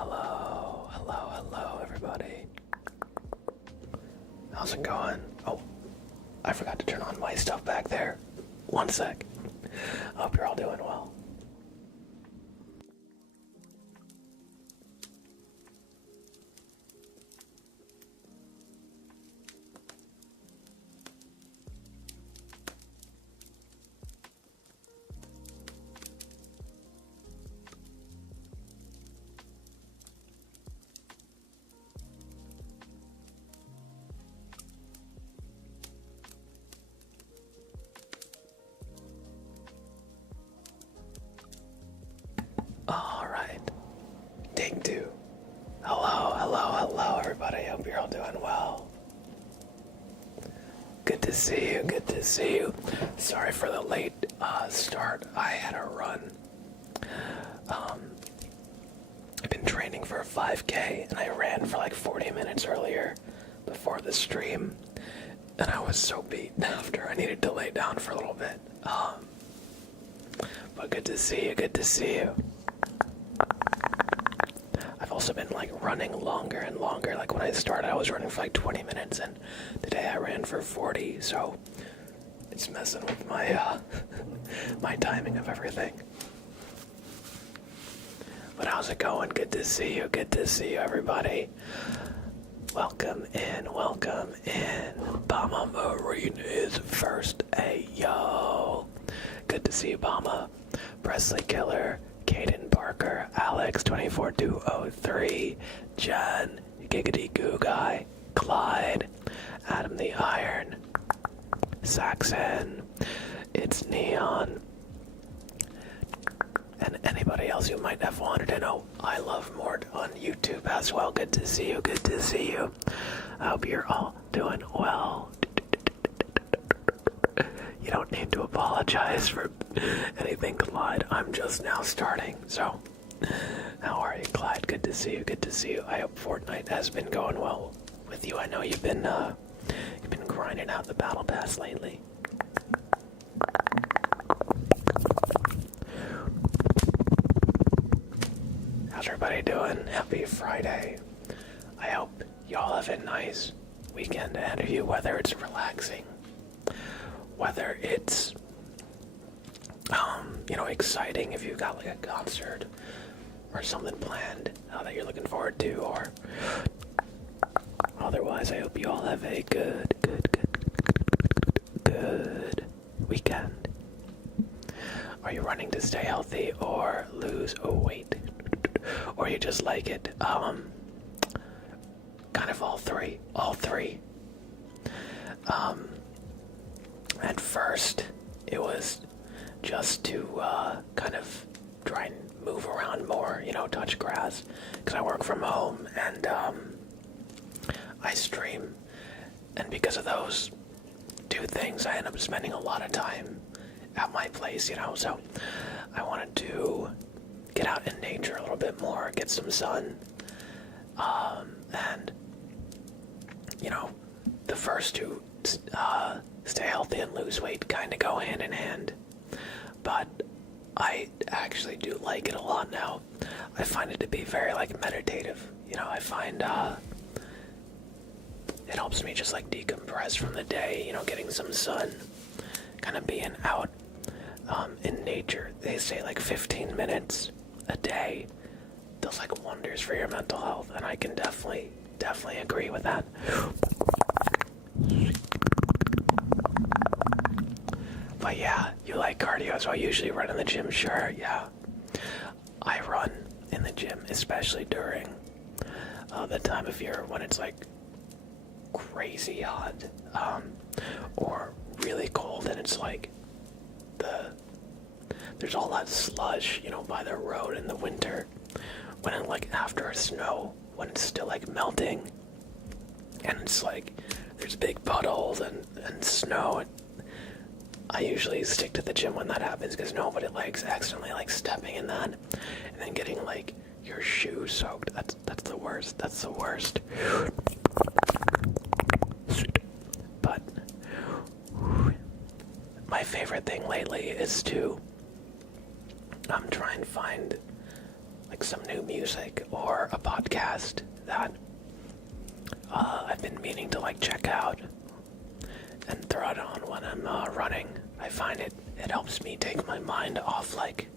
Hello, everybody. How's it going? Oh, I forgot to turn on my stuff back there. One sec. Hope you're all doing well. Alright. Take two. Hello, everybody. Hope you're all doing well. Good to see you. Sorry for the late start. I had a run. I've been training for a 5K, and I ran for like 40 minutes earlier before the stream, and I was so beat after. I needed to lay down for a little bit. But good to see you. I've also been like running longer and longer. Like when I started, I was running for like 20 minutes, and today I ran for 40. So it's messing with my my timing of everything. But how's it going? Good to see you, everybody. Welcome in. Bama Marine is first. Hey, yo. Good to see you, Bama. Presley Killer, Caden Parker, Alex24203, Jen, Giggity Goo Guy, Clyde, Adam the Iron, Saxon, It's Neon, and anybody else who might have wanted to know. I love Mort on YouTube as well. Good to see you. I hope you're all doing well. You don't need to apologize for anything, Clyde. I'm just now starting, so how are you, Clyde? Good to see you. I hope Fortnite has been going well with you. I know you've been grinding out the battle pass lately. How's everybody doing? Happy Friday. I hope y'all have a nice weekend ahead of you, whether it's relaxing, whether it's exciting if you've got like a concert or something planned that you're looking forward to, or otherwise I hope you all have a good weekend. Are you running to stay healthy or lose weight? Or you just like it? Kind of all three. At first, it was just to kind of try and move around more, touch grass, because I work from home and I stream, and because of those two things, I end up spending a lot of time at my place, so I wanted to get out in nature a little bit more, get some sun, and the first two, stay healthy and lose weight, kind of go hand in hand. But I actually do like it a lot now. I find it to be very meditative. I find it helps me just decompress from the day. Getting some sun, kind of being out in nature. They say 15 minutes a day does wonders for your mental health, and I can definitely agree with that. But yeah, you like cardio, so I usually run in the gym, sure, yeah. I run in the gym, especially during the time of year when it's crazy hot, or really cold, and it's there's all that slush, by the road in the winter, when after a snow, when it's still melting, and it's there's big puddles and snow. I usually stick to the gym when that happens, because nobody likes accidentally stepping in that and then getting your shoes soaked. That's the worst. But my favorite thing lately is to try and find like some new music or a podcast that I've been meaning to like check out and throw it on when I'm running. I find it helps me take my mind off like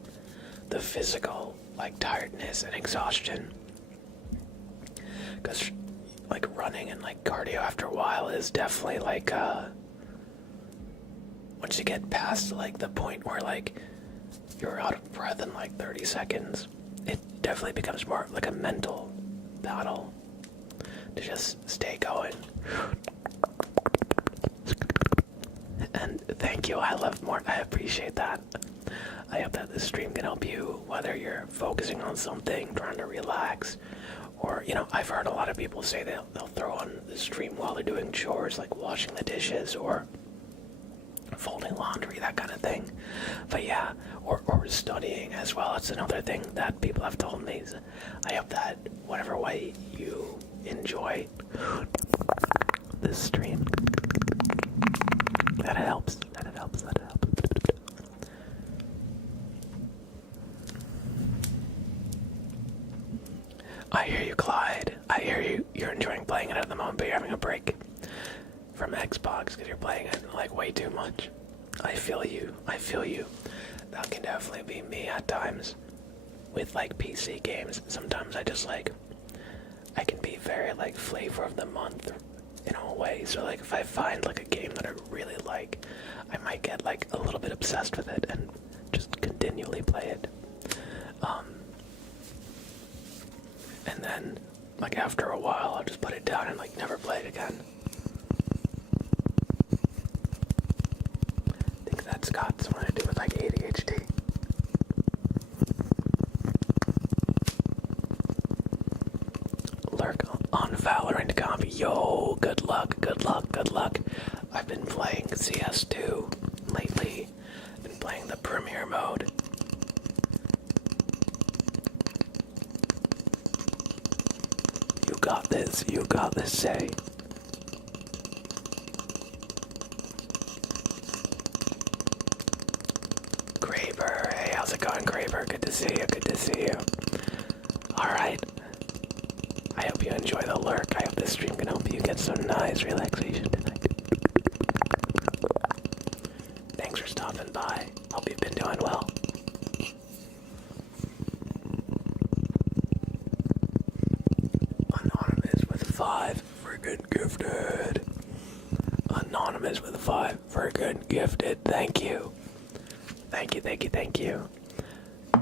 the physical like tiredness and exhaustion, because like running and like cardio after a while is definitely like once you get past like the point where like you're out of breath in like 30 seconds, it definitely becomes more like a mental battle to just stay going. And thank you, I appreciate that. I hope that this stream can help you, whether you're focusing on something, trying to relax, or, you know, I've heard a lot of people say they'll throw on the stream while they're doing chores, like washing the dishes, or folding laundry, that kind of thing. But yeah, or studying as well. It's another thing that people have told me. I hope that whatever way you enjoy this stream, that it helps. I hear you, Clyde. I hear you're enjoying playing it at the moment, but you're having a break from Xbox because you're playing it like way too much. I feel you. That can definitely be me at times with like PC games. Sometimes I just like, I can be very like flavor of the month in a way. So like if I find like a game that I really like, I might get like a little bit obsessed with it and just continually play it. And then like after a while I'll just put it down and like never play it again. I think that's got something to do with like ADHD. Lurk on Valorant comp. Yo, good luck. I've been playing CS2 lately. I've been playing the premiere mode. You got this, say. Graber, hey, how's it going, Graber? Good to see you. Alright. I hope you enjoy the lurk. I hope this stream can help you get some nice relaxation tonight. Thanks for stopping by. Hope you've been doing well. Anonymous with 5 friggin' gifted. Anonymous with 5 friggin' gifted. Thank you.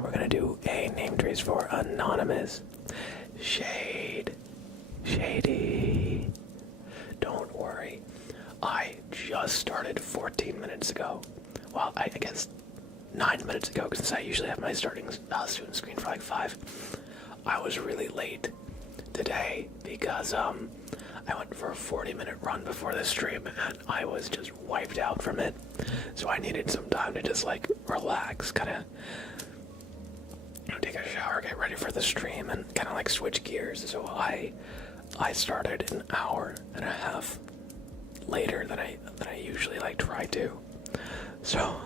We're gonna do a name trace for Anonymous. Shady. Don't worry. I just started 14 minutes ago. Well, I guess 9 minutes ago, because I usually have my starting student screen for like 5. I was really late today because I went for a 40-minute run before the stream and I was just wiped out from it. So I needed some time to just like relax, kind of take a shower, get ready for the stream, and kind of like switch gears. So I started an hour and a half later than I usually like try to. So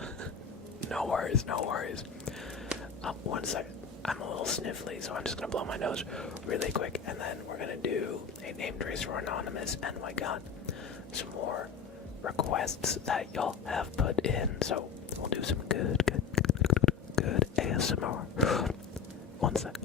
no worries. 1 second. I'm a little sniffly, so I'm just gonna blow my nose really quick, and then we're gonna do a name trace for Anonymous, and I got some more requests that y'all have put in, so we'll do some good ASMR. 1 sec.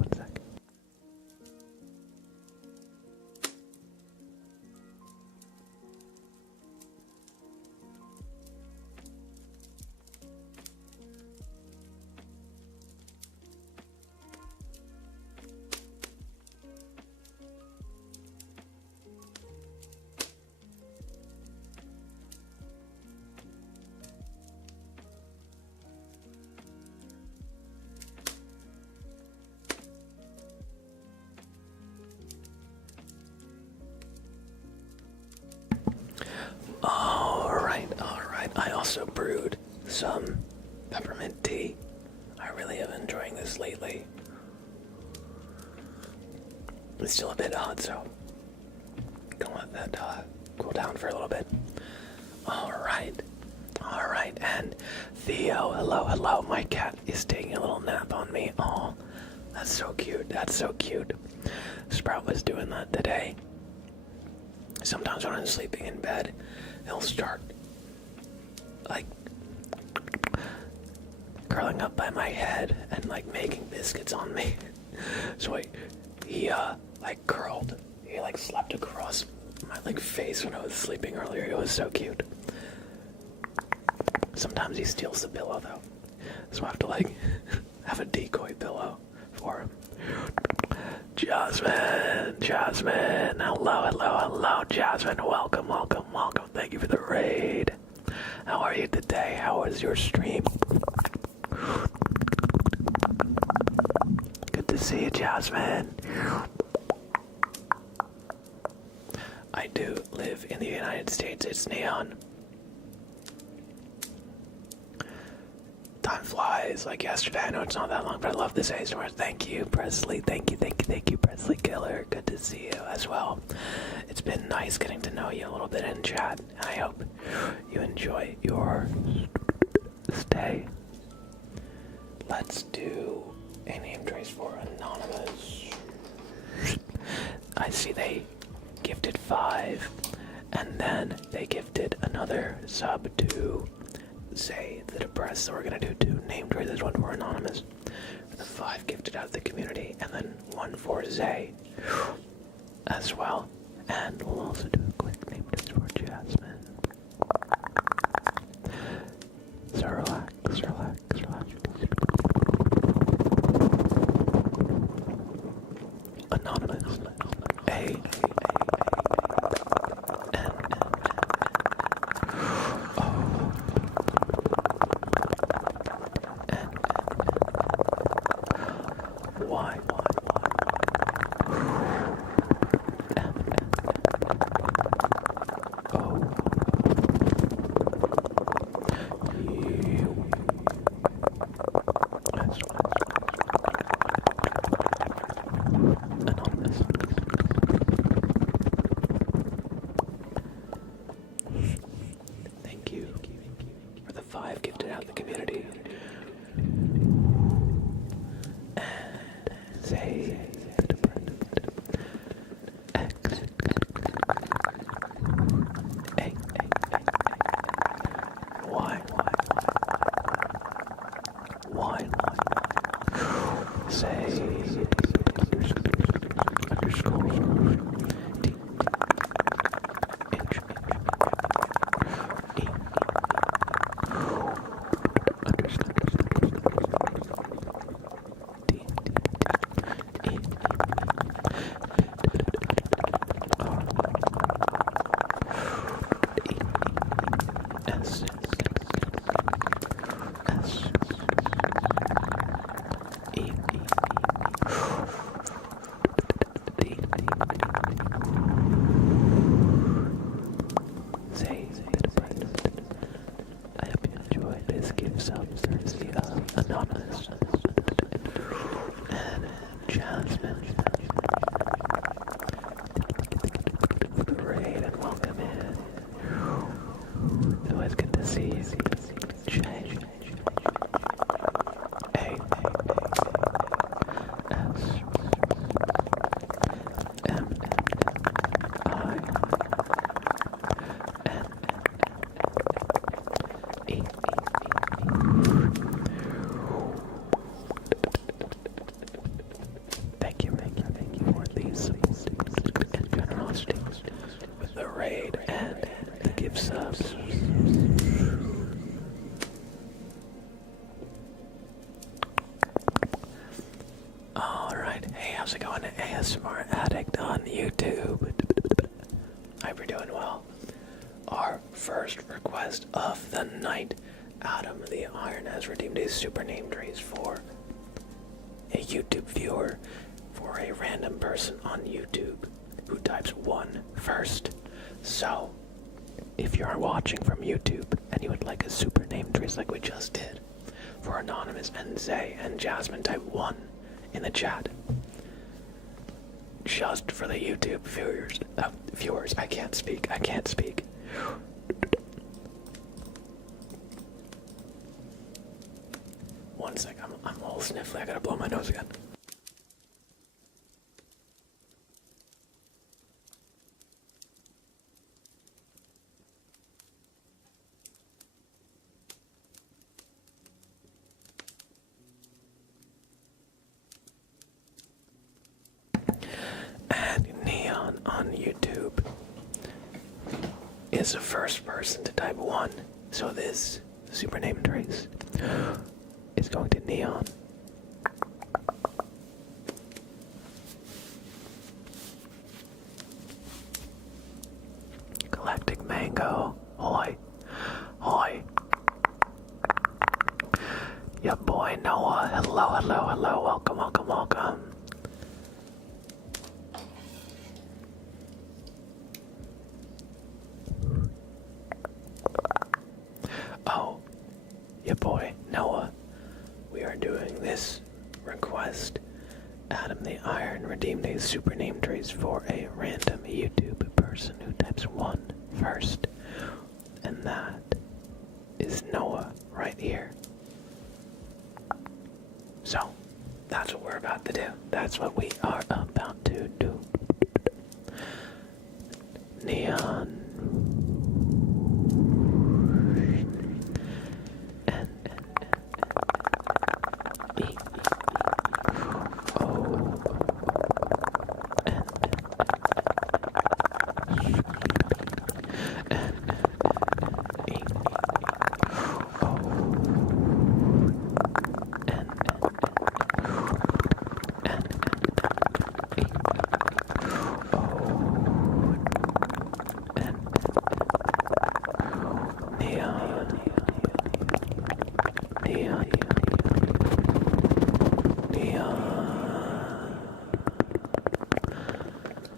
Alright. I also brewed some peppermint tea. I really am enjoying this lately. It's still a bit hot, so gonna let that cool down for a little bit. Alright, and Theo, hello. My cat is taking a little nap on me. Oh, That's so cute. That's so cute. Sprout was doing that today. Sometimes when I'm sleeping in bed, he'll start, like, curling up by my head and, like, making biscuits on me. So he like, curled. He, like, slept across my, like, face when I was sleeping earlier. It was so cute. Sometimes he steals the pillow, though. So I have to, like, have a decoy pillow for him. Jasmine, hello, Jasmine. Welcome. Thank you for the raid. How are you today? How was your stream? Good to see you, Jasmine. I do live in the United States. It's neon. Time flies like yesterday. I know it's not that long, but I love this ASMR. Thank you, Presley. Thank you, Presley Killer. Good to see you as well. It's been nice getting to know you a little bit in chat, and I hope you enjoy your stay. Let's do a name trace for Anonymous. I see they gifted 5, and then they gifted another sub to say the depressed. So we're gonna do 2 name traces, 1 for Anonymous, for the 5 gifted out of the community, and then 1 for Zay as well. And we'll also do a quick name trace for Jasmine. So relax. Anonymous. A. How's it going, ASMR Addict on YouTube? I hope you're doing well. Our first request of the night, Adam the Iron has redeemed a super name trace for a YouTube viewer, for a random person on YouTube who types 1 first. So, if you're watching from YouTube and you would like a super name trace like we just did for Anonymous and Zay and Jasmine, type 1 in the chat. Just for the YouTube viewers. I can't speak. One sec, I'm a little sniffly. I gotta blow my nose again. is the first person to type 1. So this super name trace is going to Neon. Galactic Mango. Hoi. Hoi. Your boy Noah. Hello, hello, hello. Welcome, welcome, welcome. Oh, your boy Noah. We are doing this request. Adam the Iron redeemed a super name trace for a random YouTube person who types 1 first. And that is Noah right here. So, that's what we're about to do. That's what we are about to do. Neon.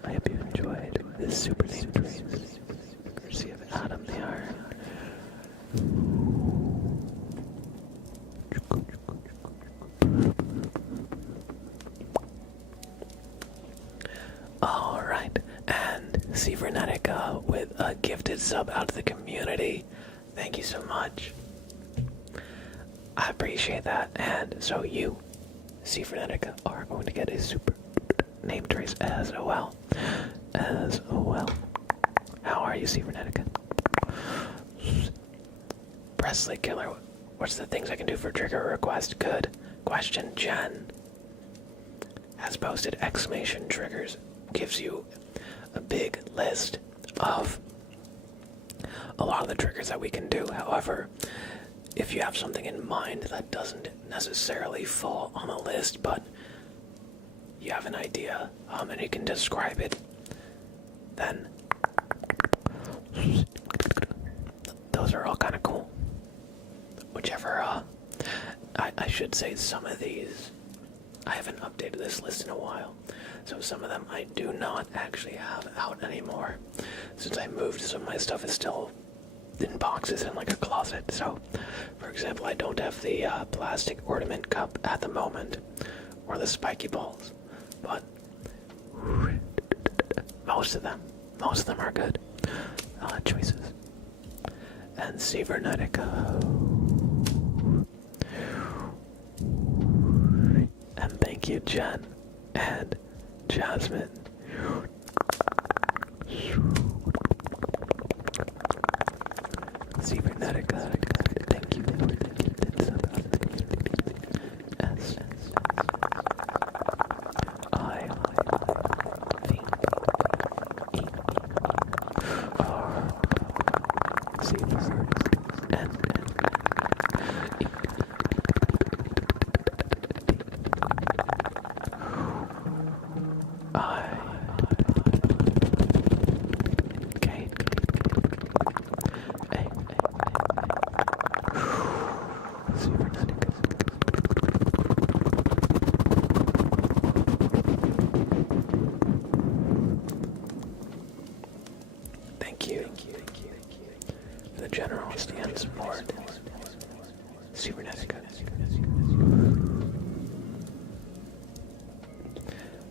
I hope you enjoyed this super name trace, courtesy of Adam the Iron. Alright, and Cybernetica with a gifted sub out to the community. Thank you so much. I appreciate that. And so you, Cybernetica, are going to get a super name trace as well. How are you, Cybernetica? Presley Killer, what's the things I can do for trigger request? Good question. Jen has posted exclamation triggers. Gives you a big list of a lot of the triggers that we can do. However, if you have something in mind that doesn't necessarily fall on a list, but you have an idea, and you can describe it, then those are all kind of cool. Whichever, I should say some of these, I haven't updated this list in a while, so some of them I do not actually have out anymore. Since I moved, some of my stuff is still in boxes in like a closet. So, for example, I don't have the plastic ornament cup at the moment, or the spiky balls, but most of them are good choices. And Cybernetica. And thank you, Jen and Jasmine. Cybernetica, thank you for the gifted sub. S I V E R C N E. Thank you for the generosity and support. Cybernetica.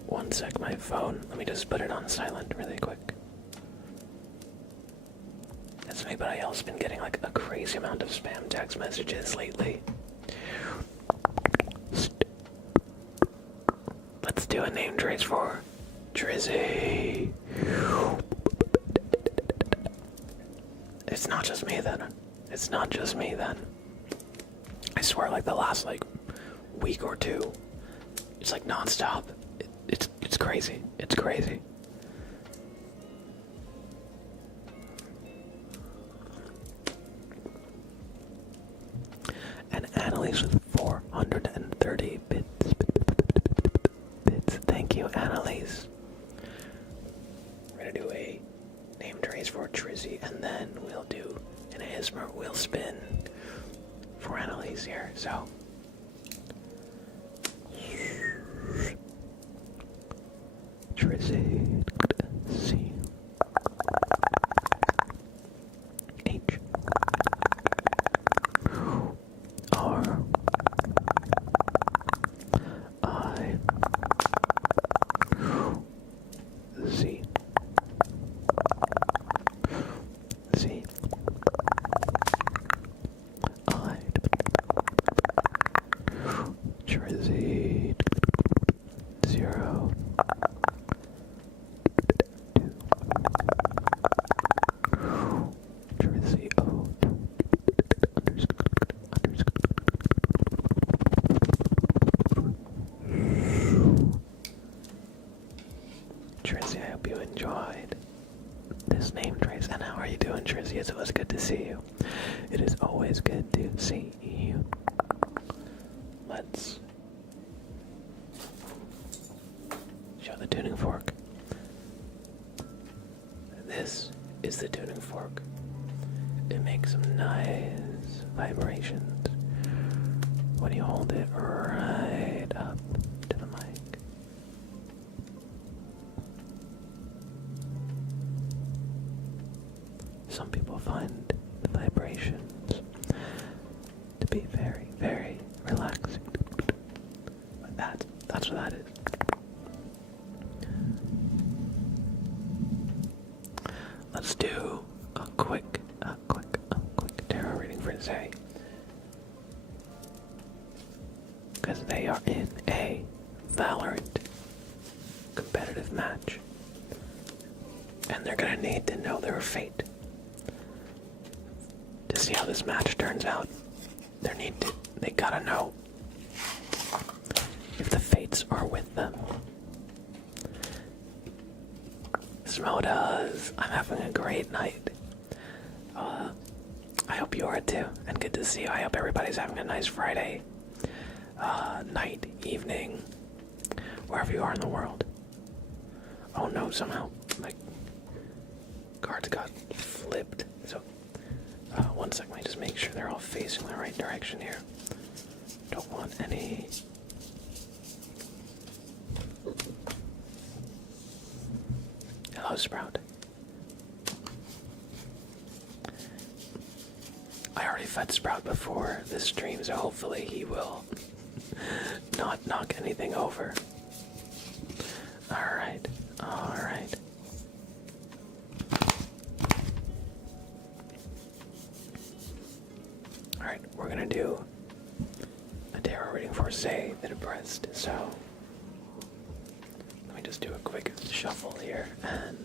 One sec, my phone. Let me just put it on silent really quick. That's me, but I also been getting like a crazy amount of spam text messages lately. Let's do a name trace for Drizzy. It's not just me then. It's not just me then. I swear, like the last like week or two, it's like nonstop. It's crazy. It's crazy. Annalise with 430 bits. Thank you, Annalise. We're gonna do a name trace for Trizzy, and then we'll do an ASMR wheel spin for Annalise here. So, Trizzy, C, H, R, I, Z, Z, I, Trizzy, 0, 2, Trizzy, O, Trizzy, I hope you enjoyed this name trace. And how are you doing, Trizzy? It was good to see you. It is always good to see you. Let's show the tuning fork. This is the tuning fork. It makes some nice vibrations when you hold it right up to the mic. Some people find the vibrations to be very, very relaxing. But that's what that is. Let's do a quick tarot reading for today. Because they are in a Valorant competitive match. And they're gonna need to know their fate. To see how this match turns out, they gotta know if the fates are with them. Smodas, I'm having a great night. I hope you are too, and good to see you. I hope everybody's having a nice Friday night, evening, wherever you are in the world. Oh no, somehow my cards got flipped. So, one second, let me just make sure they're all facing the right direction here. Don't want any... Hello, Sprout. I already fed Sprout before this stream, so hopefully he will not knock anything over. Alright. Alright, we're gonna do a tarot reading for Say the Depressed, so let me just do a quick shuffle here and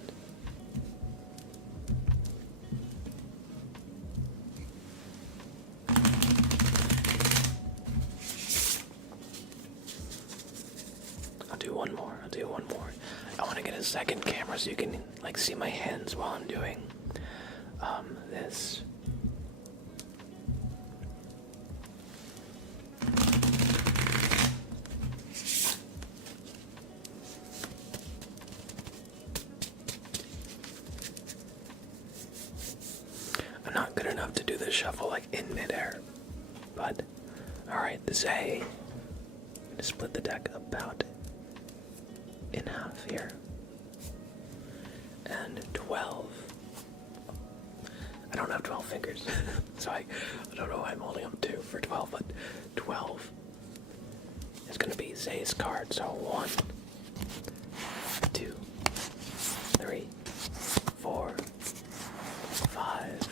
I'll do one more. I want to get a second camera so you can like see my hands while I'm doing this. I'm not good enough to do this shuffle like in midair, but alright, this A. I'm gonna split the deck about in half here. And 12. I don't have 12 fingers, so I don't know why I'm holding up 2 for 12, but 12 is gonna be Zay's card. So 1, 2, 3, 4, 5,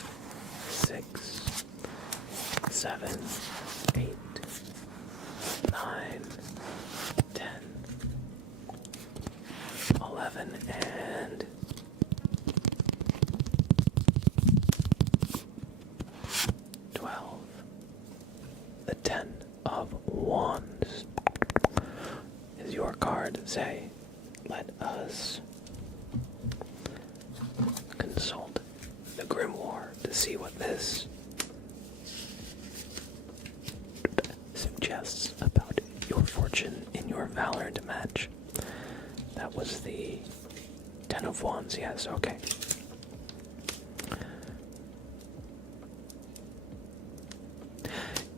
6, 7, 8, 9, 10, 11, and 12. The 10 of Wands is your card. Say, let us consult the Grimoire to see what this the Ten of Wands, yes, okay.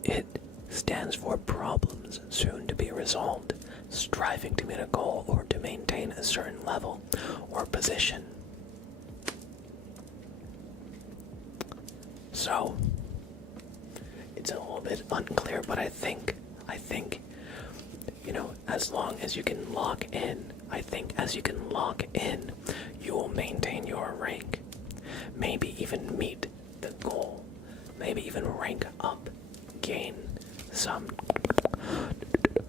It stands for problems soon to be resolved, striving to meet a goal or to maintain a certain level or position. So, it's a little bit unclear, but I think, as long as you can lock in, you will maintain your rank. Maybe even meet the goal. Maybe even rank up. Gain some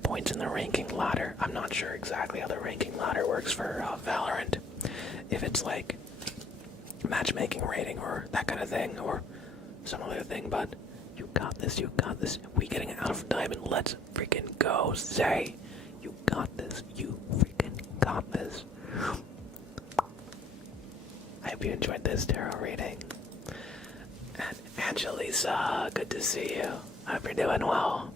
points in the ranking ladder. I'm not sure exactly how the ranking ladder works for Valorant. If it's like matchmaking rating or that kind of thing, or some other thing, but you got this. We getting out of diamond. Let's freaking go, Zay. You got this. You freaking got this. I hope you enjoyed this tarot reading. And Angelisa, good to see you. I hope you're doing well.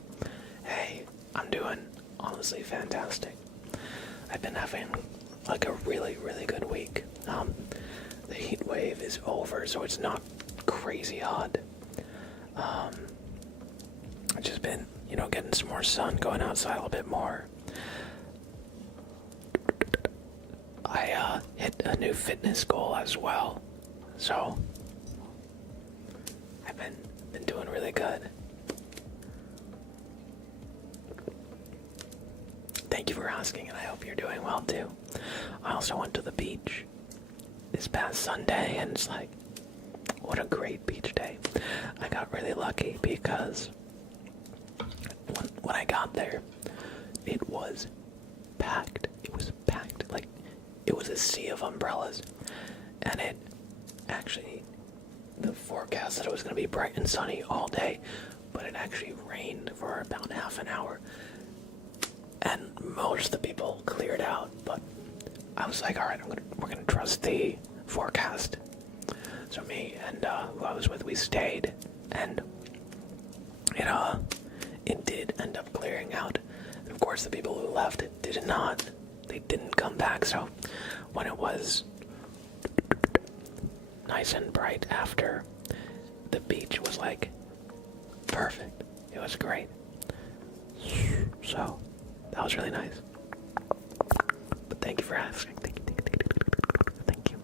Hey, I'm doing honestly fantastic. I've been having like a really, really good week. The heat wave is over, so it's not crazy hot. I've just been, getting some more sun, going outside a little bit more. I hit a new fitness goal as well, so I've been doing really good. Thank you for asking, and I hope you're doing well too. I also went to the beach this past Sunday, and it's like, what a great beach day. I got really lucky because when I got there, it was packed. It was packed. Like, it was a sea of umbrellas. And it actually, the forecast said it was going to be bright and sunny all day, but it actually rained for about half an hour. And most of the people cleared out, but I was like, alright, we're going to trust the forecast. So me and who I was with, we stayed, and it did end up clearing out. And of course, the people who left did not. They didn't come back. So when it was nice and bright after, the beach was like perfect. It was great. So that was really nice. But thank you for asking. Thank you.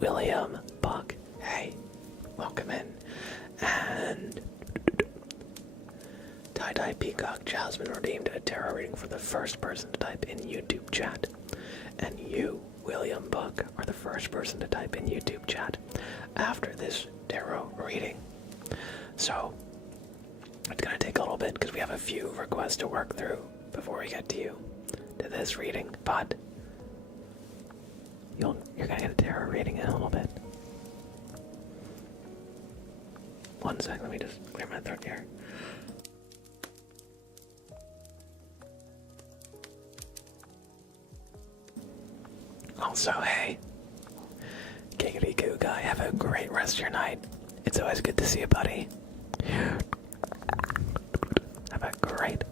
William Buck. Hey, welcome in. And Tie-Dye Peacock Jasmine redeemed a tarot reading for the first person to type in YouTube chat. And you, William Buck, are the first person to type in YouTube chat after this tarot reading. So, it's going to take a little bit because we have a few requests to work through before we get to this reading, but you're going to get a tarot reading in a little bit. One sec, let me just clear my throat here. Also, hey, Giggity Goo Guy, have a great rest of your night. It's always good to see you, buddy. Have a great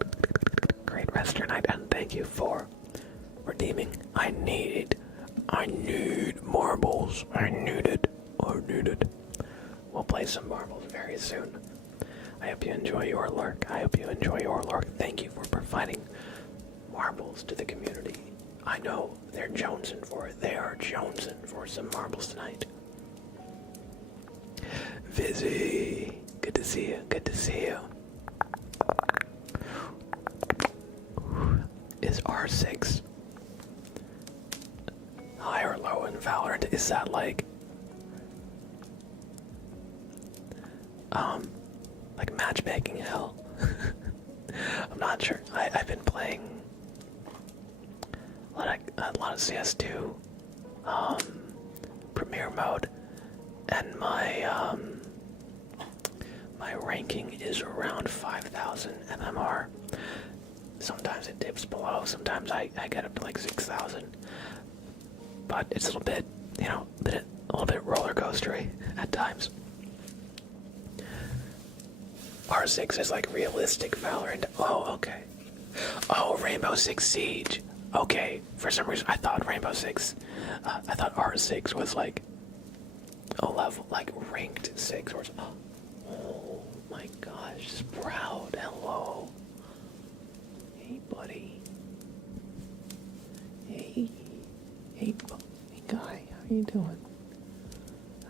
rest of your night, and thank you for redeeming. I need marbles. I need it. We'll play some marbles very soon. I hope you enjoy your lurk. Thank you for providing marbles to the community. I know they're jonesing for it. They are jonesing for some marbles tonight. Vizzy, good to see you. Is R6 high or low in Valorant? Is that like matchmaking hell? I'm not sure. I've been playing a lot of CS2 Premier mode, and my ranking is around 5,000 MMR. Sometimes it dips below, sometimes I get up to like 6,000. But it's a little bit, a little bit roller coastery at times. R6 is like realistic Valorant. Oh, okay. Oh, Rainbow Six Siege. Okay, for some reason I thought Rainbow Six, I thought R6 was like a level, like ranked 6 or something. Oh my gosh, Sprout, hello. Hey buddy. Hey, hey guy, how you doing?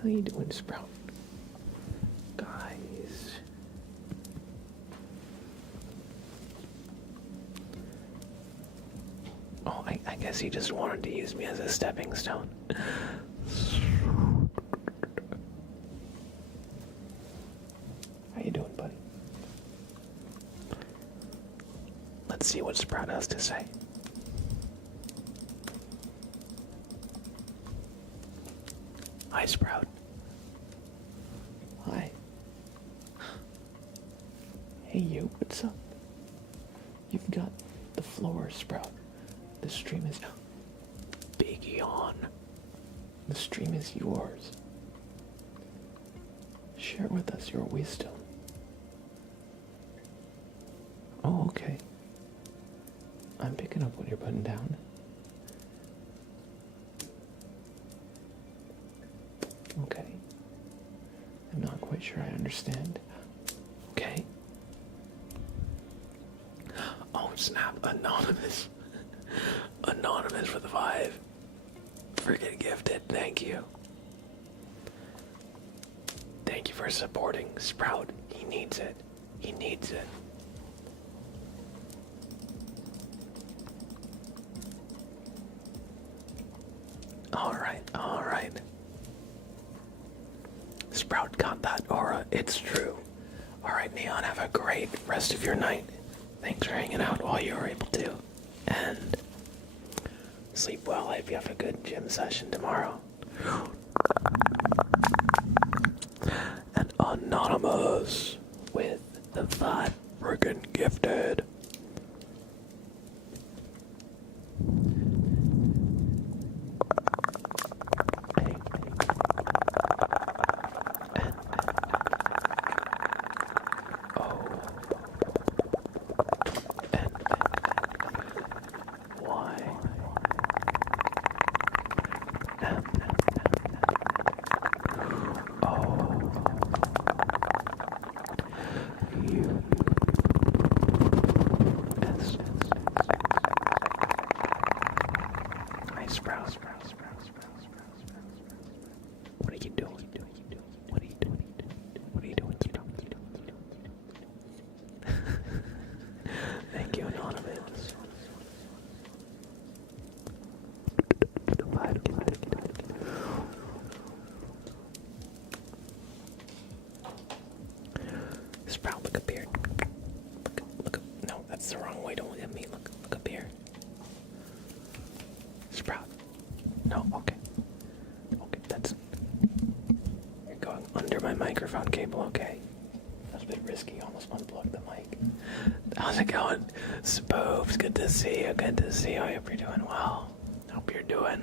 How you doing, Sprout? Guys. Oh, I guess he just wanted to use me as a stepping stone. How you doing, buddy? Let's see what Sprout has to say. Hi, Sprout. Hi. Hey, you, what's up? You've got the floor, Sprout. The stream is... Big yawn. The stream is yours. Share with us your wisdom. Oh, okay. I'm picking up what you're putting down. Okay. I'm not quite sure I understand. Okay. Oh, snap. Anonymous. Anonymous for the 5. Freaking gifted. Thank you. Thank you for supporting Sprout. He needs it. He needs it. Alright, alright. Sprout got that aura. It's true. Alright, Neon, have a great rest of your night. Thanks for hanging out while you were able to. And sleep well. I hope you have a good gym session tomorrow. And Anonymous with the 5 friggin' gifted. Sprout, look up here. Look up. No, that's the wrong way. Don't look at me. Look up here. Sprout. No, okay. Okay, that's... You're going under my microphone cable, okay. That was a bit risky. Almost unplugged the mic. How's it going? Spoofs, good to see you. Good to see you. I hope you're doing well. Hope you're doing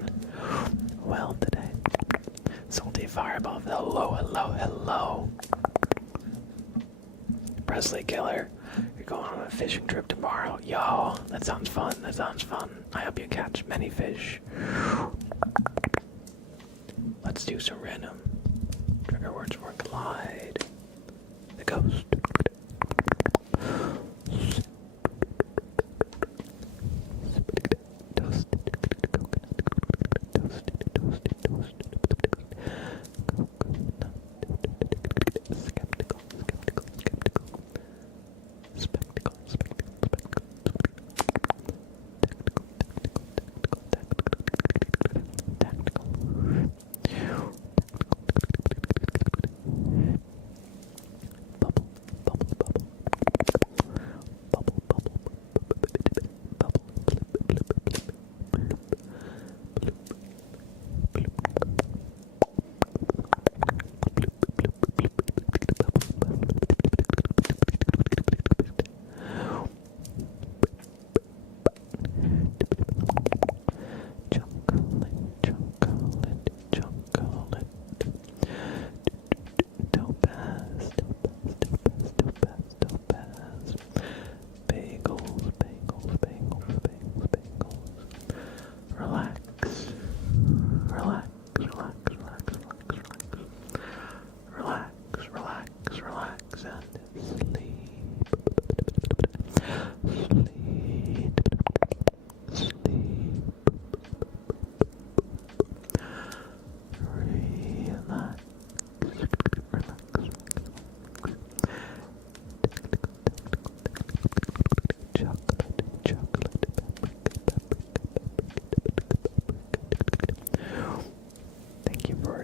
well today. Salty Fireball. Hello, hello, hello. Presley Killer, you're going on a fishing trip tomorrow. Yo, that sounds fun. That sounds fun. I hope you catch many fish. Let's do some random trigger words for Clyde. The ghost.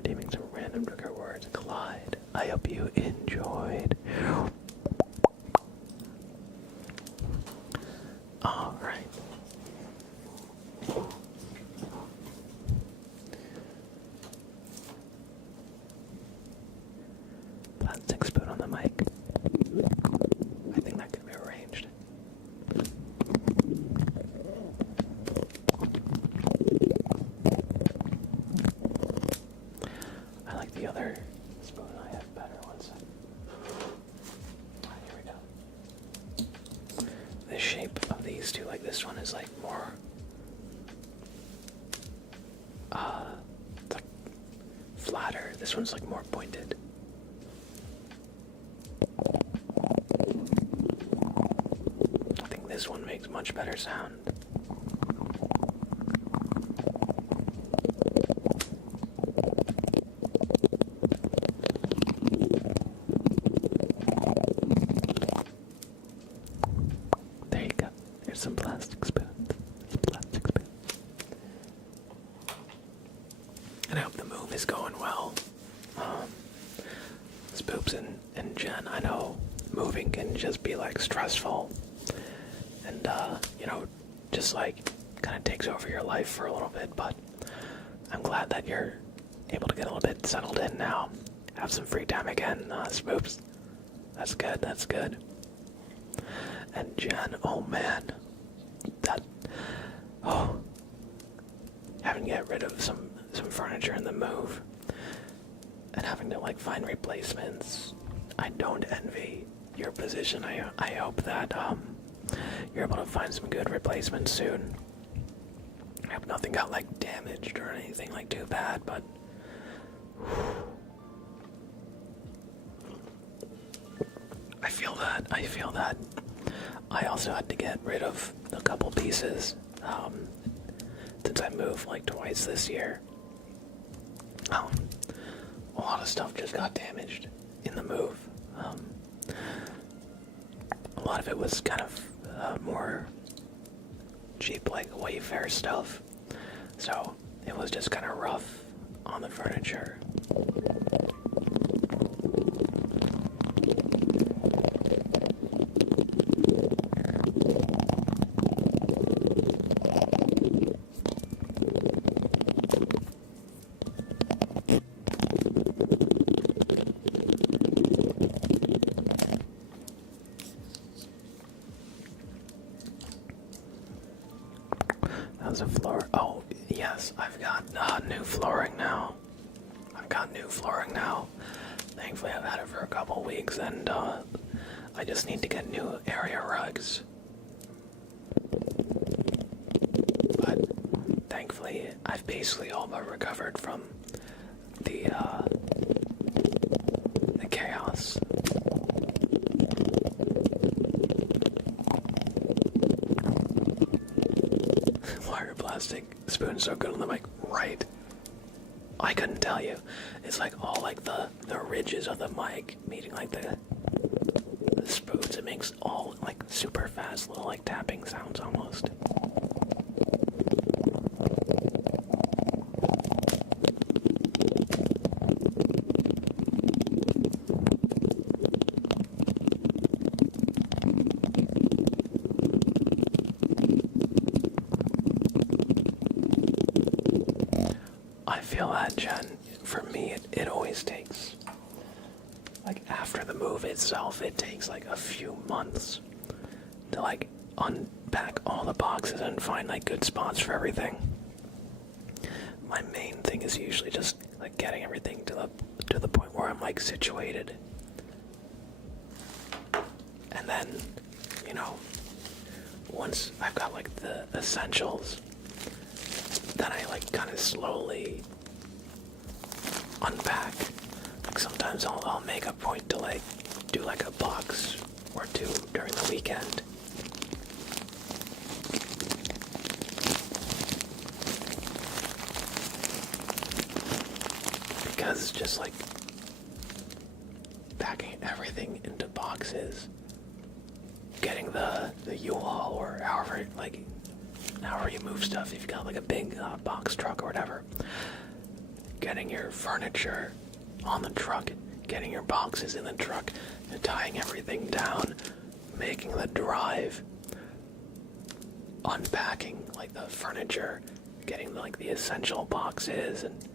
redeeming some random trigger words. Clyde, I hope you enjoyed. Alright. Plastic spoon on the mic. I think that can be arranged. I like the other spoon. I have better ones. Here we go. The shape of these two, like this one is like more it's like flatter. This one's like more pointed. I think this one makes much better sound. There you go. There's some plastic spoons. And I hope the move is going well. Spoops and Jen, I know moving can just be like stressful. And, just like kind of takes over your life for a little bit. But I'm glad that you're able to get a little bit settled in now. Have some free time again, Spoops. That's good. And Jen, oh man. Having to get rid of some furniture in the move. And having to like find replacements. I don't envy your position. I hope that you're able to find some good replacements soon. I hope nothing got like damaged or anything like too bad, but I feel that. I also had to get rid of a couple pieces since I moved like twice this year. A lot of stuff just got damaged in the move. A lot of it was kind of more cheap, like Wayfair stuff. So it was just kind of rough on the furniture. How's the floor? Oh, yes, I've got new flooring now. Thankfully, I've had it for a couple weeks, and I just need to get new area rugs. But thankfully, I've basically all but recovered from the chaos. Plastic spoon so good on the mic, right? I couldn't tell you. It's like all like the ridges of the mic meeting like the spoons. It makes all like super fast little like tapping sounds almost. I feel that, Jen. For me, it always takes, like, after the move itself, it takes, like, a few months to, like, unpack all the boxes and find, like, good spots for everything. My main thing is usually just, like, getting everything to the point where I'm, like, situated. And then, once I've got, like, the essentials, then I like kind of slowly unpack. Like sometimes I'll make a point to like do like a box or two during the weekend. Because just like packing everything into boxes, getting the U-Haul or however you move stuff, if you've got like a big box truck or whatever, getting your furniture on the truck, getting your boxes in the truck, and tying everything down, making the drive, unpacking like the furniture, getting like the essential boxes, and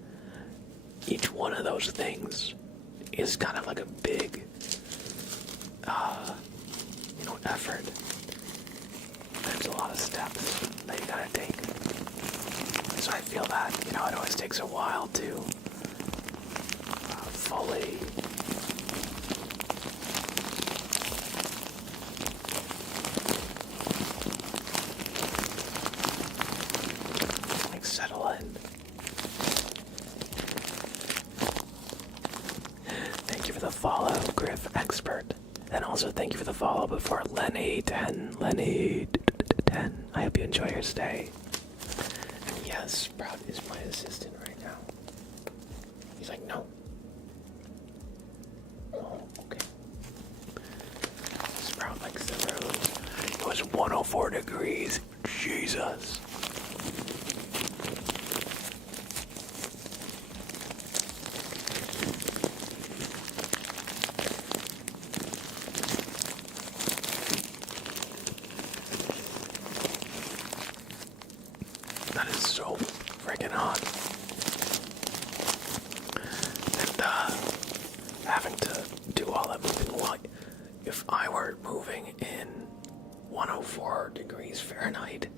each one of those things is kind of like a big effort. There's a lot of steps that you gotta take. So I feel that, it always takes a while to fully settle in. Thank you for the follow, Griff Expert. And also thank you for the follow before Lenny10. I hope you enjoy your stay. And yes, Sprout is my assistant right now. He's like, no. Oh, okay. Sprout likes the road. It was 104 degrees. Jesus. That is so freaking hot. And having to do all that moving, if I were moving in 104 degrees Fahrenheit,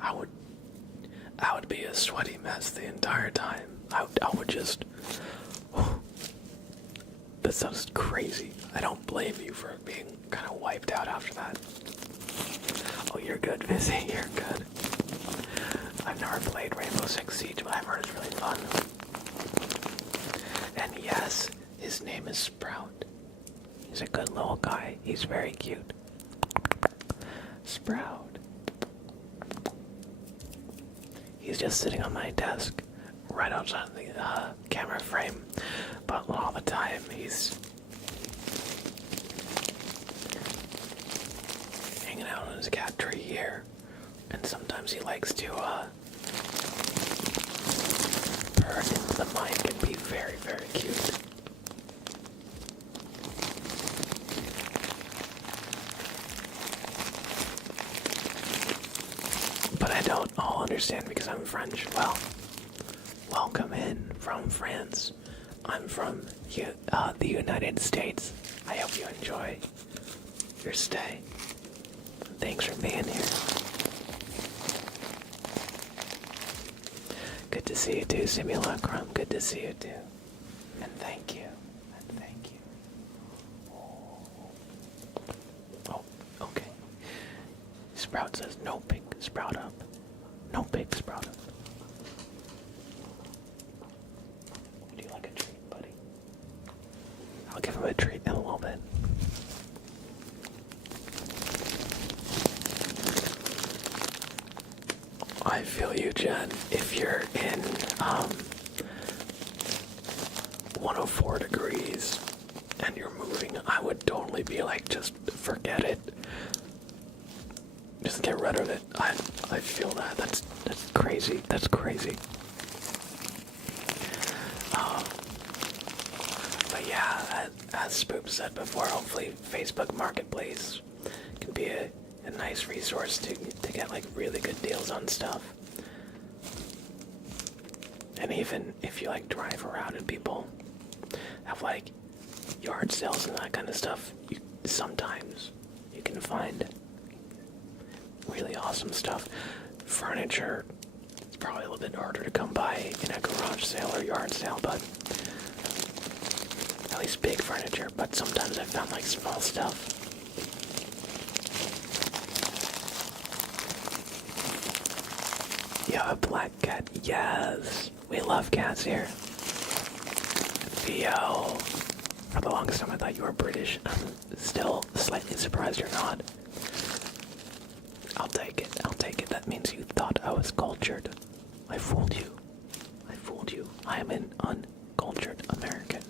I would be a sweaty mess the entire time. I would just... That sounds crazy. I don't blame you for being kind of wiped out after that. Oh, you're good, Vizzy. You're good. I've never played Rainbow Six Siege, but I've heard it's really fun. And yes, his name is Sprout. He's a good little guy. He's very cute. Sprout. He's just sitting on my desk, right outside the camera frame. But all the time, he's hanging out on his cat tree here. And sometimes he likes to purr into the mic and be very, very cute. But I don't all understand because I'm French. Well, welcome in from France. I'm from the United States. I hope you enjoy your stay. Thanks for being here. Good to see you too, Simulacrum. Good to see you too. And thank you. And thank you. Oh, okay. Sprout says no pig sprout up. No pig sprout up. Do you like a treat, buddy? I'll give him a treat in a little bit. I feel you, Jen. If you're in 104 degrees and you're moving, I would totally be like, just forget it. Just get rid of it. I feel that. That's crazy. That's crazy. But yeah, as Spoop said before, hopefully Facebook Marketplace can be a nice resource to get like really good deals on stuff. And even if you like drive around and people have like yard sales and that kind of stuff, sometimes you can find really awesome stuff. Furniture, it's probably a little bit harder to come by in a garage sale or yard sale, but at least big furniture. But sometimes I found like small stuff. Yeah, a black cat. Yes, we love cats here. Theo. For the longest time I thought you were British. I'm still slightly surprised you're not. I'll take it. I'll take it. That means you thought I was cultured. I fooled you. I fooled you. I am an uncultured American.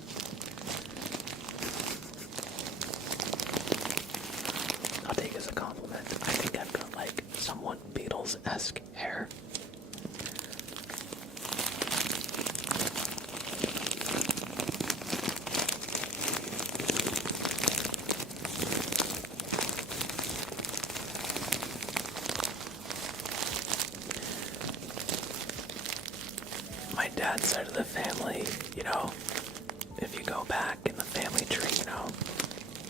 I'll take it as a compliment. I think I've got like somewhat Beatles-esque hair. that side of the family, you know, if you go back in the family tree, you know,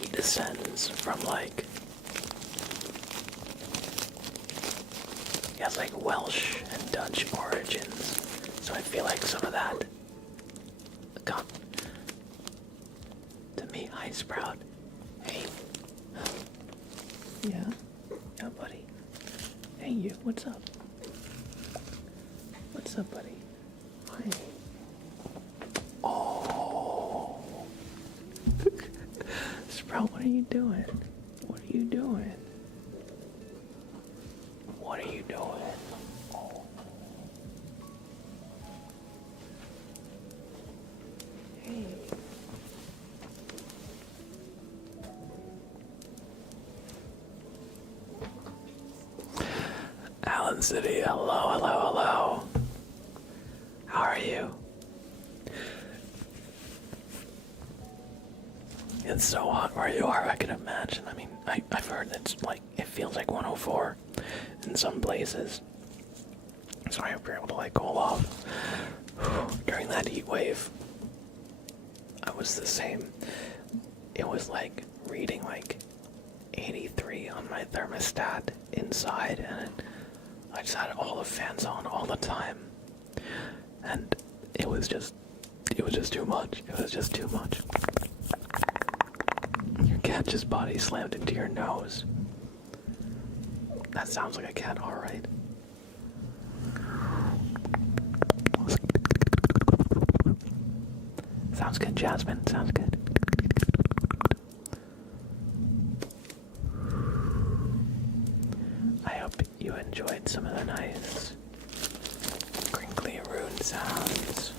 he descends from like, he has like Welsh and Dutch origins. So I feel like some of that got to me. Hi, Sprout. Hey. Yeah? Yeah, buddy. Hey, you. What's up? What's up, buddy? Hi. Oh. Sprout, what are you doing? What are you doing? What are you doing? Oh. Hey. Allen City, hello, hello, hello. How are you? It's so hot where you are, I can imagine. I mean, I've heard it's like, it feels like 104 in some places. So I hope you're able to like cool off. During that heat wave, I was the same. It was like reading like 83 on my thermostat inside, and I just had all the fans on all the time. And it was just too much. It was just too much. Your cat just body slammed into your nose. That sounds like a cat, alright. Sounds good, Jasmine. Sounds good. I hope you enjoyed some of the nice crinkly rune sounds.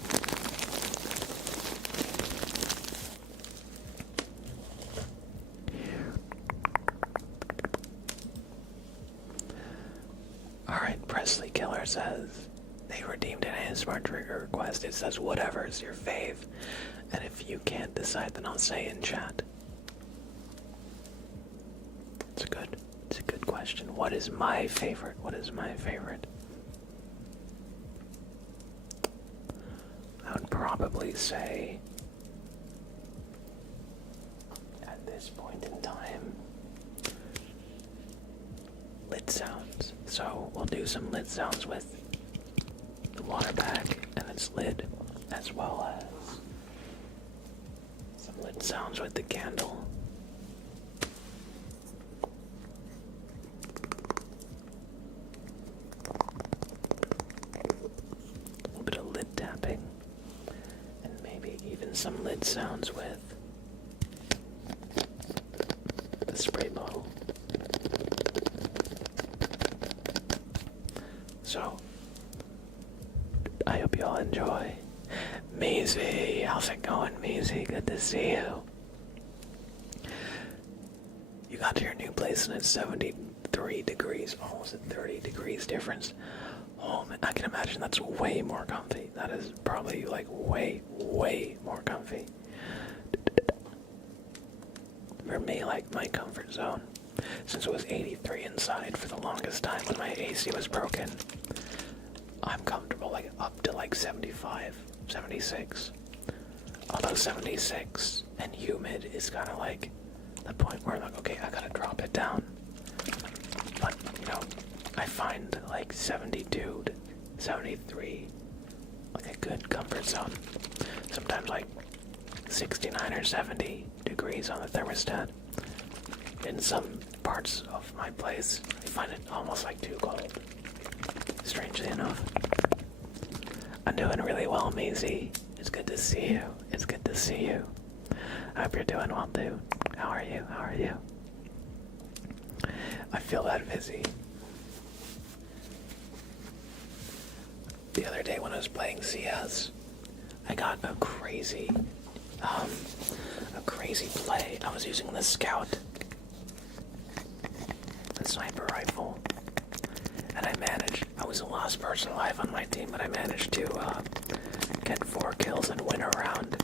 Alright, Presley Killer says they redeemed an ASMR trigger request. It says whatever's your fave. And if you can't decide, then I'll say in chat. It's a good question. What is my favorite? What is my favorite? I would probably say at this point in time, lid sounds. So we'll do some lid sounds with the water bag and its lid, as well as some lid sounds with the candle. A little bit of lid tapping, and maybe even some lid sounds with the spray bottle. So, I hope you all enjoy. Maisie, how's it going, Maisie? Good to see you. You got to your new place and it's 73 degrees, almost a 30 degrees difference. Oh man, I can imagine that's way more comfy. That is probably like way, way more comfy. For me, like my comfort zone, since it was 83 inside for the longest time when my AC was broken, I'm comfortable like up to like 75, 76. Although 76 and humid is kind of like the point where I'm like, okay, I gotta drop it down. But, you know, I find like 72 to 73 like a good comfort zone. Sometimes like 69 or 70 degrees on the thermostat. In some parts of my place, I find it almost like too cold. Strangely enough. I'm doing really well, Maisie. It's good to see you. It's good to see you. I hope you're doing well too. How are you? How are you? I feel that busy. The other day when I was playing CS, I got a crazy play. I was using the Scout, the sniper rifle, and I was the last person alive on my team, but I managed to get 4 kills and win a round.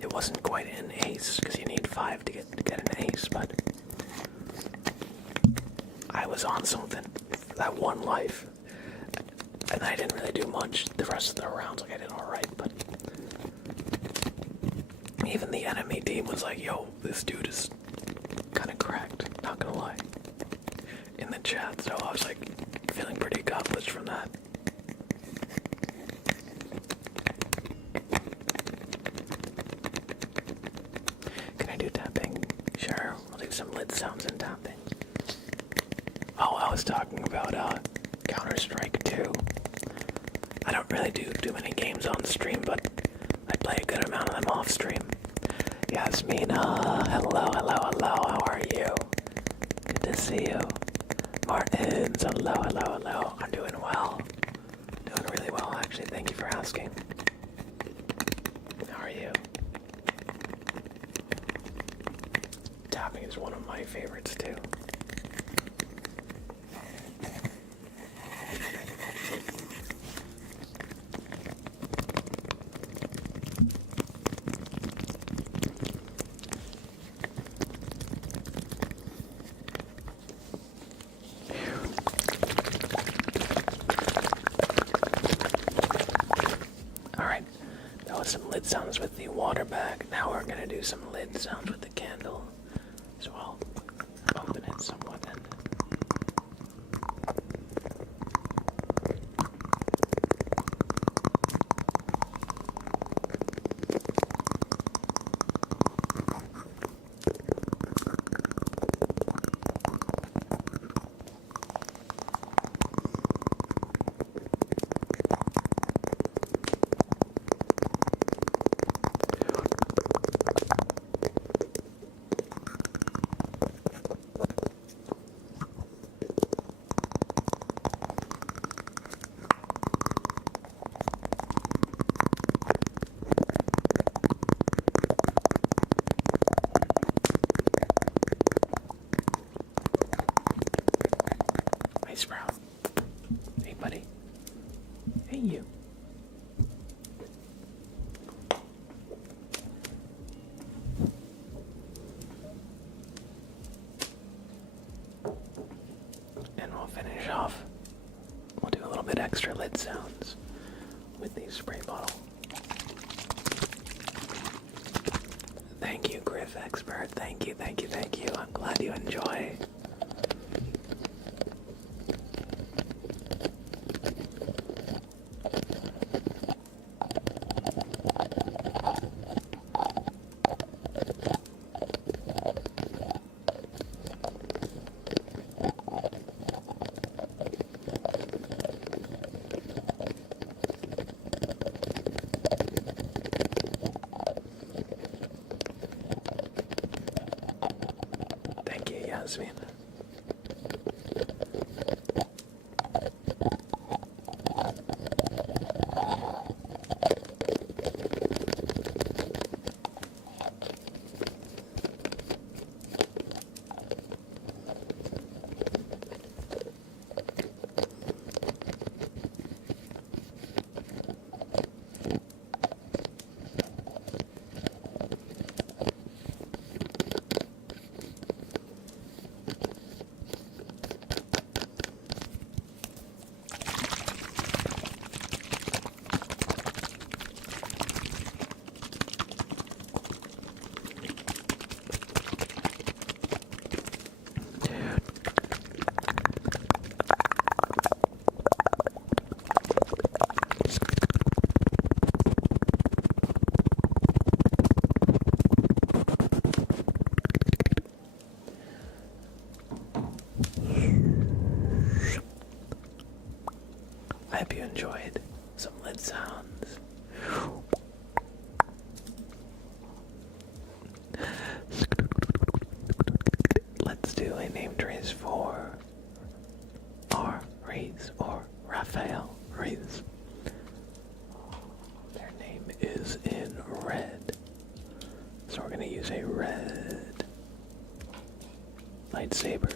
It wasn't quite an ace, because you need 5 to get an ace, but I was on something. That one life. I And I didn't really do much the rest of the rounds. Like, I did alright, but even the enemy team was like, yo, this dude is kind of cracked, not gonna lie, in the chat. So I was like feeling pretty accomplished from that. Can I do tapping? Sure, I'll do some lid sounds and tapping. Oh, I was talking about Counter-Strike 2. I don't really do too many games on stream, but I play a good amount of them off stream. Yasmina, hello, how are you? Good to see you. Martins, hello. I'm doing well. Doing really well, actually. Thank you for asking. How are you? Tapping is one of my favorites, too. Alright, that was some lid sounds with the water bag. Now we're gonna do some lid sounds with the candle. So I'll open it somewhat and Sprout. Hey, buddy. Hey, you. And we'll finish off. We'll do a little bit extra lid sounds with the spray bottle. Thank you, Griff Expert. Thank you. I'm glad you enjoy. Thank you, Yasmin. I hope you enjoyed some lid sounds. Let's do a name trace for R. Reese or Raphael Reese. Their name is in red. So we're going to use a red lightsaber.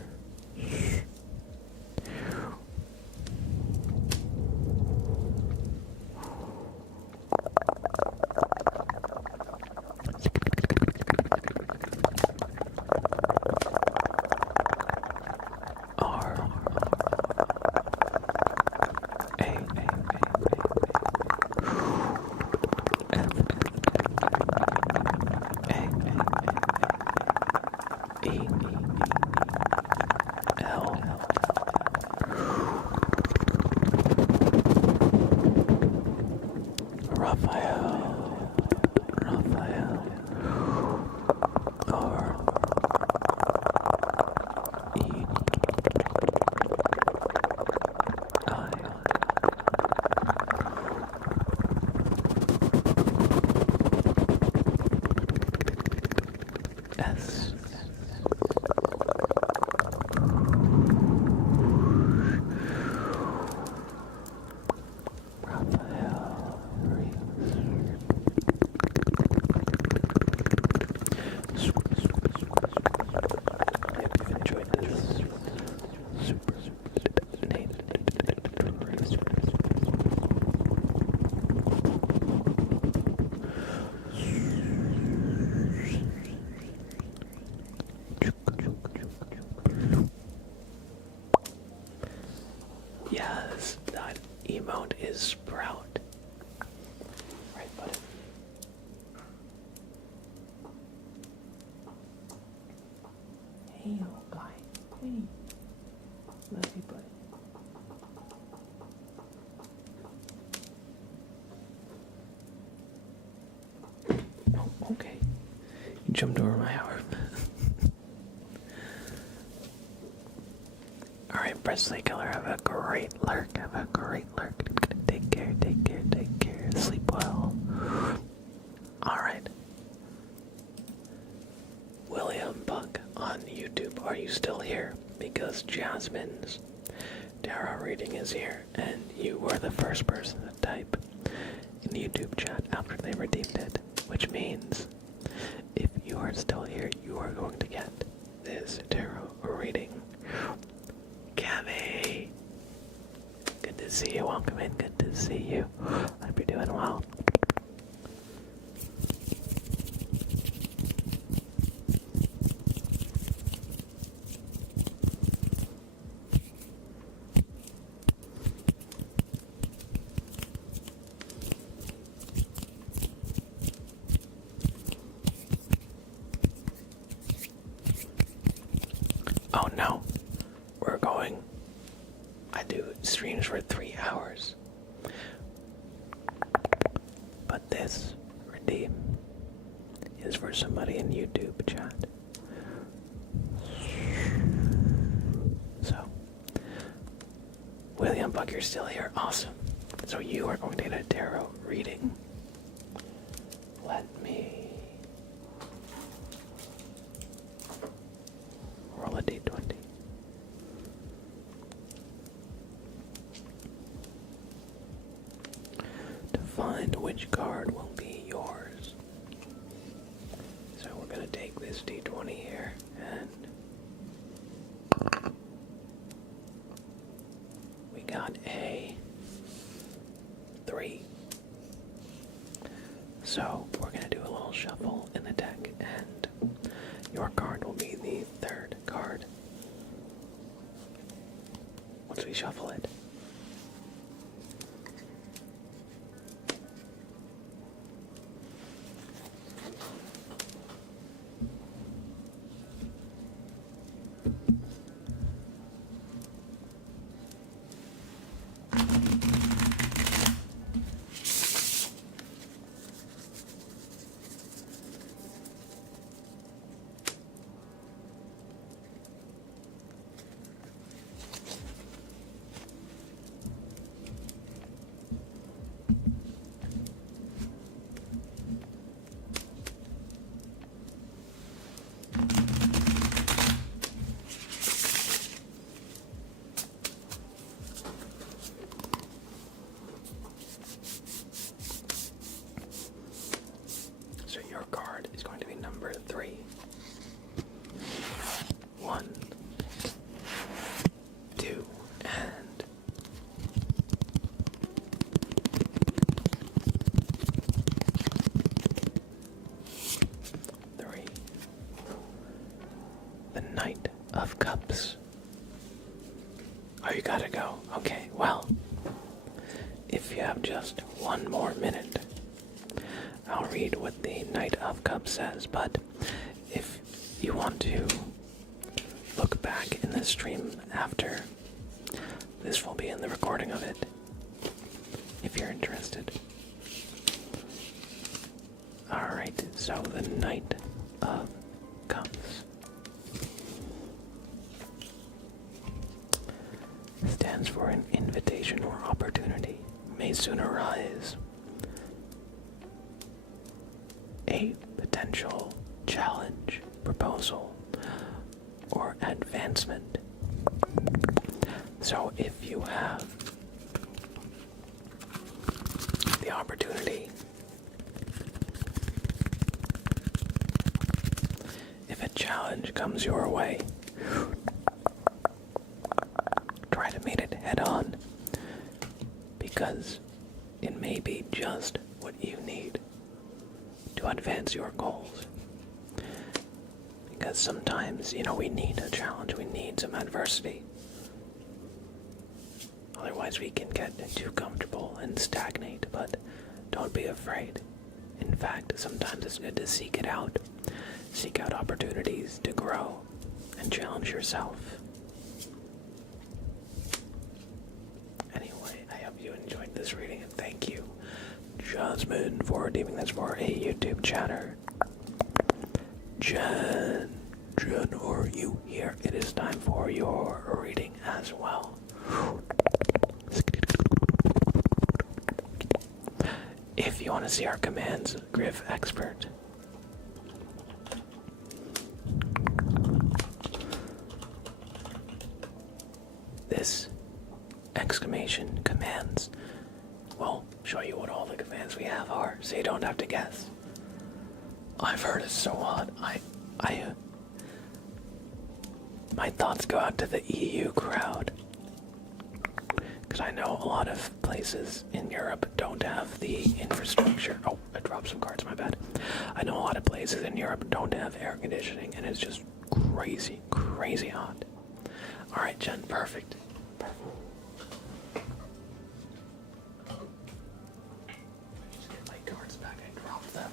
okay. You jumped over my hour. Alright, Presley Killer, have a great lurk. Have a great lurk. Take care, take care, take care. Sleep well. Alright. William Buck on YouTube, are you still here? Because Jasmine's tarot reading is here, and you were the first person to type in the YouTube chat after they redeemed it, which means if you are still here, you are going to get this tarot reading. Gabby! Good to see you. Welcome in. Good to see you. Hope you're doing well. Oh no, we're going. I do streams for 3 hours. But this redeem is for somebody in YouTube chat. So, William Buck, you're still here. Awesome. So you are going to get a tarot reading. Let me roll a d20. To find which card will be yours. So we're going to take this d20 here and we got a 3. So we're going to do a little shuffle in the deck and your card will be the 3rd card once we shuffle it. So your card is going to be number 3. 1, 2, and 3. The Knight of Cups. Oh, you gotta go. Okay, well, if you have just 1 more minute, I'll read what the Knight of Cups says, but if you want to look back in the stream after, this will be in the recording of it, if you're interested. Alright, so the Knight of Cups stands for an invitation or opportunity may soon arise. A potential challenge, proposal, or advancement. So if you have the opportunity, if a challenge comes your way, try to meet it head on, because it may be just what you need to advance your goals. Because sometimes, we need a challenge, we need some adversity. Otherwise we can get too comfortable and stagnate, but don't be afraid. In fact, sometimes it's good to seek it out. Seek out opportunities to grow and challenge yourself. Anyway, I hope you enjoyed this reading, and thank you, Jasmine, for redeeming this for a YouTube chatter. Jen, are you here? It is time for your reading as well. If you want to see our commands, Griff Expert. This exclamation commands will show you what all the commands we have are, so you don't have to guess. I've heard it's so odd. My thoughts go out to the EU crowd. Because I know a lot of places in Europe don't have the infrastructure. Oh, I dropped some cards, my bad. I know a lot of places in Europe don't have air conditioning, and it's just crazy, crazy hot. Alright, Jen, perfect. Just get my cards back, I dropped them.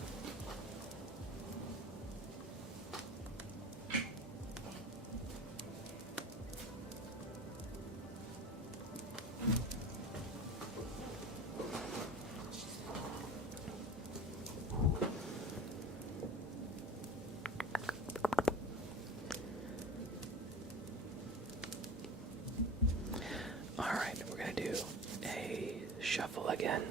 Alright, we're gonna do a shuffle again.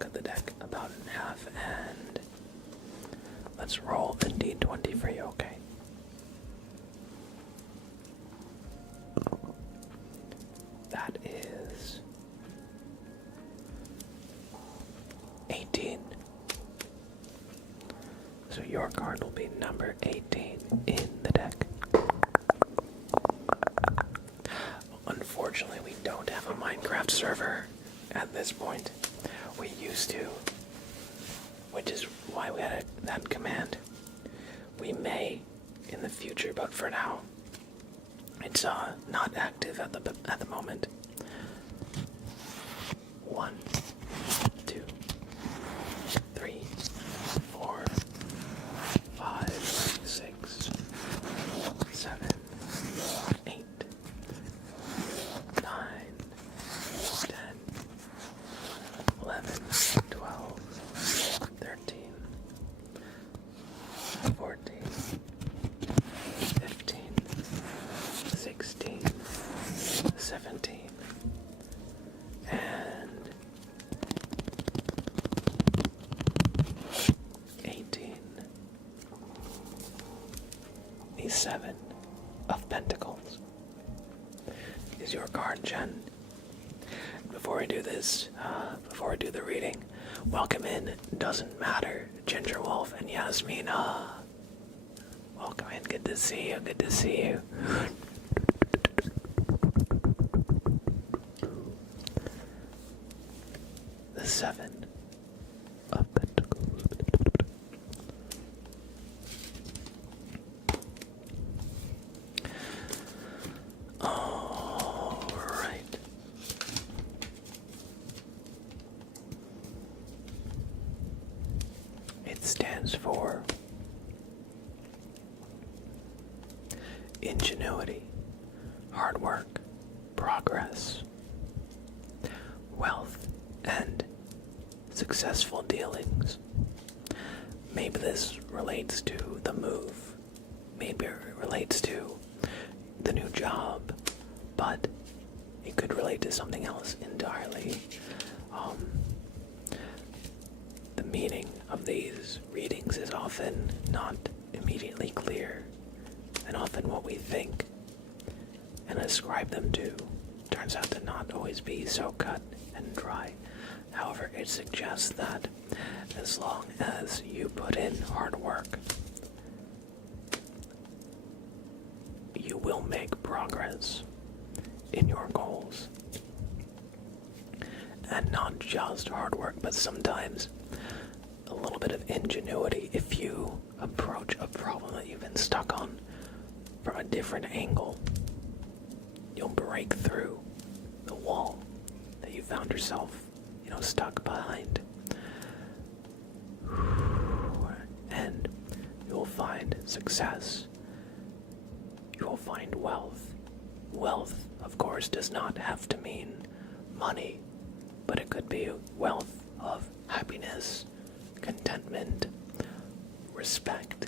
Cut the deck about in half, and let's roll the D20 for you, okay? That is 18. So your card will be number 18 in the deck. Unfortunately, we don't have a Minecraft server at this point. We used to, which is why we had that command. We may in the future, but for now, it's not active at the moment. 1, 2, 3, 4, 5, 6, 7, 8, 9, 10, 11, 12, 13, 14, 15, 16, 17, and 18. The 7 of Pentacles is your card, Jen. Before I do this, before I do the reading, welcome in Doesn't Matter, Ginger Wolf and Yasmina. Welcome in, good to see you, good to see you. The 7 of Pentacles. Alright. It stands for ingenuity, hard work, progress, wealth, and successful dealings. Maybe this relates to the move. Maybe it relates to the new job. But it could relate to something else entirely. The meaning of these readings is often not immediately clear, and often what we think and ascribe them to turns out to not always be so cut and dry. However, it suggests that as long as you put in hard work, you will make progress in your goals. And not just hard work, but sometimes a little bit of ingenuity. If you approach a problem that you've been stuck on from a different angle, you'll break through the wall that you found yourself, stuck behind. And you'll find success. You will find wealth. Wealth, of course, does not have to mean money, but it could be wealth of happiness, contentment, respect.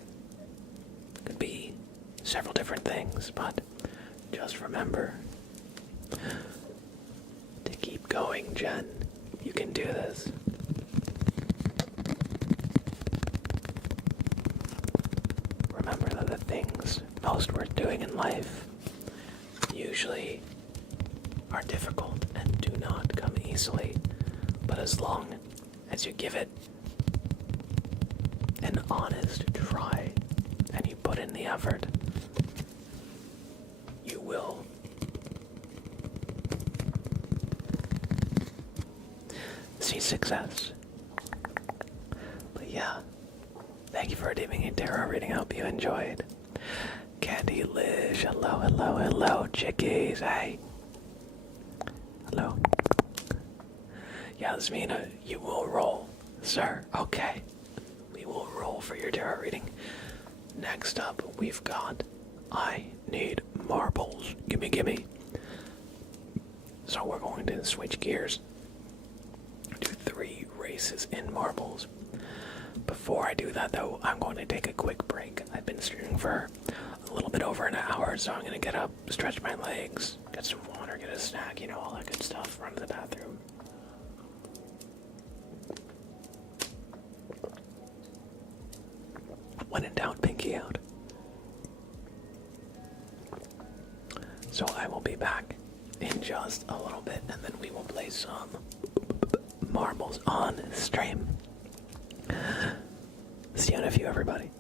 It could be several different things, but just remember to keep going, Jen. You can do this. Remember that the things most worth doing in life usually are difficult and do not come easily, but as long as you give it an honest try and you put in the effort, you will see success. But yeah, thank you for redeeming a tarot reading. I hope you enjoyed. Candy Lish, hello, hello, hello, chickies, hey. Hello. Yasmina, you will roll, sir. Okay. We will roll for your tarot reading. Next up, we've got I Need Marbles. Gimme, gimme. So we're going to switch gears. Do 3 races in marbles. Before I do that, though, I'm going to take a quick break. I've been streaming for a little bit over an hour, so I'm going to get up, stretch my legs, get some water, get a snack, all that good stuff, run to the bathroom. When in doubt, pinky out. So I will be back in just a little bit, and then we will play some marbles on stream. See you in a few, everybody.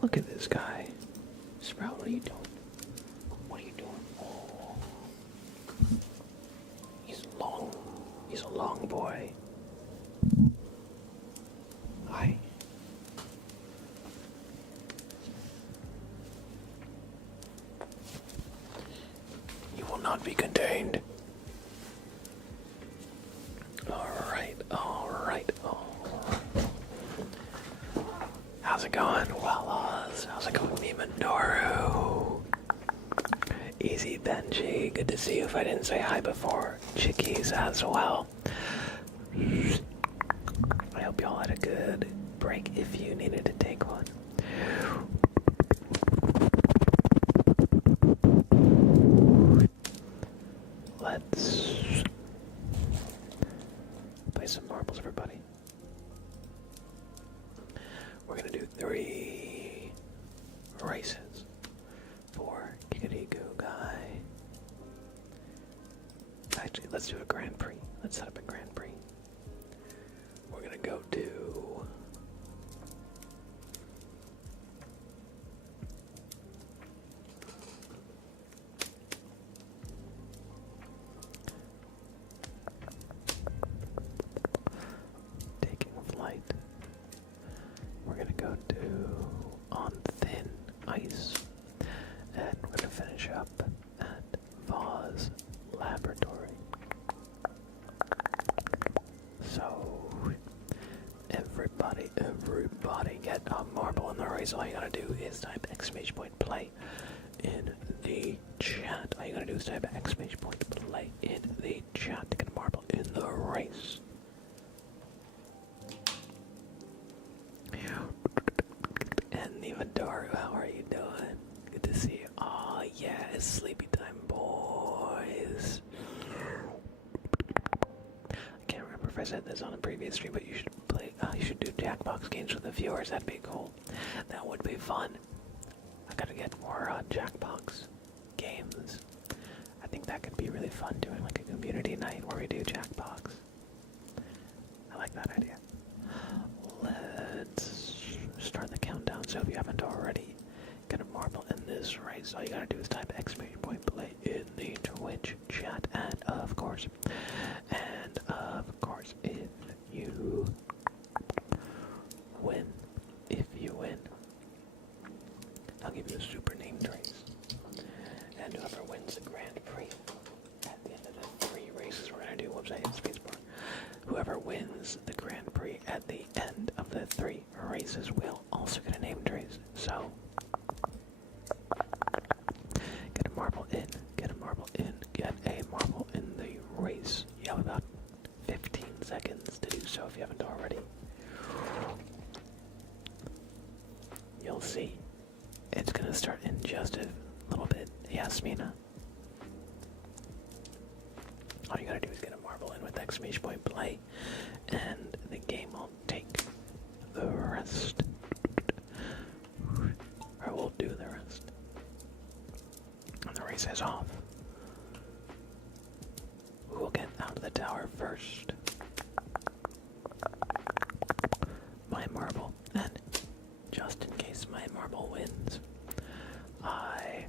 Look at this guy. Sprout, what are you doing? What are you doing? Oh. He's long. He's a long boy. Hi. You will not be contained. Alright. How's it going? Well, how's it going, Minoru? Easy Benji, good to see you if I didn't say hi before. Chickies as well. I hope y'all had a good break if you needed to take one. Let's play some marbles, everybody. We're gonna do 3 races for Giggity Goo Guy. Actually, let's do a Grand Prix. Let's set up a Grand Prix. We're gonna go to taking flight. We're gonna go to On Thin Ice, and we're gonna finish up at Voz Laboratory. So everybody get a marble in the race. All you gotta do is type !play in the chat. All you gotta do is type !play in the chat to get a marble in the race. And Nivadoru, how are you doing? Good to see you. Oh yeah, it's sleepy time, boys. I can't remember if I said this on a previous stream, but you should you should do Jackbox games with the viewers. That'd be cool. That would be fun. I gotta get more Jackbox games. I think that could be really fun, doing like a community night where we do Jackbox. I like that idea. Let's start the countdown. So if you haven't already, get a marble in this race. All you gotta do is type !play in the Twitch chat, and of course, if you win, I'll give you a super named race. And whoever wins the Grand Prix at the end of the 3 races we're gonna do, whoops, I hit spacebar. Whoever wins the Grand Prix at the end of the 3 races will also get a named race. So, get a marble in, get a marble in, get a marble in the race. You have about 15 seconds to do so if you haven't already. You'll see. It's gonna start in just a little bit. Yasmina. All you gotta do is get a marble in with !play, and the game will take the rest. Or we'll do the rest. And the race is off. Who will get out of the tower first? My marble. And just in case my marble wins, I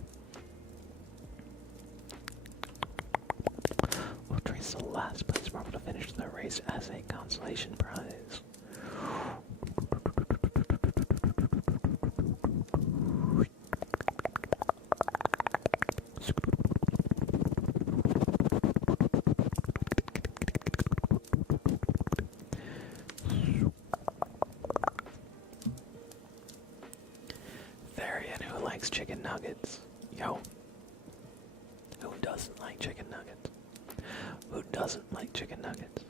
will trace the last place marble to finish the race as a consolation prize. Therian, who likes chicken nuggets? Yo. Who doesn't like chicken nuggets? Who doesn't like chicken nuggets?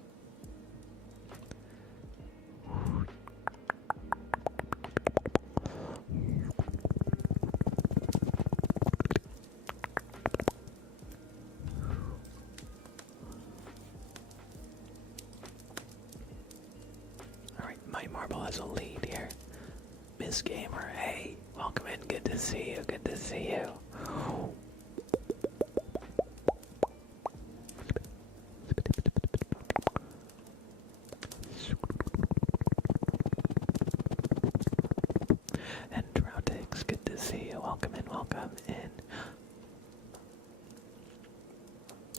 Alright, my marble has a lead here. Miss Gamer, hey, welcome in, good to see you, good to see you. And Troute, welcome in.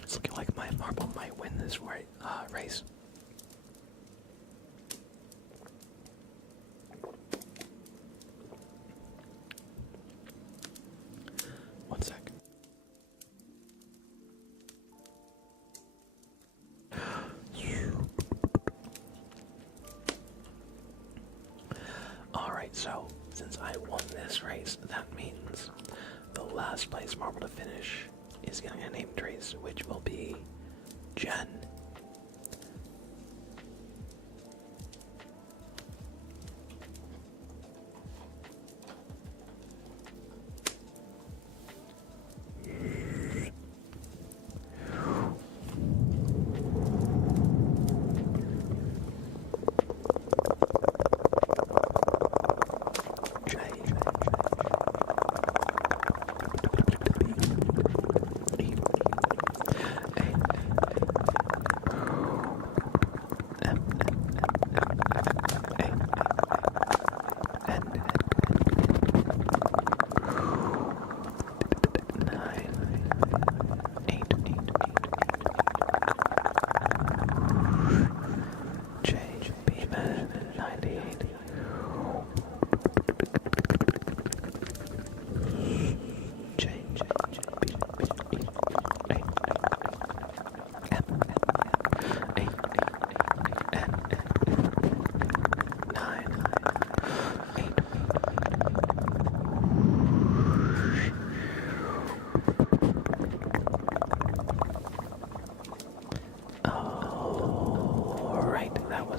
It's looking like my marble might win this race. One sec. Alright, so since I won this race, that means the last place marble to finish is getting a name trace, which will be Jen.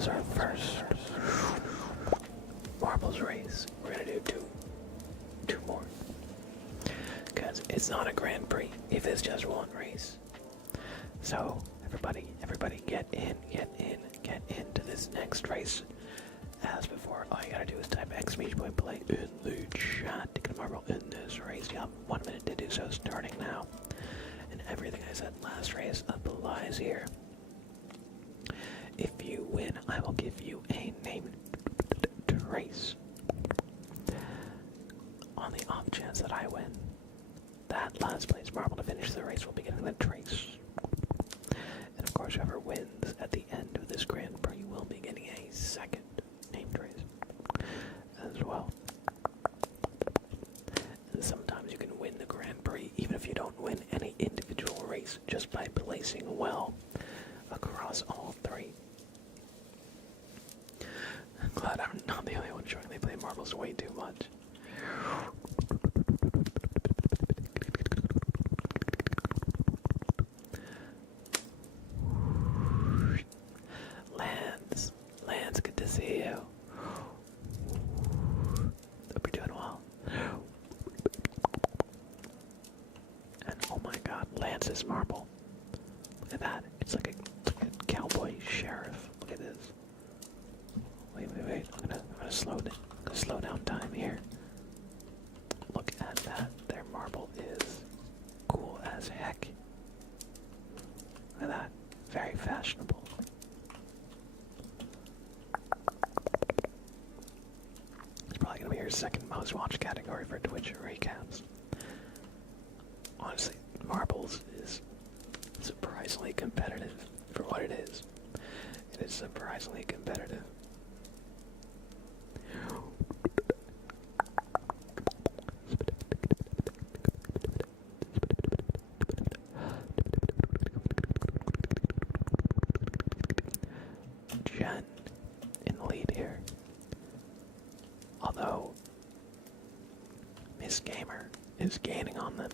Our first marbles race. We're gonna do two more, because it's not a Grand Prix if it's just one race. So everybody get into this next race. As before, all you gotta do is type !play in the chat to get a marble in this race. You have 1 minute to do so, starting now. And everything I said last race applies here. If you win, I will give you a name trace. On the off chance that I win, that last place marble to finish the race will be getting the trace. And of course, whoever wins at the end of this Grand Prix will be getting a second name trace as well. And sometimes you can win the Grand Prix even if you don't win any individual race, just by placing well across all three. I'm glad I'm not the only one showing they play marbles way too much. Lance, good to see you. Hope you're doing well. And oh my god, Lance's marble. Look at that. It's like a cowboy sheriff. Look at this. Wait. I'm gonna slow down time here. Look at that. Their marble is cool as heck. Look at that. Very fashionable. It's probably gonna be your second most watched category for Twitch recaps. Honestly, marbles is surprisingly competitive for what it is. It is surprisingly competitive. Jen in the lead here. Although Miss Gamer is gaining on them.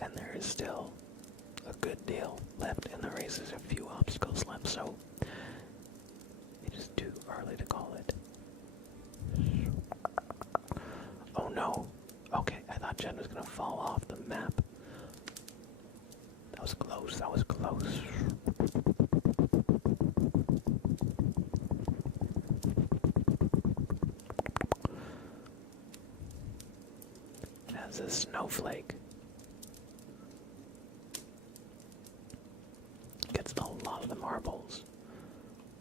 And there is still a good deal left in the race. There's a few obstacles left, so it is too early to call it. Oh no. Okay, I thought Jen was gonna fall off the map. That was close, that was close. As a snowflake gets a lot of the marbles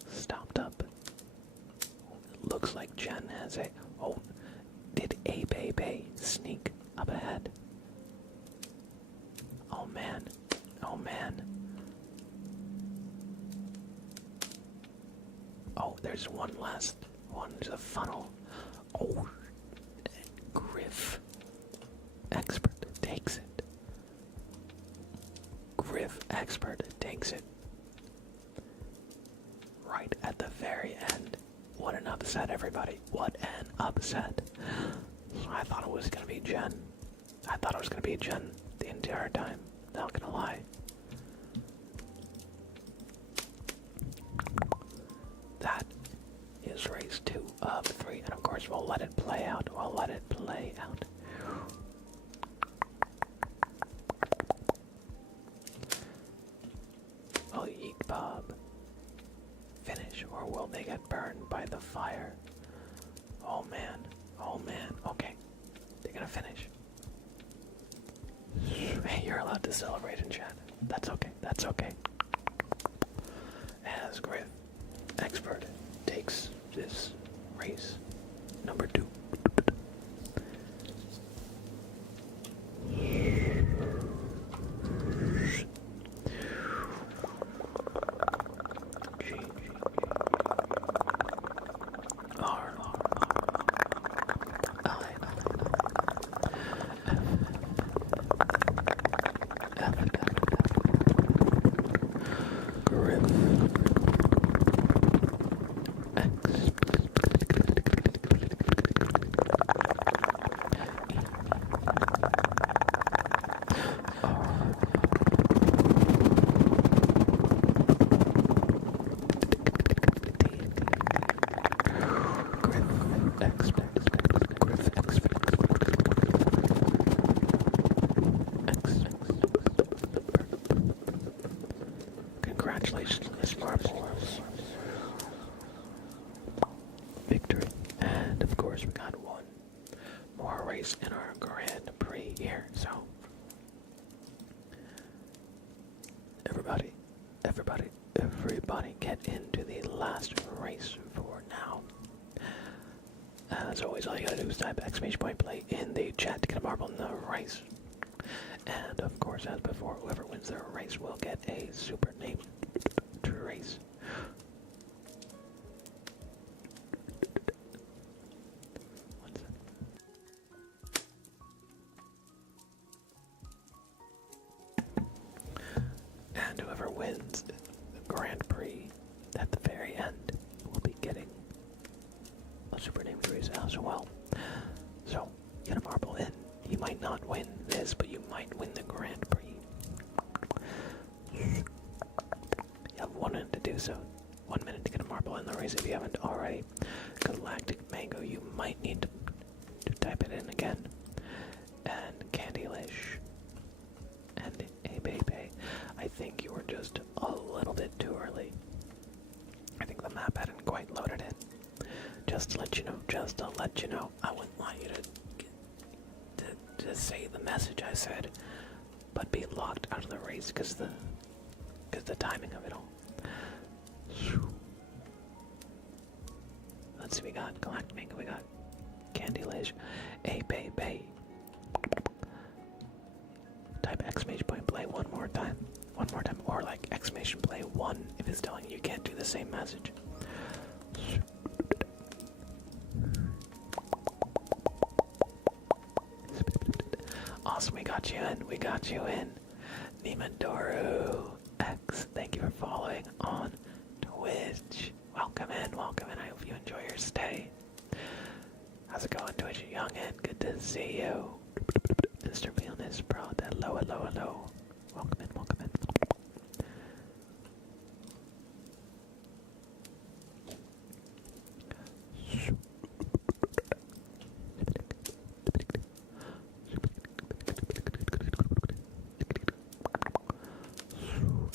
stopped up. It looks like Jen has a... Oh, did Abe A bay, sneak up ahead. Oh man, oh man. Oh, there's one last one. There's a funnel. Oh, Griff. Expert takes it. Griff Expert takes it. Right at the very end. What an upset, everybody. What an upset. I thought it was going to be Jen. I thought it was going to be Jen the entire time. Not going to lie. That is race 2 of 3. And of course, we'll let it play out. We'll let it play out. Will Yeet Bob finish, or will they get burned by the fire? Oh man, oh man, okay. They're gonna finish. Hey, you're allowed to celebrate in chat. That's okay, that's okay. As Griff Expert takes this race, number 2. Congratulations, Miss Marble. Victory. And of course, we got one more race in our Grand Prix here. So, everybody get into the last race for now. As always, all you gotta do is type !play in the chat to get a marble in the race. And of course, as before, whoever wins their race will get a super name to race. And whoever wins the Grand Prix at the very end will be getting a super name to race as well. So, get a marble in. You might not win this, but you might win the Grand Prix. You have 1 minute to do so. 1 minute to get a marble in the race if you haven't already. Galactic Mango, you might need to type it in again. And Candylish. And Abebe. I think you were just a little bit too early. I think the map hadn't quite loaded in. Just to let you know, I wouldn't want you to say the message I said, but be locked out of the race because the timing of it all. Let's see, we got Galactic Mango, we got Candylish, Abebe. Type !play one more time, or like !play 1 if it's telling you can't do the same message. Awesome, we got you in. Nimandoru X, thank you for following on Twitch. Welcome in. I hope you enjoy your stay. How's it going, Twitch Youngin? Good to see you. Mr. Realness Prod, hello. Welcome in.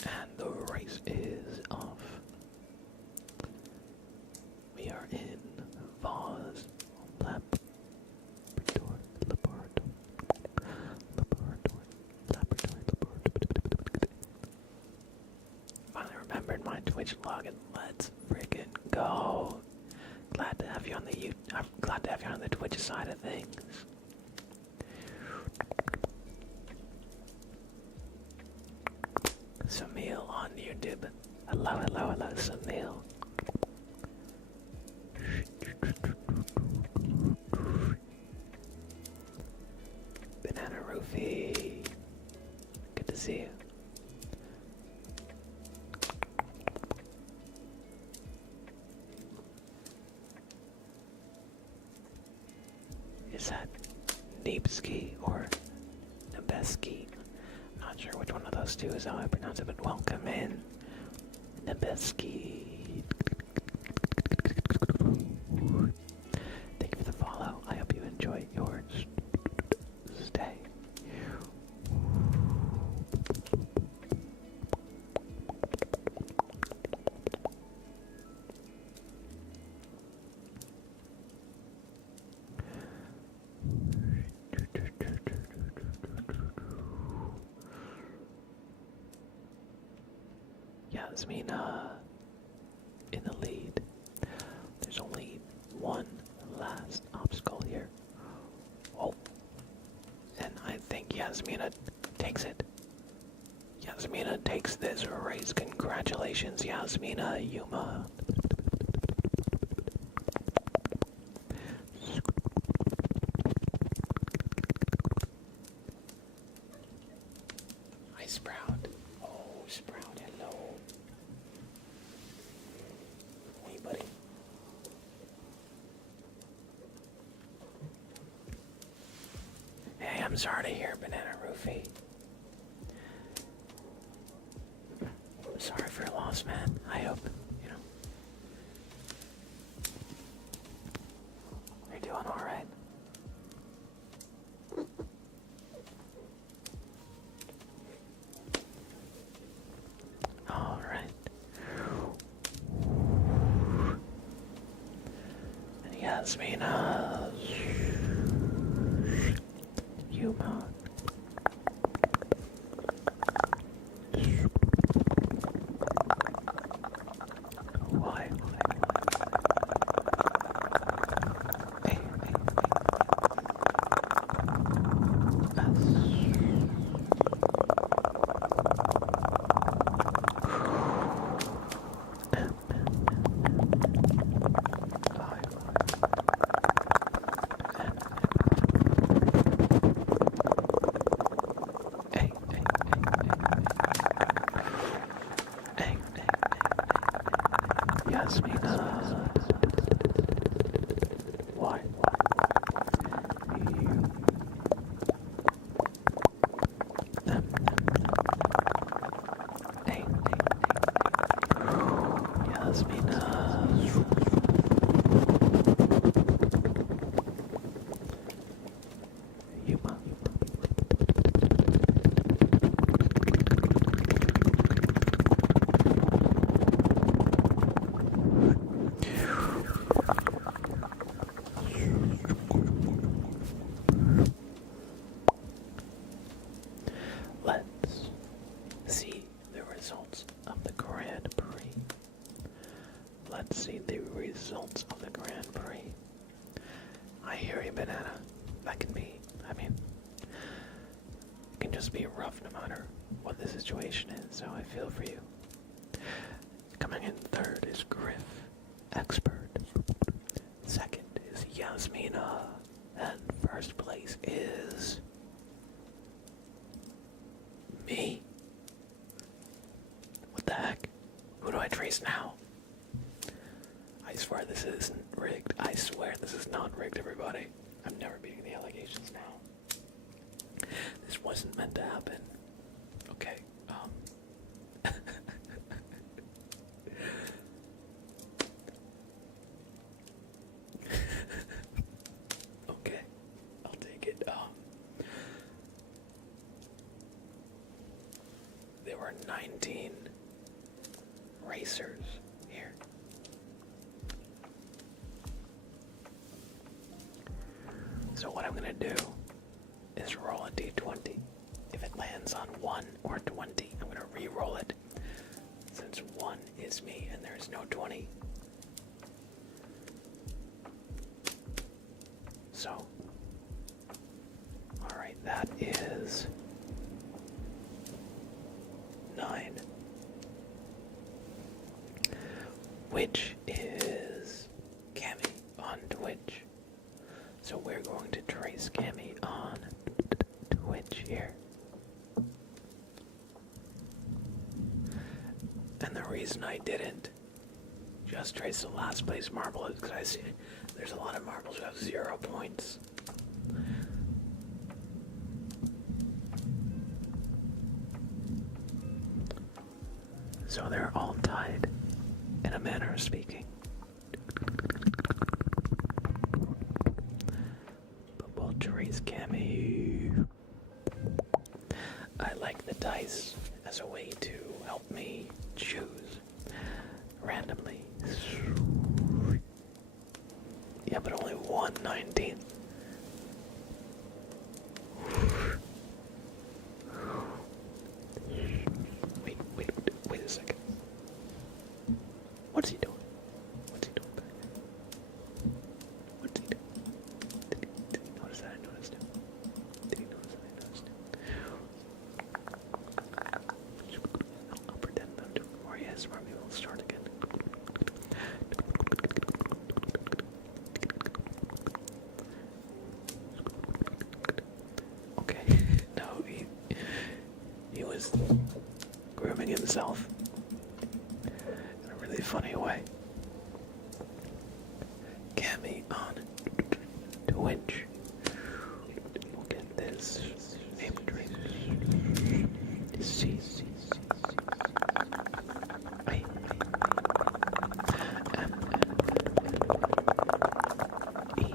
And the race is off. We are in Vaz Laboratory. Finally remembered my Twitch login. Let's freaking go. Glad to have you on the Twitch side of things. us a meal. Banana Roofie. Good to see you. Is that Neebski or Nebeski? Not sure which one of those two is how I pronounce it, but welcome in. Nebeski. Thank you for the follow. I hope you enjoy your stay. Yasmina in the lead. There's only one last obstacle here. Oh. And I think Yasmina takes it. Yasmina takes this race. Congratulations, Yasmina. Yuma. Hi, Sprout. Oh, Sprout, hello. Hey, buddy. Hey, I'm sorry to hear, Banana Roofie. I'm sorry for your loss, man. I hope, you're doing alright. Alright. And Yasmina. Yuma. Why? Hey. Yasmina. Why? Hey. Yasmina. Yuma. Let's see the results of the Grand Prix. Let's see the results of the Grand Prix. I hear you, Banana. That can be, it can just be rough no matter what the situation is, so I feel for you. Coming in third is Griff, Expert. Second is Yasmina. And first place is me. What the heck? Who do I trace now? I swear this isn't rigged. I swear this is not rigged, everybody. I'm never beating the allegations now. This wasn't meant to happen. Okay, okay, I'll take it. There were 19 racers here. So what I'm gonna do is roll a d20. If it lands on 1 or 20, I'm gonna re-roll it. Since 1 is me and there's no 20. So, alright, that is 9. which is Cammy on Twitch. So we're going to trace Cammy on Twitch here. And the reason I didn't just trace the last place marble is because I see there's a lot of marbles who have 0 points. So they're all tied, in a manner of speaking. But we'll trace Cammy. I like the dice as a way to help me choose randomly. Yeah, but only 1/19. Wait a second. What's he doing? What's he doing back there? What's he doing? Did he notice that I noticed him? Did he notice that I noticed him? I'll pretend I'm doing more. Yes, maybe we'll start again. Okay. No, he was grooming himself in a really funny way. Cammy on Twitch. We'll get this imagery. C. I. M. E.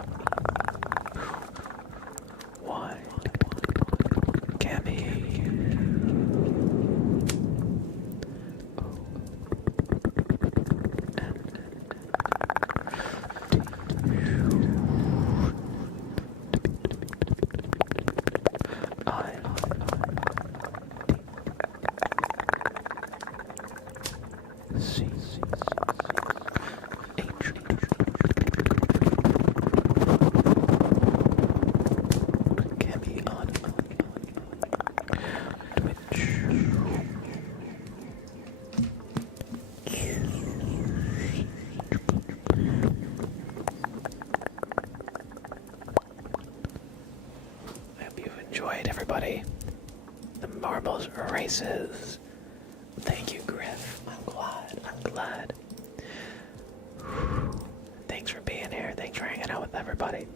Y. Cammy. Enjoyed, everybody. The marbles races. Thank you, Griff. I'm glad. Thanks for being here. Thanks for hanging out with everybody.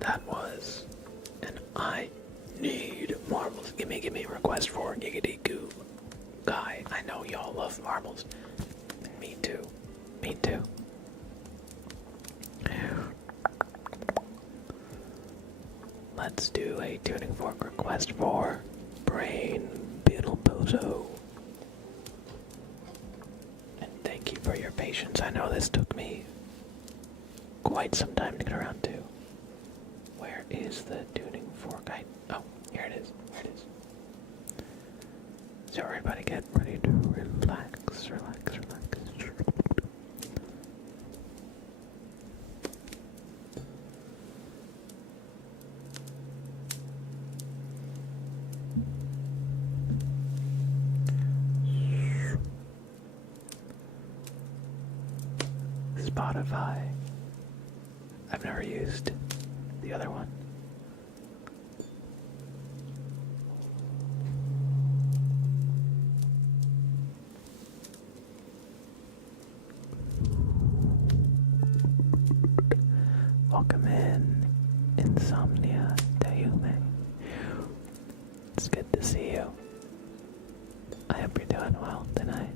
That was an I need marbles. Give me a request for Giggity Goo Guy. I know y'all love marbles. Me too. Let's do a tuning fork request for Brain Beetlepozo. And thank you for your patience. I know this took me quite some time to get around to. Where is the tuning fork? Oh, here it is. So everybody get ready to relax. Spotify. I've never used the other one. Welcome in, Insomnia Dayume. It's good to see you. I hope you're doing well tonight.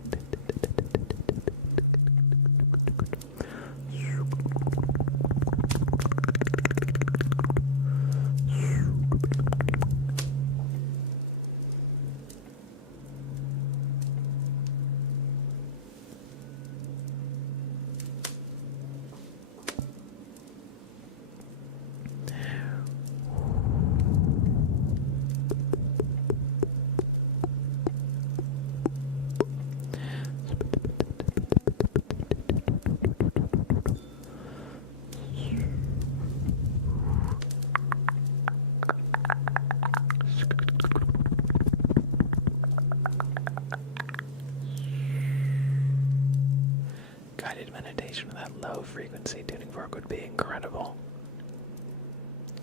guided meditation with that low frequency tuning fork would be incredible.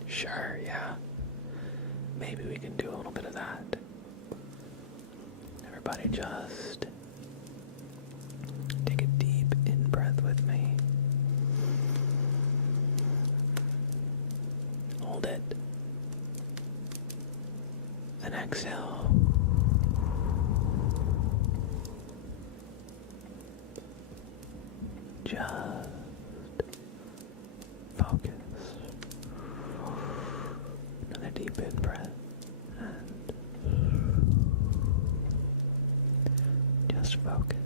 Sure, yeah. Maybe we can do a little bit of that. Everybody just take a deep in-breath with me. Hold it. And exhale. Just focus. Another deep in-breath. And just focus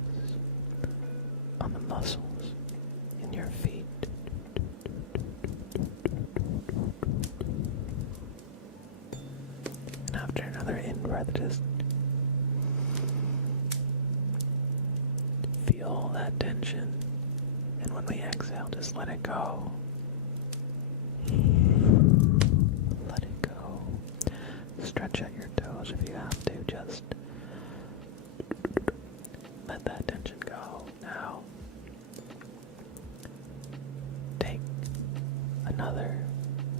on the muscles in your feet. And after another in-breath, just feel that tension. And when we exhale, just let it go. Let it go. Stretch out your toes if you have to. Just let that tension go. Now, take another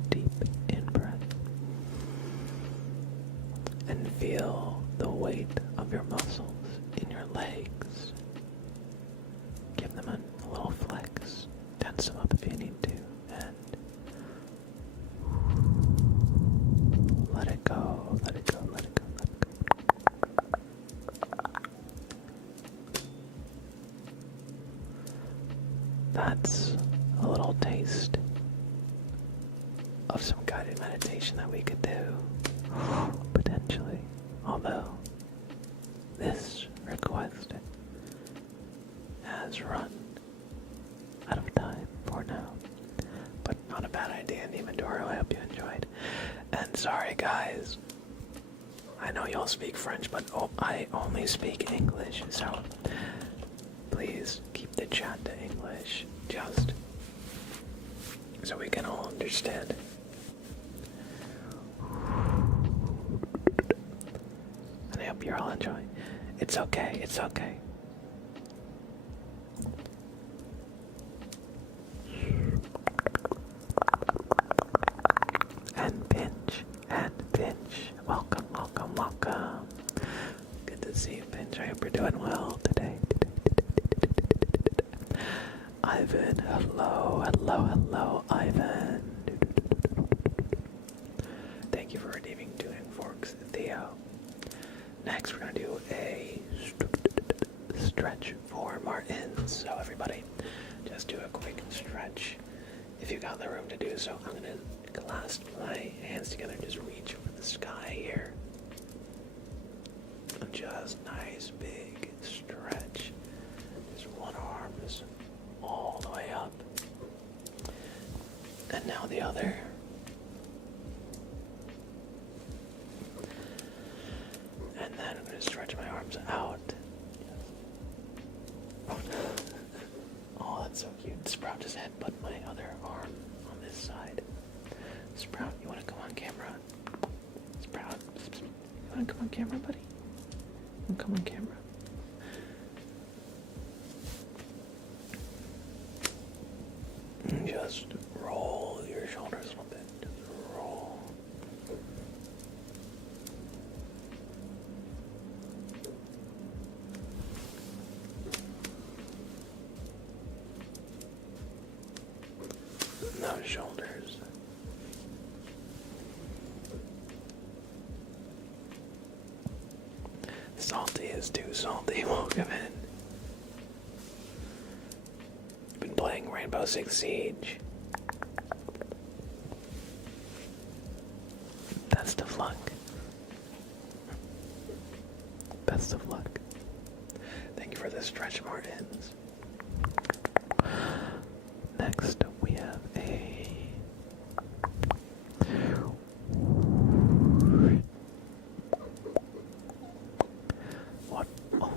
deep in-breath and feel the weight of your muscles in your legs. Give them a little flex. Tense them up if you need to. And let it go, let it go, let it go, let it go. That's a little taste of some guided meditation that we could do, potentially. Although, this request has run out of time for now. But not a bad idea in the inventory. I hope you enjoyed. And sorry guys, I know y'all speak French, but I only speak English, so please keep the chat to English, just so we can all understand. And I hope you're all enjoying. It's okay, it's okay. And Pinch. Welcome, welcome, welcome. Good to see you, Pinch. I hope you're doing well today. Ivan, hello, hello, hello, Ivan. Thank you for redeeming Tuning Forks, Theo. Next, we're going to do a stretch for Martins. So everybody, just do a quick stretch. If you got the room to do so, I'm going to clasp my hands together and just reach for the sky here. Just nice big stretch. Just one arm is all the way up. And now the other. And then I'm going to stretch my arms out. Oh, that's so cute. Sprout just headbutt my other arm on this side. Sprout, you want to come on camera? Sprout, you want to come on camera, buddy? You want to come on camera? And just roll your shoulders a little bit. Just roll. Those shoulders. Salty is too salty. Welcome in. Been playing Rainbow Six Siege. Best of luck. Best of luck. Thank you for the stretch, Martins. Next, we have a what? Oh,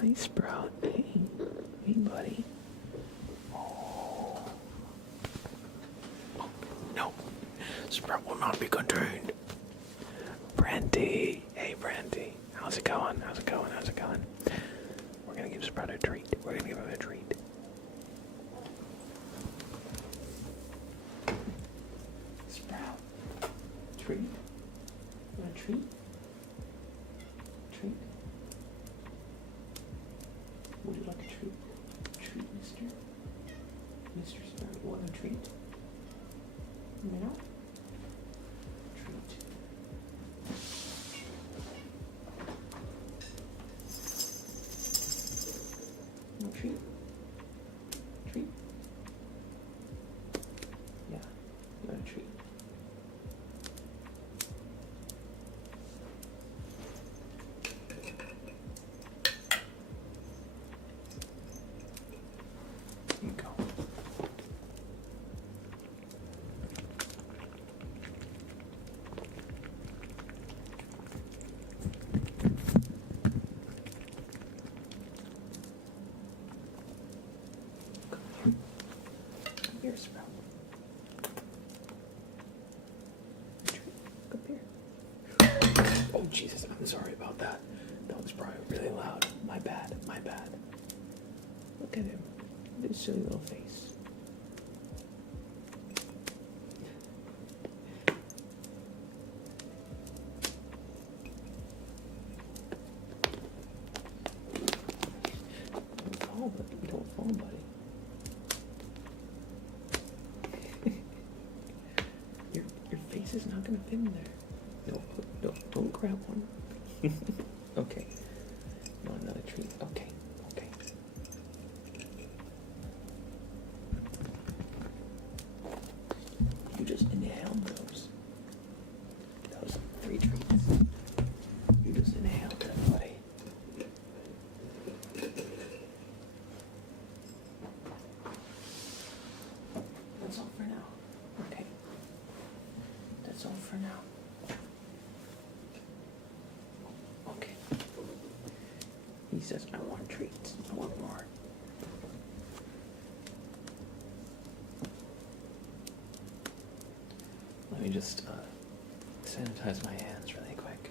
hi, Sprout. Hey, hey, buddy. Oh, no, Sprout will not be contained. Brandy, hey, Brandy. How's it going? How's it going? How's it going? We're gonna give Sprout a treat. We're gonna give him a treat. treat? You want a treat? Treat? Would you like a treat? Treat, mister? Mr. Sparrow, you want a treat? No? Treat. No treat? Treat? Yeah, you want a treat. Here you go. Come here, Sprout. Come here. Oh, Jesus, I'm sorry about that. That was probably really loud. My bad, my bad. Look at him. His silly little face. Don't fall, buddy. Your face is not gonna fit in there. Don't grab one. Okay. You want another treat? Okay. Okay. You just inhaled those. That was 3 treats. You just inhaled them, buddy. That's all for now. Okay. That's all for now. Okay. He says, I want treats. I want more. Let me just sanitize my hands really quick.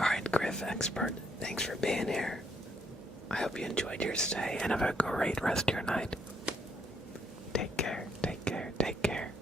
Alright, Griff Expert, thanks for being here. I hope you enjoyed your stay and have a great rest of your night. Take care, take care, take care.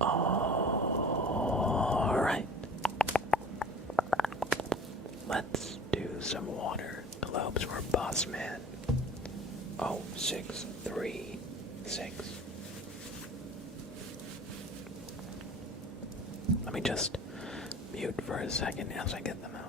Alright. Let's do some water globes for Boss Man. Oh, 6, 3, 6. Let me just mute for a second as I get them out.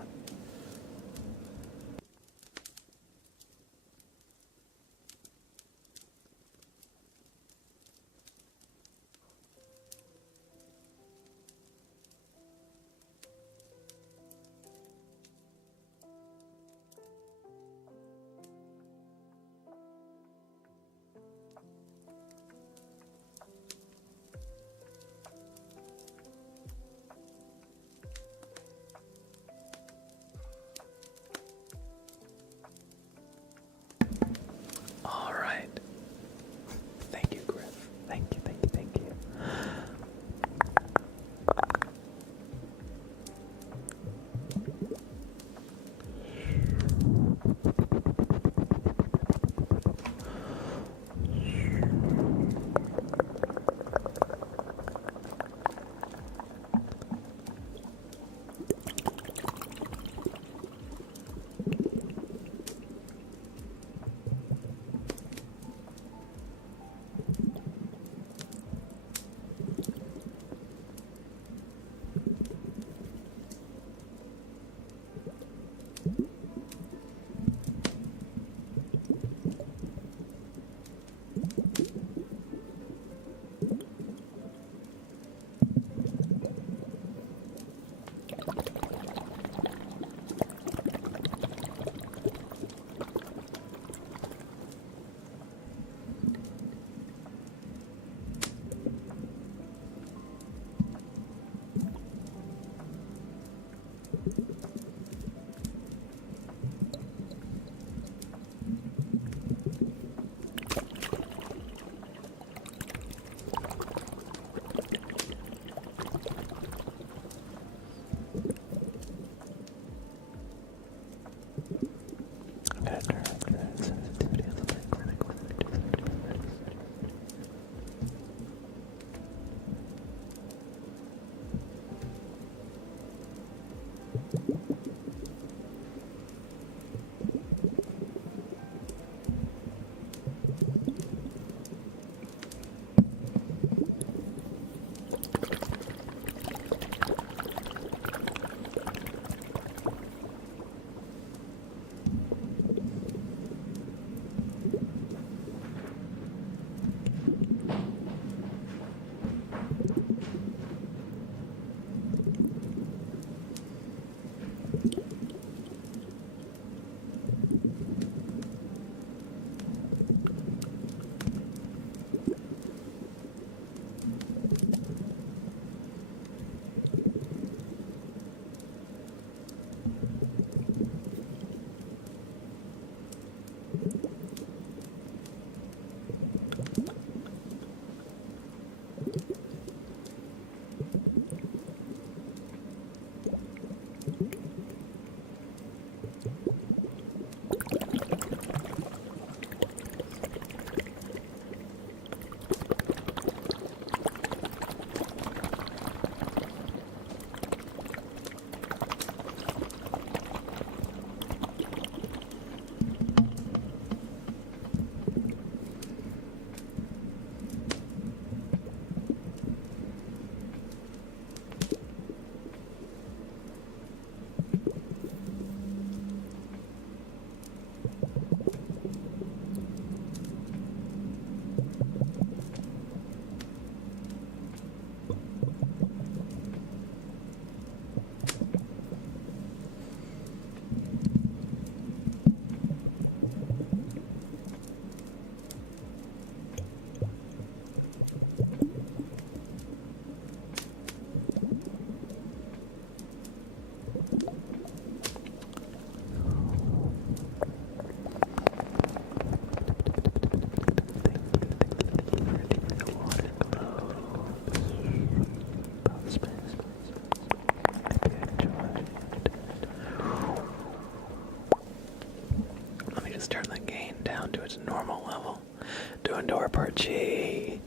Andor Perchi.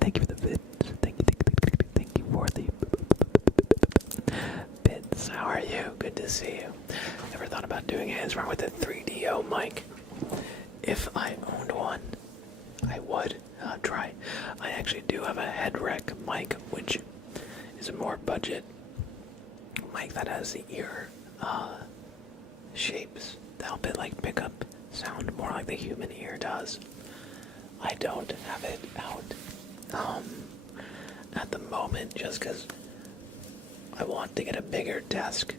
Thank you for the bits. Thank you for the bits. How are you? Good to see you. Ever thought about doing a hands-on with a 3DO mic? If I owned one, I would try. I actually do have a head rec mic, which is a more budget mic that has the ear shapes to help it like pick up sound more like the human ear does. I don't have it out at the moment just because I want to get a bigger desk.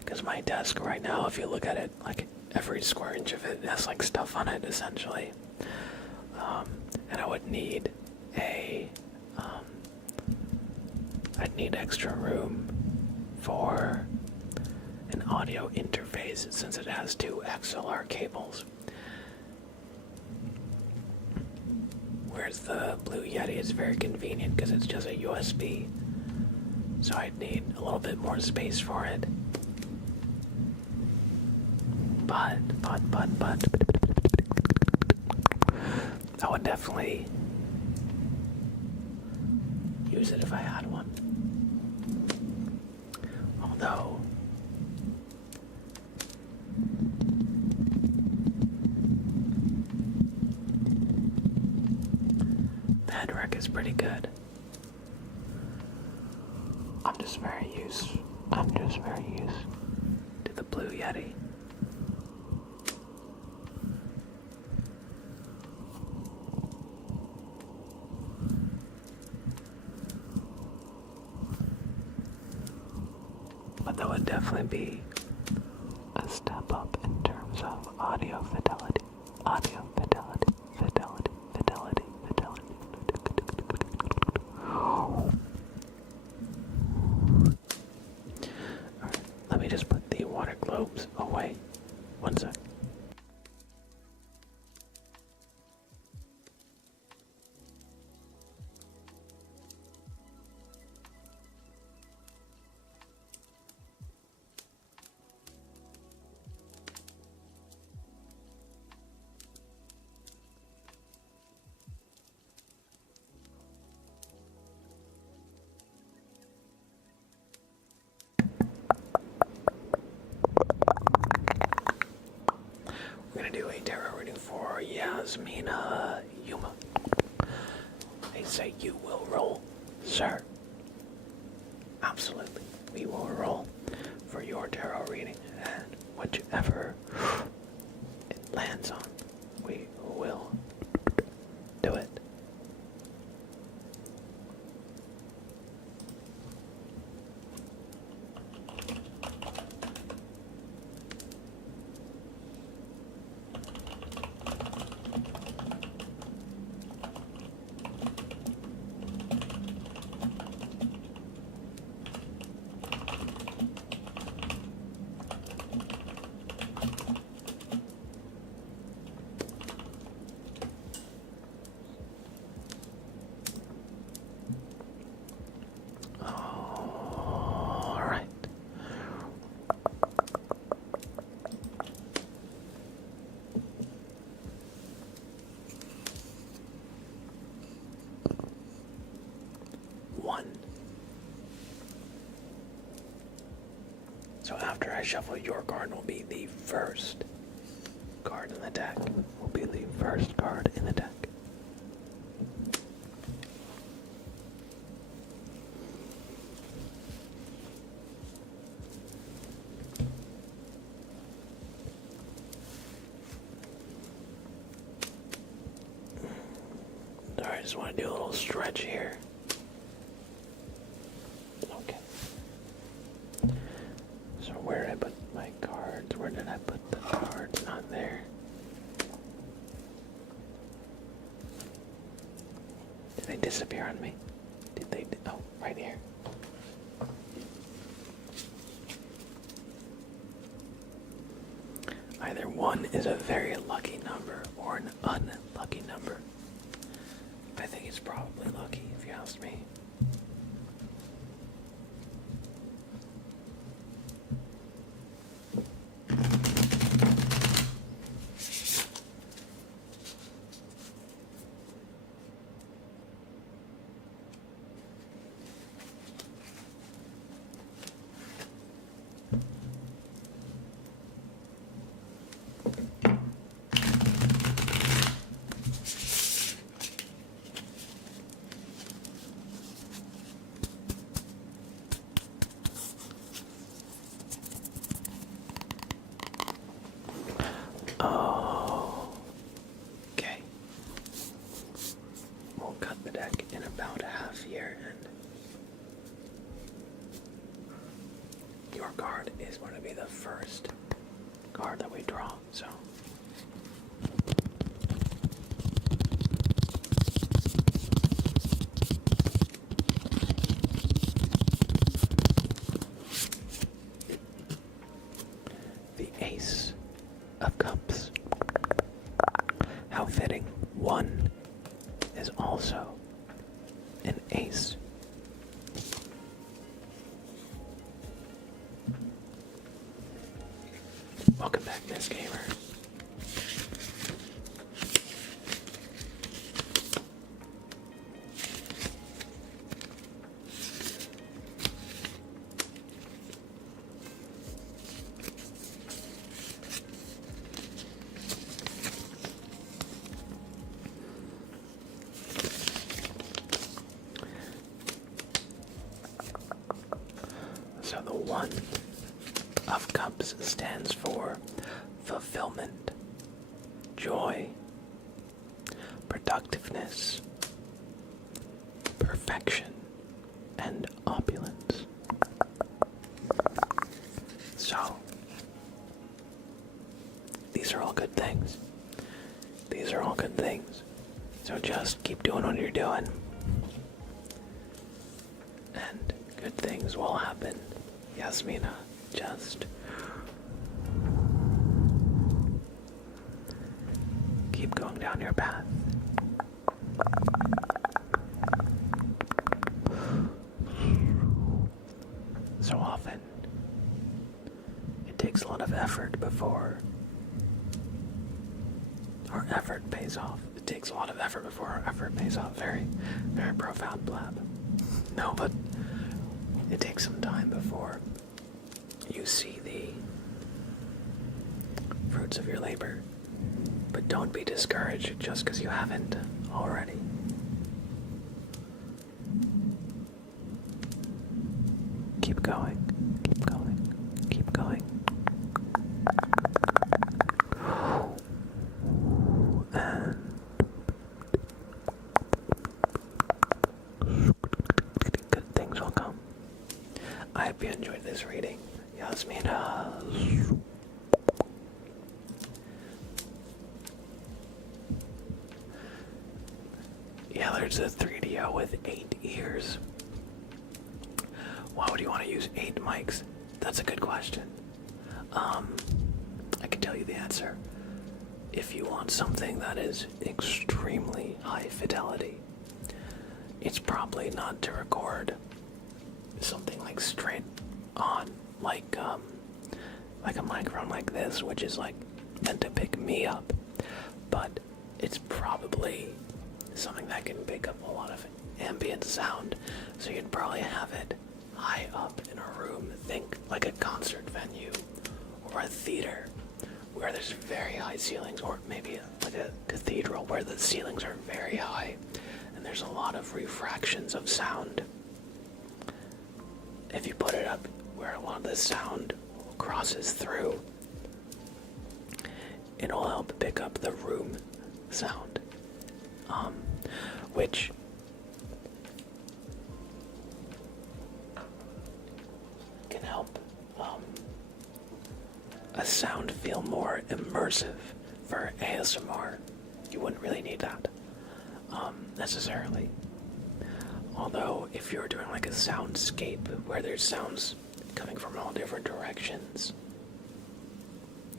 Because my desk right now, if you look at it, like every square inch of it has like stuff on it essentially. And I would need I'd need extra room for an audio interface since it has two XLR cables. Whereas the Blue Yeti is very convenient because it's just a USB. So I'd need a little bit more space for it. But I would definitely use it if I had one. Although the head rec is pretty good. I'm just very used to the Blue Yeti. But that would definitely be a step up in terms of audio fidelity. Alright, let me just put the water globes away. One sec. We're gonna do a tarot reading for Yasmina Yuma. They say you will roll, sir. Absolutely, we will roll for your tarot reading, and whichever it lands on, we will do it. So after I shuffle, your card will be the first card in the deck. Alright, I just want to do a little stretch here. Okay. So where did I put my cards? Where did I put the cards? Not there. Did they disappear on me? Did they? Oh, right here. Either one is a very lucky number or an unlucky number. I think it's probably lucky, if you ask me. be the first card that we draw, so. The Ace of Cups. How fitting. One is also an ace. Welcome back, Miss Gamer. So the One of Cups stands for fulfillment, joy, productiveness, perfection, and opulence. So, these are all good things. These are all good things. So just keep doing what you're doing. And good things will happen. Yasmina, just keep going down your path. So often, it takes a lot of effort before our effort pays off. It takes a lot of effort before our effort pays off. Very, very profound blab. No, but it takes some time before you see the fruits of your labor. But don't be discouraged just because you haven't already. Keep going, keep going, keep going. And good things will come. I hope you enjoyed this reading. Yasmina. Yeah, there's a 3DO with 8 ears. Why would you want to use 8 mics? That's a good question. I can tell you the answer. If you want something that is extremely high fidelity, it's probably not to record something like straight on, like a microphone like this, which is like meant to pick me up, but it's probably something that can pick up a lot of ambient sound, so you'd probably have it high up in a room. Think like a concert venue or a theater where there's very high ceilings, or maybe like a cathedral where the ceilings are very high and there's a lot of refractions of sound. If you put it up where a lot of the sound crosses through, it'll help pick up the room sound, which can help a sound feel more immersive. For ASMR, you wouldn't really need that necessarily. Although, if you're doing like a soundscape where there's sounds coming from all different directions,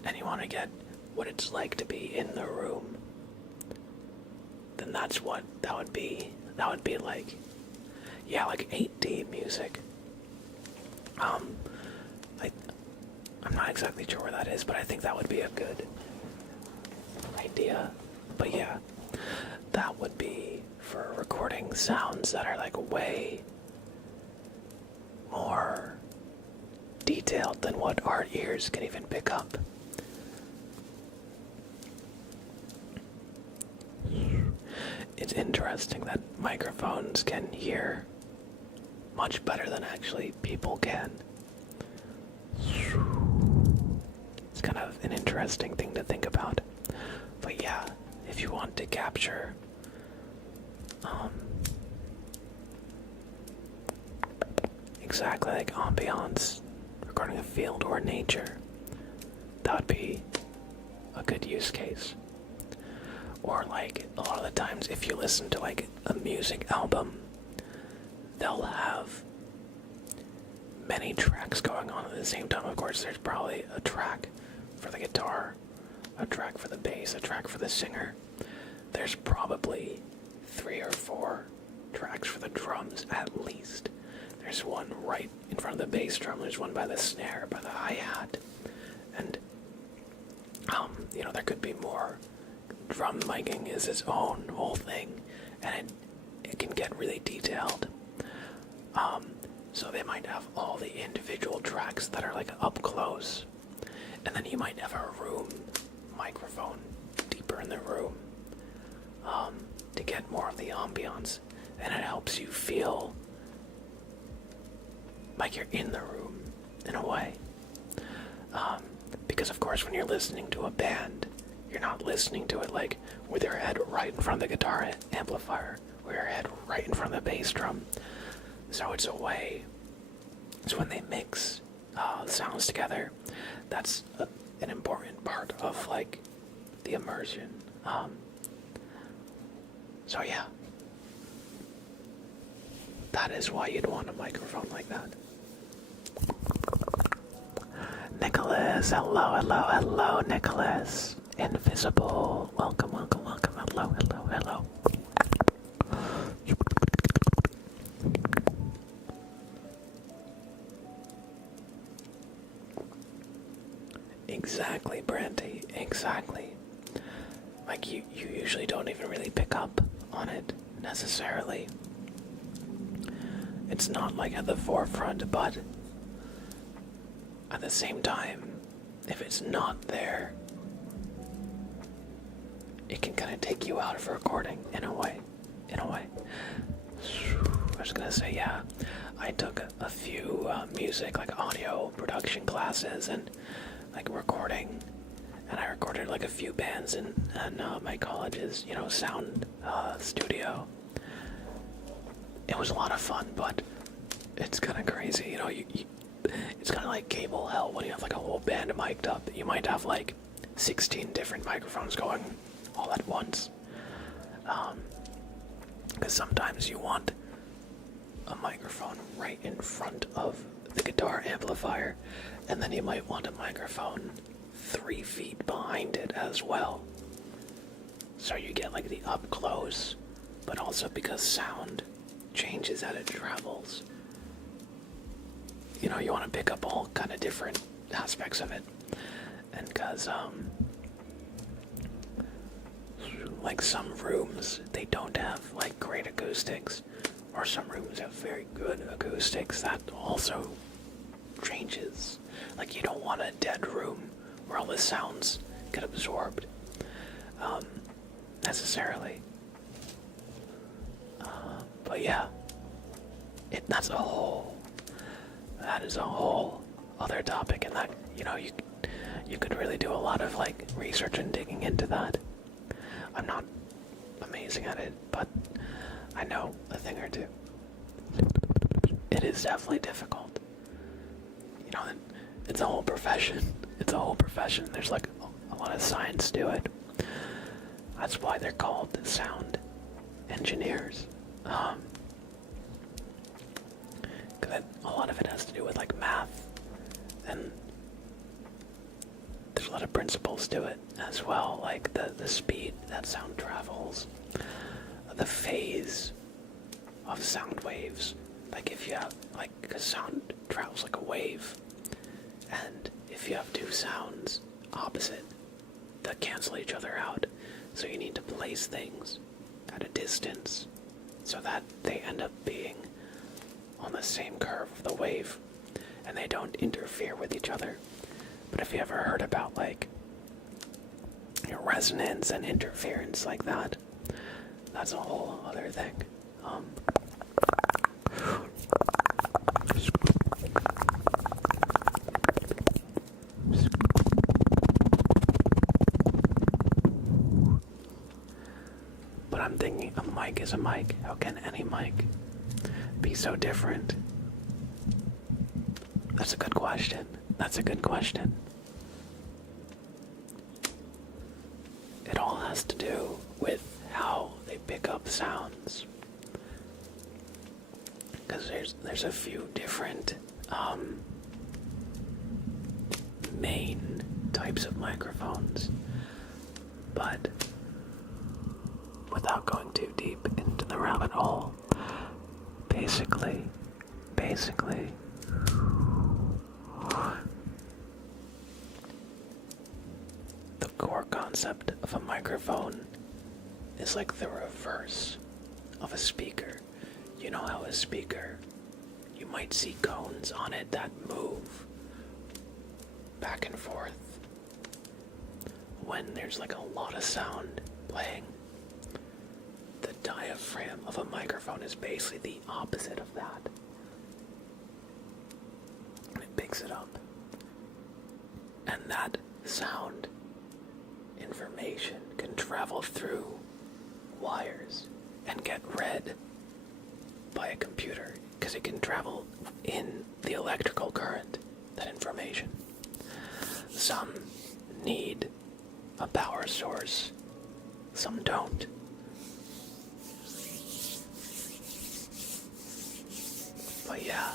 and you want to get what it's like to be in the room, then that would be like, yeah, like 8D music. I'm not exactly sure where that is, but I think that would be a good idea. But yeah, that would be for recording sounds that are like way more detailed than what our ears can even pick up. It's interesting that microphones can hear much better than actually people can. It's kind of an interesting thing to think about. But yeah, if you want to capture exactly like ambiance, recording a field or nature, that would be a good use case. Or like a lot of the times if you listen to like a music album, they'll have many tracks going on at the same time. Of course, there's probably a track for the guitar, a track for the bass, a track for the singer. There's probably 3 or 4 tracks for the drums at least. There's one right in front of the bass drum, there's one by the snare, by the hi-hat, and there could be more. Drum miking is its own whole thing, and it can get really detailed. So they might have all the individual tracks that are like up close, and then you might have a room microphone deeper in the room to get more of the ambiance, and it helps you feel like you're in the room in a way. Because of course when you're listening to a band, you're not listening to it like with your head right in front of the guitar amplifier, or your head right in front of the bass drum. So it's a way, it's when they mix sounds together, that's an important part of like the immersion. So yeah, that is why you'd want a microphone like that. Nicholas, hello, Nicholas. Invisible, welcome, hello. Exactly, Brandy, exactly. Like, you usually don't even really pick up on it, necessarily. It's not, like, at the forefront, but at the same time, if it's not there, it can kind of take you out of recording, in a way. I was gonna say, yeah, I took a few music, like audio production classes, and like recording, and I recorded like a few bands in my college's, sound studio. It was a lot of fun, but it's kind of crazy, it's kind of like cable hell when you have like a whole band mic'd up. You might have like 16 different microphones going all at once. Because sometimes you want a microphone right in front of the guitar amplifier, and then you might want a microphone 3 feet behind it as well. So you get like the up close, but also because sound changes as it travels. You want to pick up all kind of different aspects of it. And because, like some rooms, they don't have like great acoustics, or some rooms have very good acoustics, that also changes. Like you don't want a dead room where all the sounds get absorbed, necessarily. But yeah, that is a whole other topic, and that, you could really do a lot of like research and digging into that. I'm not amazing at it, but I know a thing or two. It is definitely difficult. It's a whole profession. There's like a lot of science to it. That's why they're called sound engineers. Because a lot of it has to do with like math, and there's a lot of principles to it as well, like the speed that sound travels, the phase of sound waves. Like if you have, because sound travels like a wave, and if you have two sounds opposite, that cancel each other out. So you need to place things at a distance so that they end up being on the same curve of the wave, and they don't interfere with each other. But if you ever heard about resonance and interference like that, that's a whole other thing. But I'm thinking a mic is a mic. How can any mic be so different? That's a good question. That's a good question. It all has to do with how they pick up sounds. Because there's a few different main types of microphones. But without going too deep into the rabbit hole, basically, the core concept of a microphone is like the reverse of a speaker. You know how a speaker, you might see cones on it that move back and forth when there's like a lot of sound playing. The diaphragm of a microphone is basically the opposite of that. It picks it up. And that sound information can travel through wires and get read by a computer because it can travel in the electrical current, that information. Some need a power source, some don't. But yeah.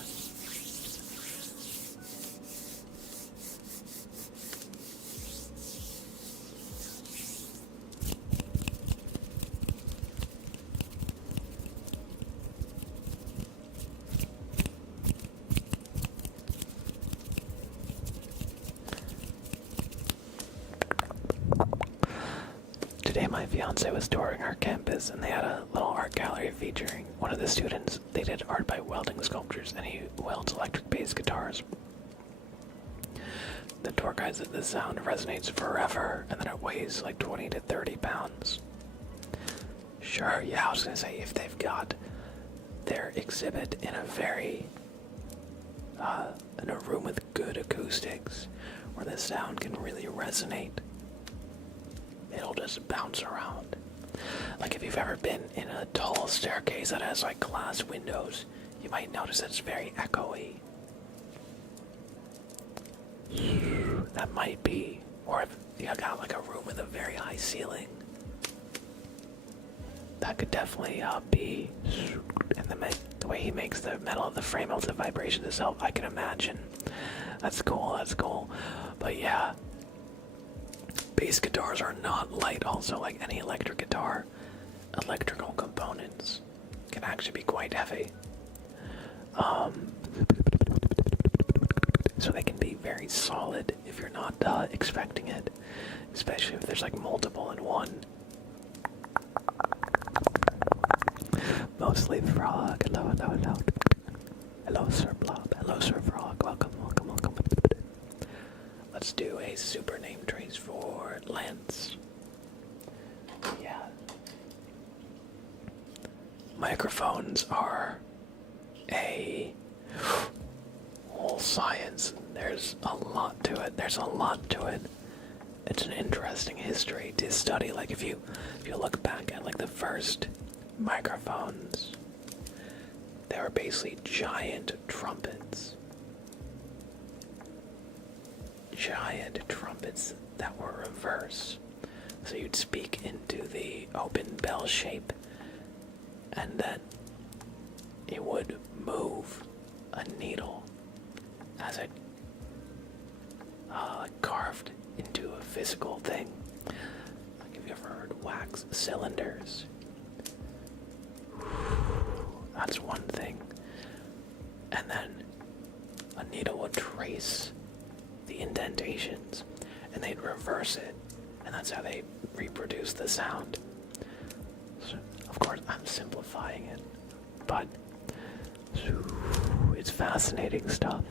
Today my fiance was touring our campus and they had a little art gallery featuring one of the students. They did art by welding sculptures and he welds electric bass guitars. The tour guide said the sound resonates forever and that it weighs like 20 to 30 pounds. Sure, yeah, I was gonna say if they've got their exhibit in a in a room with good acoustics where the sound can really resonate, it'll just bounce around. Like if you've ever been in a tall staircase that has like glass windows, you might notice it's very echoey. That might be, or if you got like a room with a very high ceiling, that could definitely be. And the way he makes the metal of the frame of the vibration itself, I can imagine. That's cool. But yeah, bass guitars are not light. Also, like any electric guitar, electrical components can actually be quite heavy. So they can be very solid if you're not expecting it, especially if there's like multiple in one. Mostly Frog. Hello. Hello, Sir Blob. Hello, Sir Frog. Welcome. Let's do a super name trace for Lance. Yeah. Microphones are a whole science. There's a lot to it. It's an interesting history to study. Like if you look back at like the first microphones, they were basically giant trumpets. That were reverse. So you'd speak into the open bell shape, and then it would move a needle as it carved into a physical thing. Like if you ever heard wax cylinders, that's one thing. And then a needle would trace the indentations and they'd reverse it, and that's how they reproduce the sound. So, of course, I'm simplifying it, but it's fascinating stuff.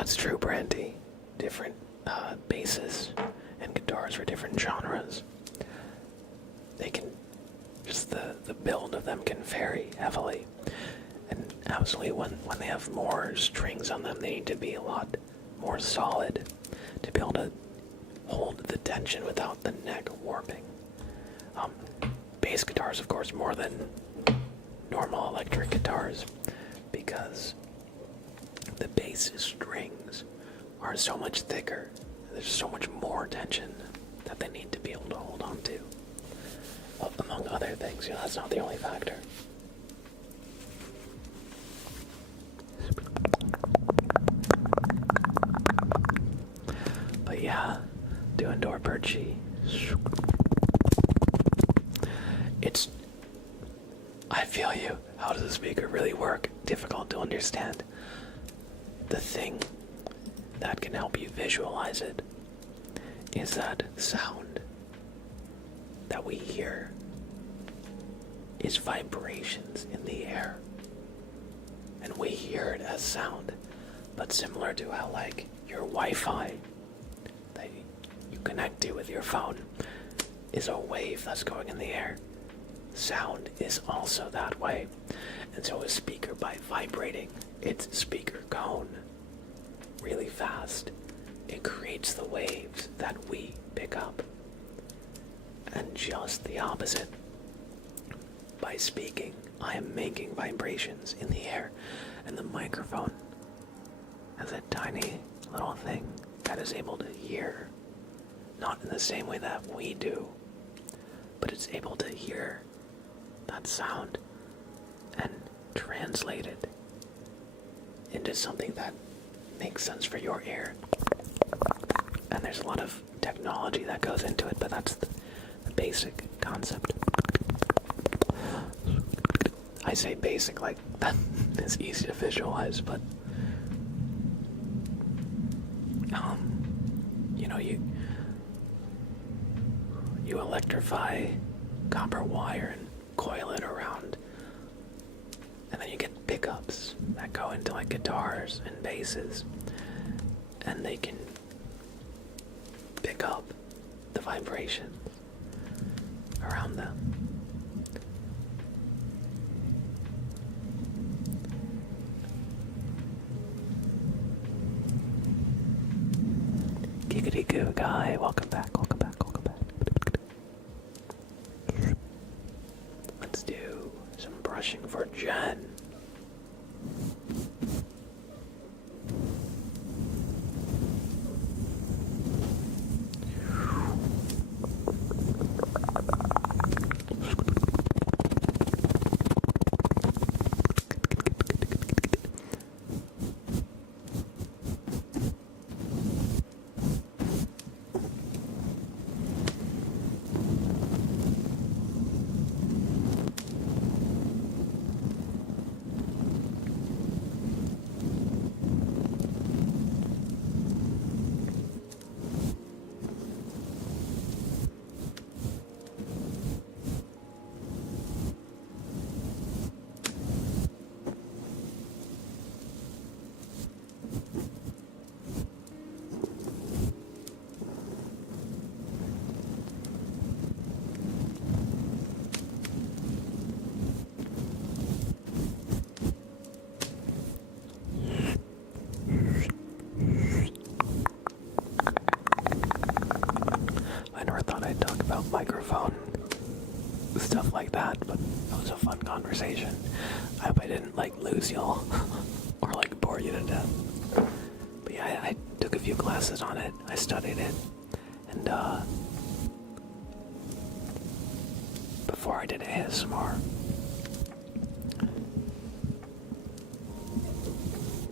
That's true, Brandy. Different basses and guitars for different genres. They can, just the build of them can vary heavily. And absolutely, when they have more strings on them, they need to be a lot more solid to be able to hold the tension without the neck warping. Bass guitars, of course, more than normal electric guitars, because the bass strings are so much thicker. There's so much more tension that they need to be able to hold on to. Among other things, that's not the only factor. But yeah, doing door perchy. I feel you. How does the speaker really work? Difficult to understand. The thing that can help you visualize it is that sound that we hear is vibrations in the air. And we hear it as sound. But similar to how, like, your Wi-Fi that you connect to with your phone is a wave that's going in the air, sound is also that way. And so a speaker, by vibrating its speaker cone really fast, it creates the waves that we pick up. And just the opposite. By speaking, I am making vibrations in the air, and the microphone has a tiny little thing that is able to hear, not in the same way that we do, but it's able to hear that sound and translate it into something that makes sense for your ear. And there's a lot of technology that goes into it, but that's the basic concept. I say basic like that is easy to visualize, but you electrify copper wire and coil it around, and then you get pickups that go into like guitars and basses, and they can pick up the vibrations around them. Giggity goo guy, welcome back, welcome back, welcome back. Let's do some brushing for Jen. Microphone stuff like that, but it was a fun conversation. I hope I didn't lose y'all or bore you to death. But yeah, I took a few classes on it. I studied it, and before I did ASMR,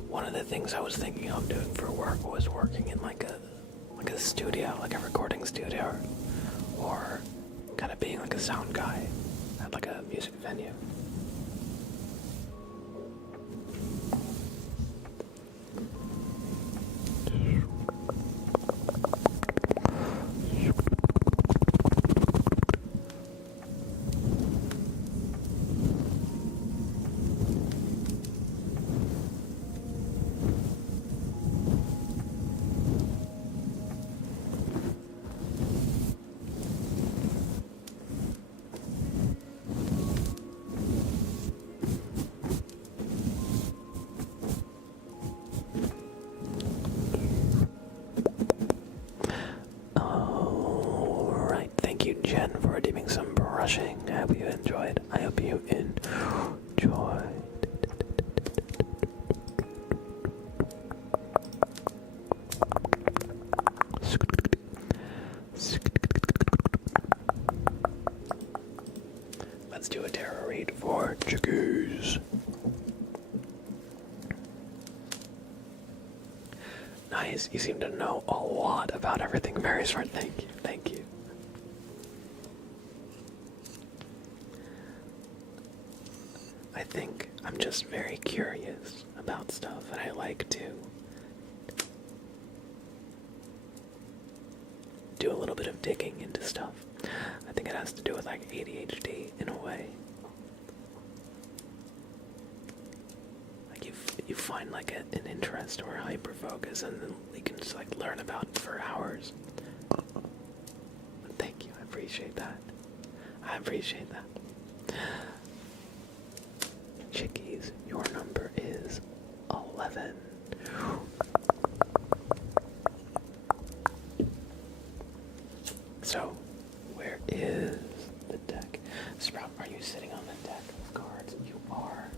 one of the things I was thinking of doing for work was working in like a studio, like a recording studio, or kind of being like a sound guy at like a music venue. hope you enjoy. Let's do a tarot read for chickies. Nice, you seem to know a lot about everything. Very smart, thank you, thank you. I think I'm just very curious about stuff, and I like to do a little bit of digging into stuff. I think it has to do with like ADHD in a way. Like you find like an interest or hyper focus, and then you can just like learn about it for hours. Thank you, I appreciate that. I appreciate that. Chickies, your number is 11. So, where is the deck? Sprout, are you sitting on the deck of cards? You are.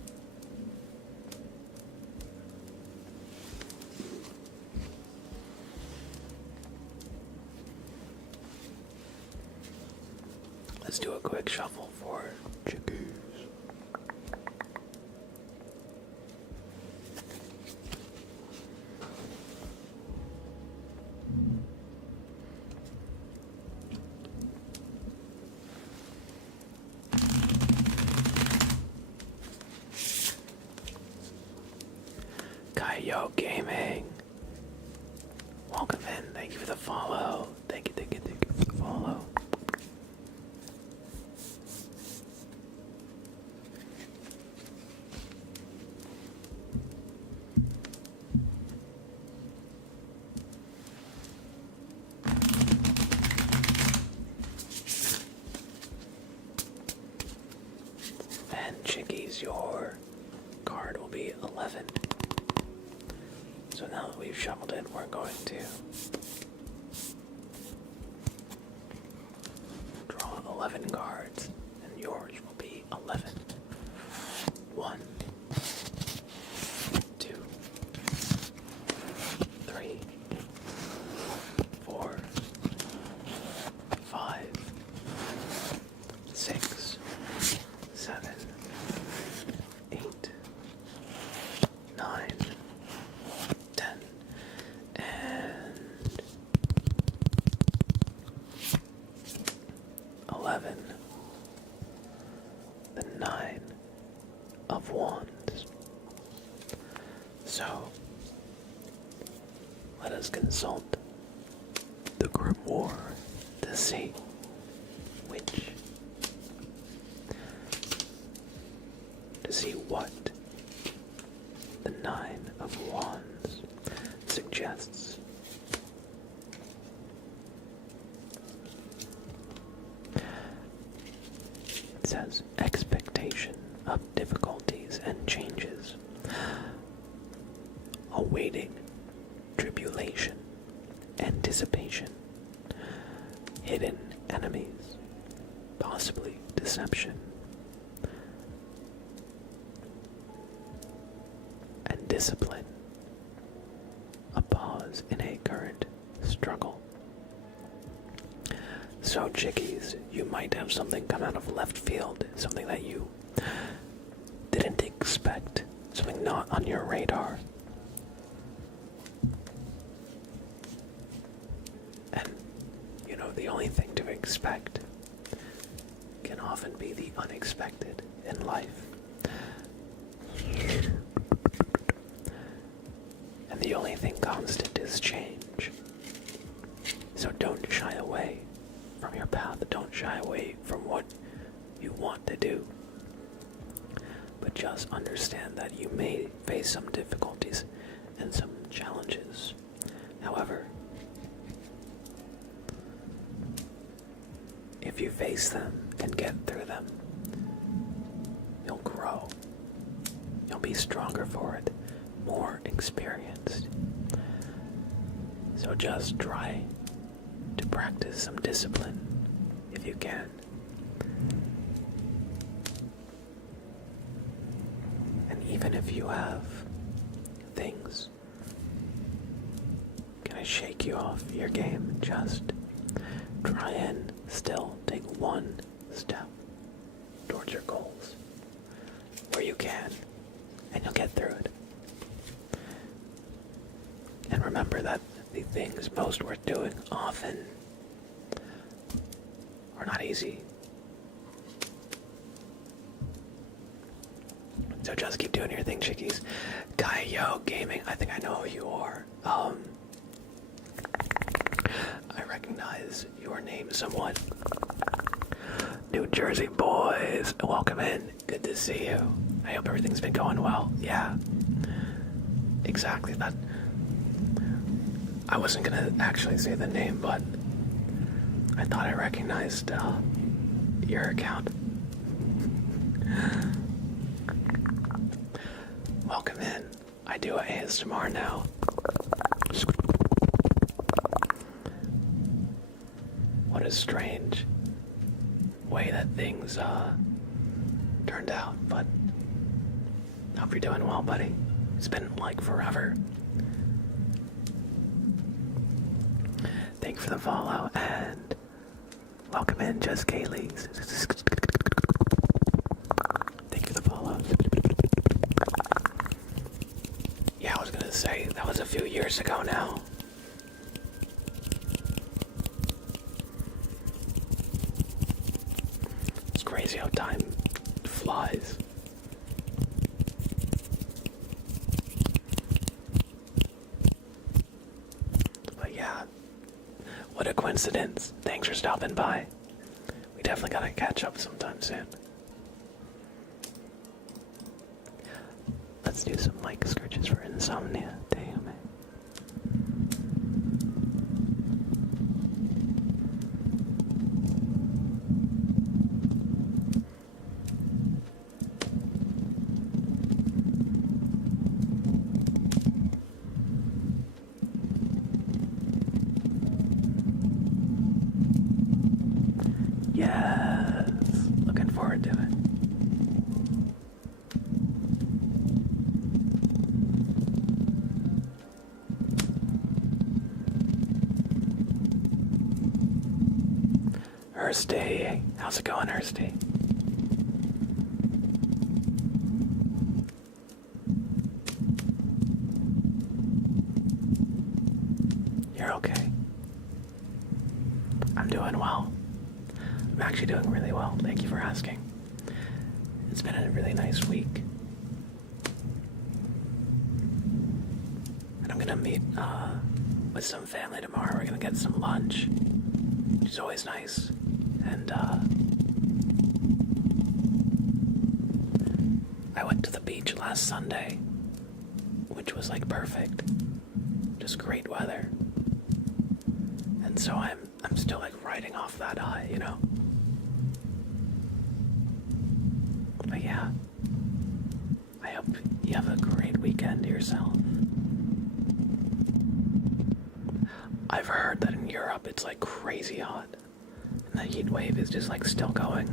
Let's do a quick shuffle for chickies. Yo Gaming, welcome in. Thank you for the follow. Thank you for the follow. And chickies, your card will be 11. So now that we've shuffled it, we're going to draw 11 cards, and yours will be 11. 1, 2, 3, 4, 5, 6, 7, 8, 9, 10, and 11. The 9 of Wands. So, let us consult the grimoire to see what the 9 of Wands suggests. It says expectation of difficulties and changes, awaiting tribulation, anticipation, hidden enemies, possibly deception, and discipline, a pause in a current struggle. So chickies, you might have something come out of left field, something that you didn't expect, something not on your radar. And, you know, the only thing to expect can often be the unexpected in life. And the only thing constant is change. So don't shy away from your path. Don't shy away from what you want to do. But just understand that you may face some difficulties and some challenges. However, if you face them and get through them, you'll grow. You'll be stronger for it, more experienced. So just try to practice some discipline if you can. even if you have things gonna shake you off your game, just try and still take one step towards your goals where you can, and you'll get through it. And remember that the things most worth doing often are not easy. So just keep doing your thing, chickies. Guy Yo Gaming, I think I know who you are. I recognize your name somewhat. New Jersey boys, welcome in. Good to see you. I hope everything's been going well. Yeah, exactly. That. I wasn't gonna actually say the name, but I thought I recognized your account. Welcome in. I do ASMR now. What a strange way that things turned out, but I hope you're doing well, buddy. It's been like forever. Thank you for the follow, and welcome in, Just Kaylee. Thank you for the follow. Yeah, I was gonna say, that was a few years ago now. It's crazy how time flies. But yeah, what a coincidence. Thanks for stopping by. We definitely gotta catch up sometime soon. Let's do some mic scratches for insomnia. Damn it. Yes, looking forward to it. Hursty, how's it going, Hursty? You're okay. I'm doing well. I'm actually doing really well. Thank you for asking. It's been a really nice week. And I'm gonna meet with some family tomorrow. We're gonna get some lunch, which is always nice. And I went to the beach last Sunday, which was like perfect. Just great weather. And so I'm still like riding off that high, you know? But yeah, I hope you have a great weekend yourself. I've heard that in Europe it's like crazy hot, and the heat wave is just like still going.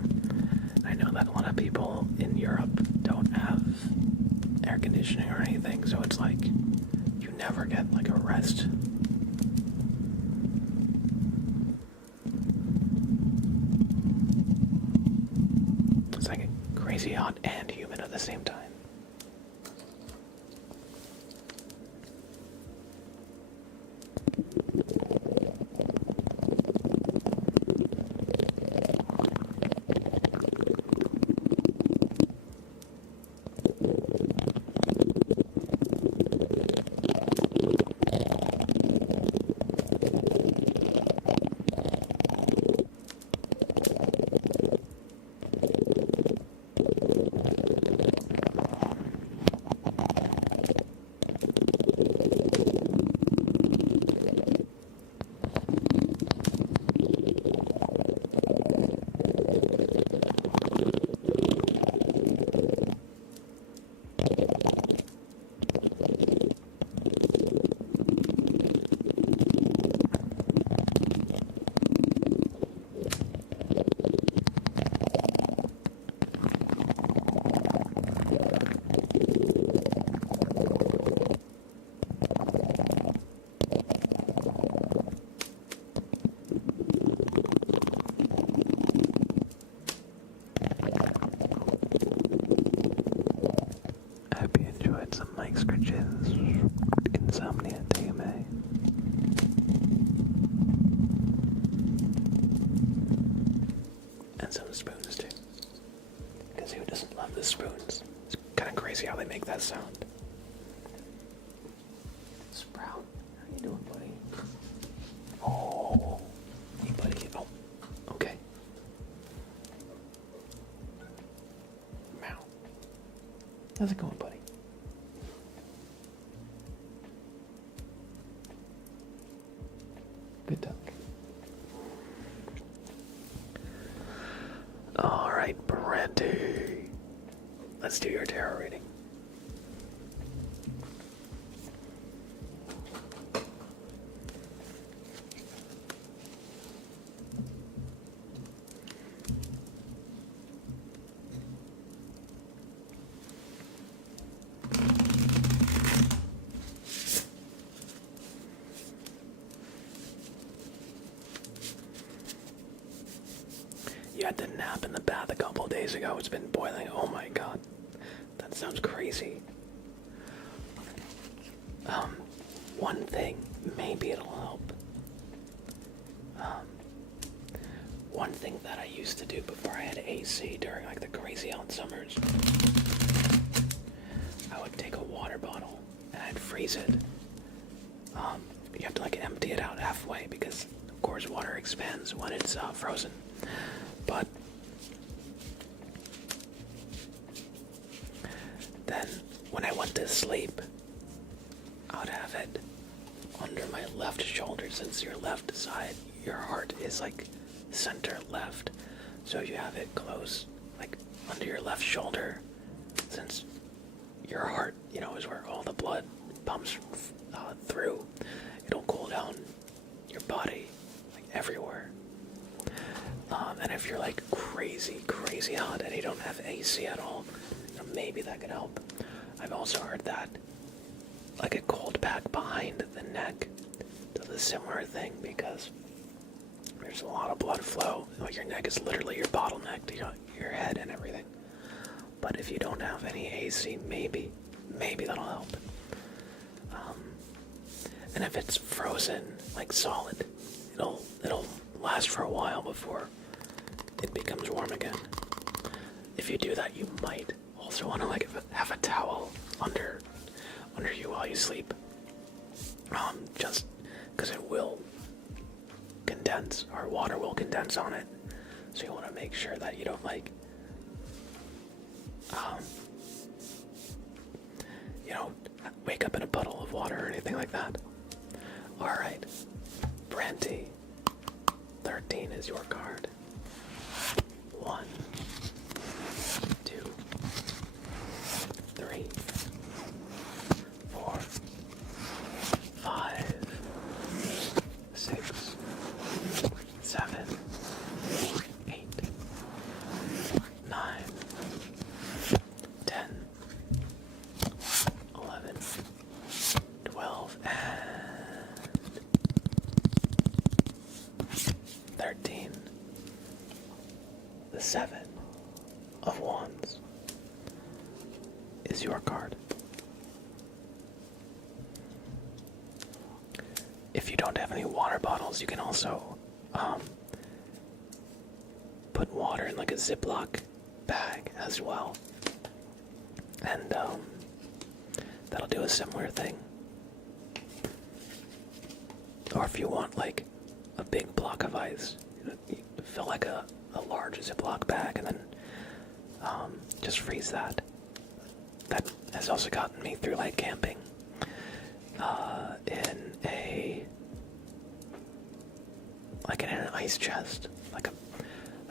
I know that a lot of people in Europe don't have air conditioning or anything, so it's like you never get like a rest. It's like crazy hot and humid at the same time. mic scratches. Insomnia TMA. And some spoons too. Because who doesn't love the spoons? It's kind of crazy how they make that sound. Sprout, how you doing, buddy? Oh, hey, buddy. Oh, okay. Meow. How's it going, buddy? Good talk. Alright, Brandy. Let's do your tarot reading. You had to nap in the bath a couple days ago. It's been boiling. Oh my god. That sounds crazy. One thing, maybe it'll help. One thing that I used to do before I had AC during like the crazy hot summers, I would take a water bottle and I'd freeze it. You have to like empty it out halfway because of course water expands when it's frozen. But then when I went to sleep, I would have it under my left shoulder, since your left side, your heart is like center left. So you have it close, like under your left shoulder, since your heart, you know, is where all the blood pumps through. It'll cool down your body, like everywhere. And if you're like crazy hot and you don't have AC at all, you know, maybe that could help. I've also heard that like a cold pack behind the neck does a similar thing because there's a lot of blood flow. Like your neck is literally your bottleneck to your head and everything. But if you don't have any AC, maybe that'll help. And if it's frozen, like solid, it'll last for a while before it becomes warm again. If you do that, you might also want to like have a towel under you while you sleep. Just because it will condense, or water will condense on it. So you want to make sure that you don't like, wake up in a puddle of water or anything like that. Alright, Brandy, 13 is your card. 1, 2, 3, 4, 5, 6, 7, 8, 9, 10, 11, 12, and 13. The 7 of Wands is your card. If you don't have any water bottles, you can also put water in like a Ziploc bag as well. And that'll do a similar thing. Or if you want like a big block of ice, you fill like a large Ziploc bag and then just freeze that. That has also gotten me through like camping in an ice chest. Like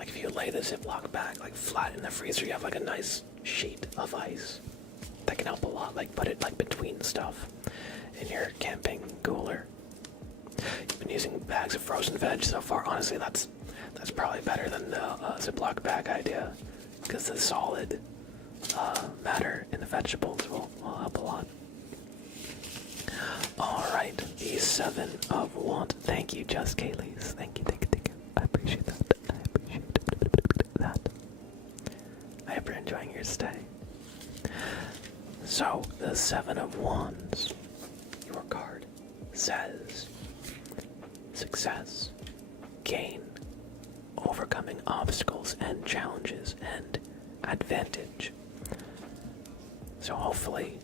if you lay the Ziploc bag like flat in the freezer, you have like a nice sheet of ice. That can help a lot. Like put it like between stuff in your camping cooler. You've been using bags of frozen veg so far. Honestly, that's probably better than the Ziploc bag idea, because the solid matter in the vegetables will help a lot. Alright, the 7 of Wands. Thank you, Just Kaylee's. Thank you. I appreciate that. I hope you're enjoying your stay. So, the Seven of Wands, your card, says success, gain, overcoming obstacles and challenges, and advantage. So hopefully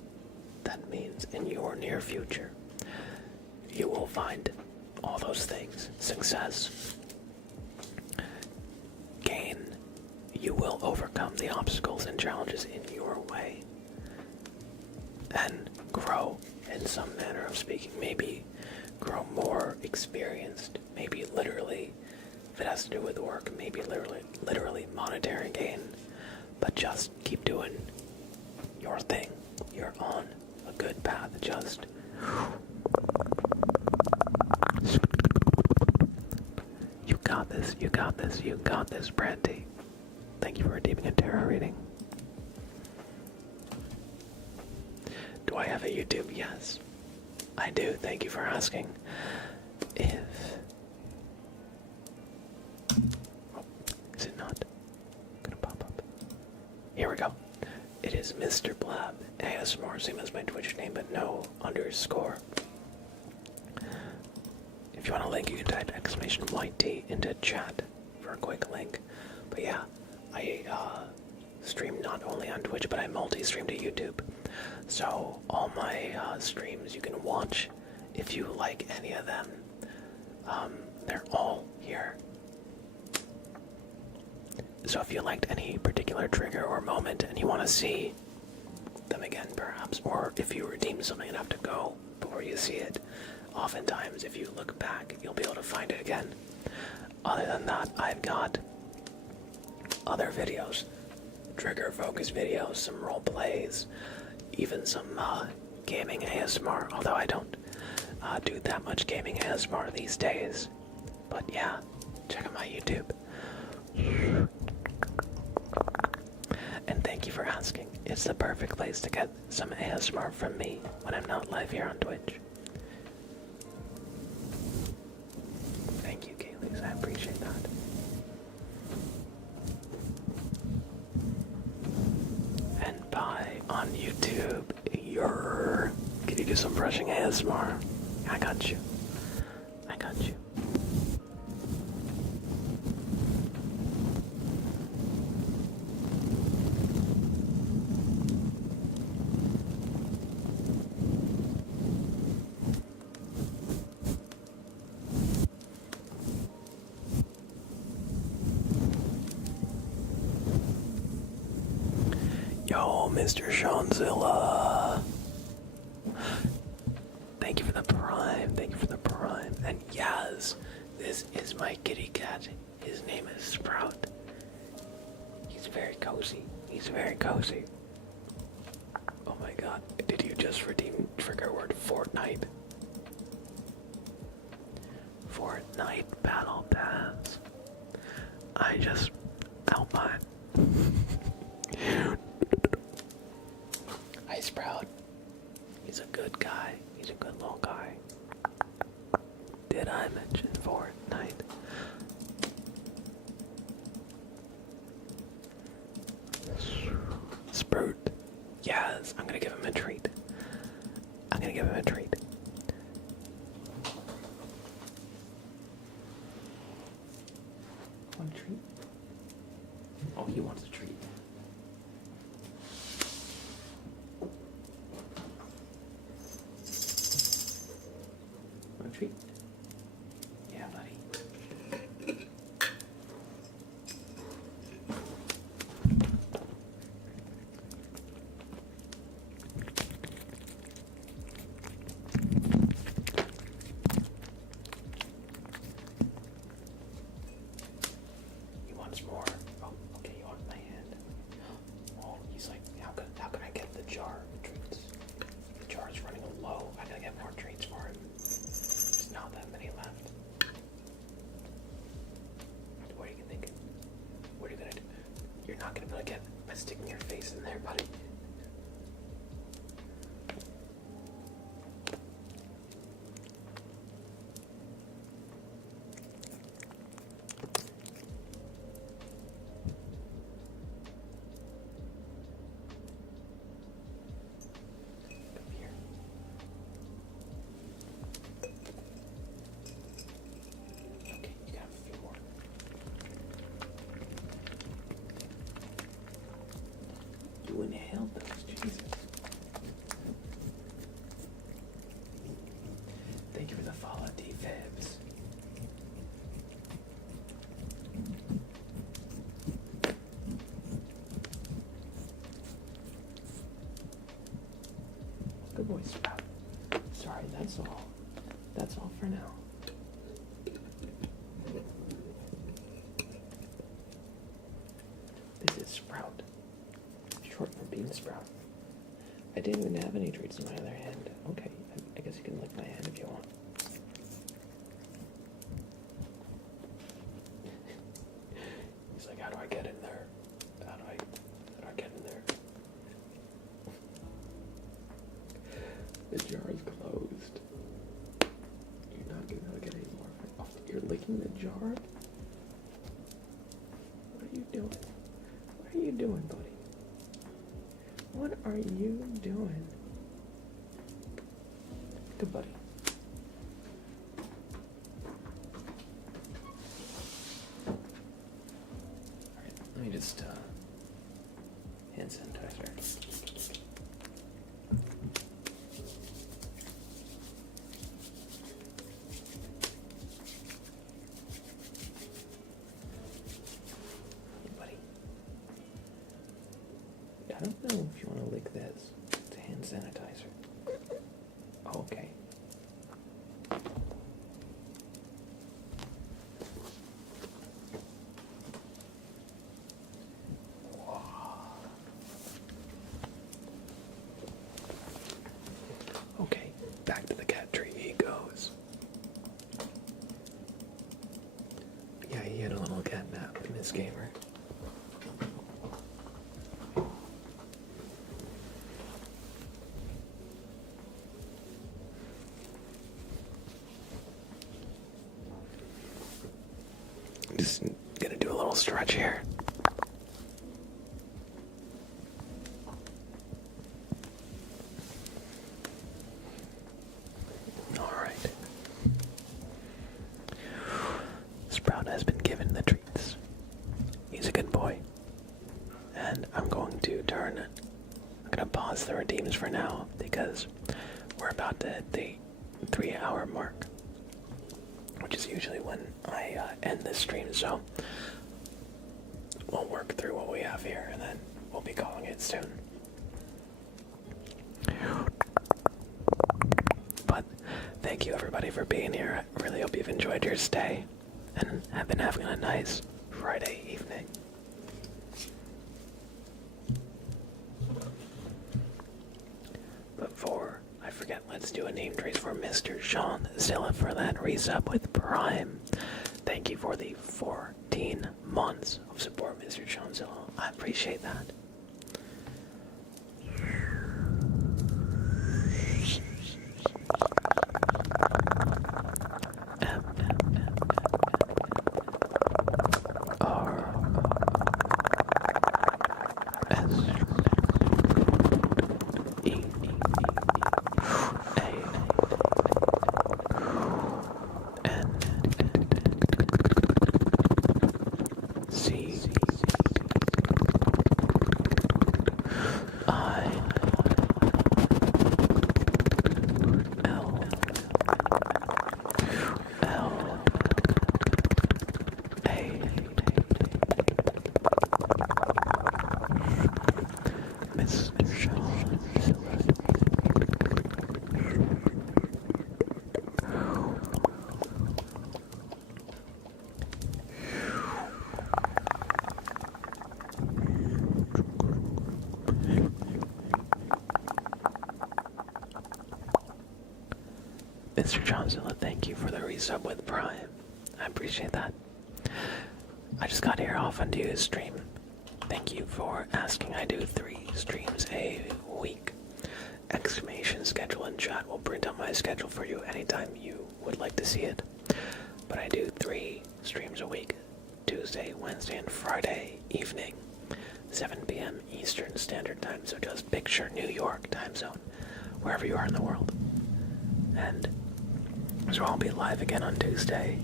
that means in your near future you will find all those things. Success, gain, you will overcome the obstacles and challenges in your way, and grow in some manner of speaking. Maybe grow more experienced, maybe literally, if it has to do with work, maybe literally monetary gain, but just keep doing your thing. You're on a good path. Just you got this, you got this, you got this, Brandy. Thank you for redeeming a tarot reading. Do I have a YouTube? Yes, I do. Thank you for asking. Is it not gonna pop up? Here we go. It is Mr. Blab ASMR, same as my Twitch name, but no underscore. If you want a link, you can type !YT into chat for a quick link. But yeah, I stream not only on Twitch, but I multi-stream to YouTube. So all my streams you can watch if you like any of them. They're all here. So if you liked any particular trigger or moment and you want to see them again perhaps, or if you redeem something and have to go before you see it, oftentimes if you look back you'll be able to find it again. Other than that, I've got other videos, trigger focus videos, some role plays, even some gaming ASMR, although I don't do that much gaming ASMR these days. But yeah, check out my YouTube. And thank you for asking. It's the perfect place to get some ASMR from me when I'm not live here on Twitch. Thank you, Kayleigh. I appreciate that. And bye on YouTube. Can you do some brushing ASMR? I got you. I got you. Yo, Mr. Seanzilla. Thank you for the prime. Thank you for the prime. And Yaz, this is my kitty cat. His name is Sprout. He's very cozy. He's very cozy. Oh my god. Did you just redeem trigger word Fortnite? Fortnite Battle Pass. I just... Oh my... Hi, Sprout. He's a good guy. He's a good little guy. Did I mention Fortnite? Sprout. Yes, I'm gonna give him a treat. I'm gonna give him a treat. Want a treat? Oh, he wants a treat. Want a treat? Yeah, buddy. He wants more. Oh, okay, you want my hand. Oh, he's like, how can I get the jar of treats? The jar is running low. I gotta get more treats for him. There's not that many left. What are you thinking? What are you gonna do? You're not gonna be able to get by sticking your face in there, buddy. Good boy, Sprout. Sorry, that's all. That's all for now. This is Sprout. Short for Bean Sprout. I didn't even have any treats in my other hand. Okay, I guess you can lick my hand if you want. He's like, how do I get in there? How do I get in there? The jar is closed. You're not gonna be able to get any more. Oh, you're licking the jar? What are you doing? What are you doing, buddy? What are you doing? Good buddy. Alright, let me just hand sanitizer. I don't know if you want to lick this. It's hand sanitizer. Okay. Okay, back to the cat tree he goes. Yeah, he had a little cat nap in his gamer. Just gonna do a little stretch here. Alright. Sprout has been given the treats. He's a good boy. And I'm going to I'm gonna pause the redeems for now because we're about to hit the 3-hour mark, which is usually when I end this stream, so we'll work through what we have here and then we'll be calling it soon. But thank you everybody for being here. I really hope you've enjoyed your stay and have been having a nice Friday evening. Before I forget, let's do a name trace for Mr. Sean Zilla for that resub with Prime. Thank you for the 14 months of support, Mr. Sean Zilla. I appreciate that. Mr. Johnzilla, thank you for the resub with Prime. I appreciate that. I just got here off onto his stream. Thank you for asking. I do 3 streams a week. Exclamation schedule in chat will print out my schedule for you anytime you would like to see it. But I do 3 streams a week. Tuesday, Wednesday, and Friday evening. 7 p.m. Eastern Standard Time. So just picture New York time zone. Wherever you are in the world. And so I'll be live again on Tuesday.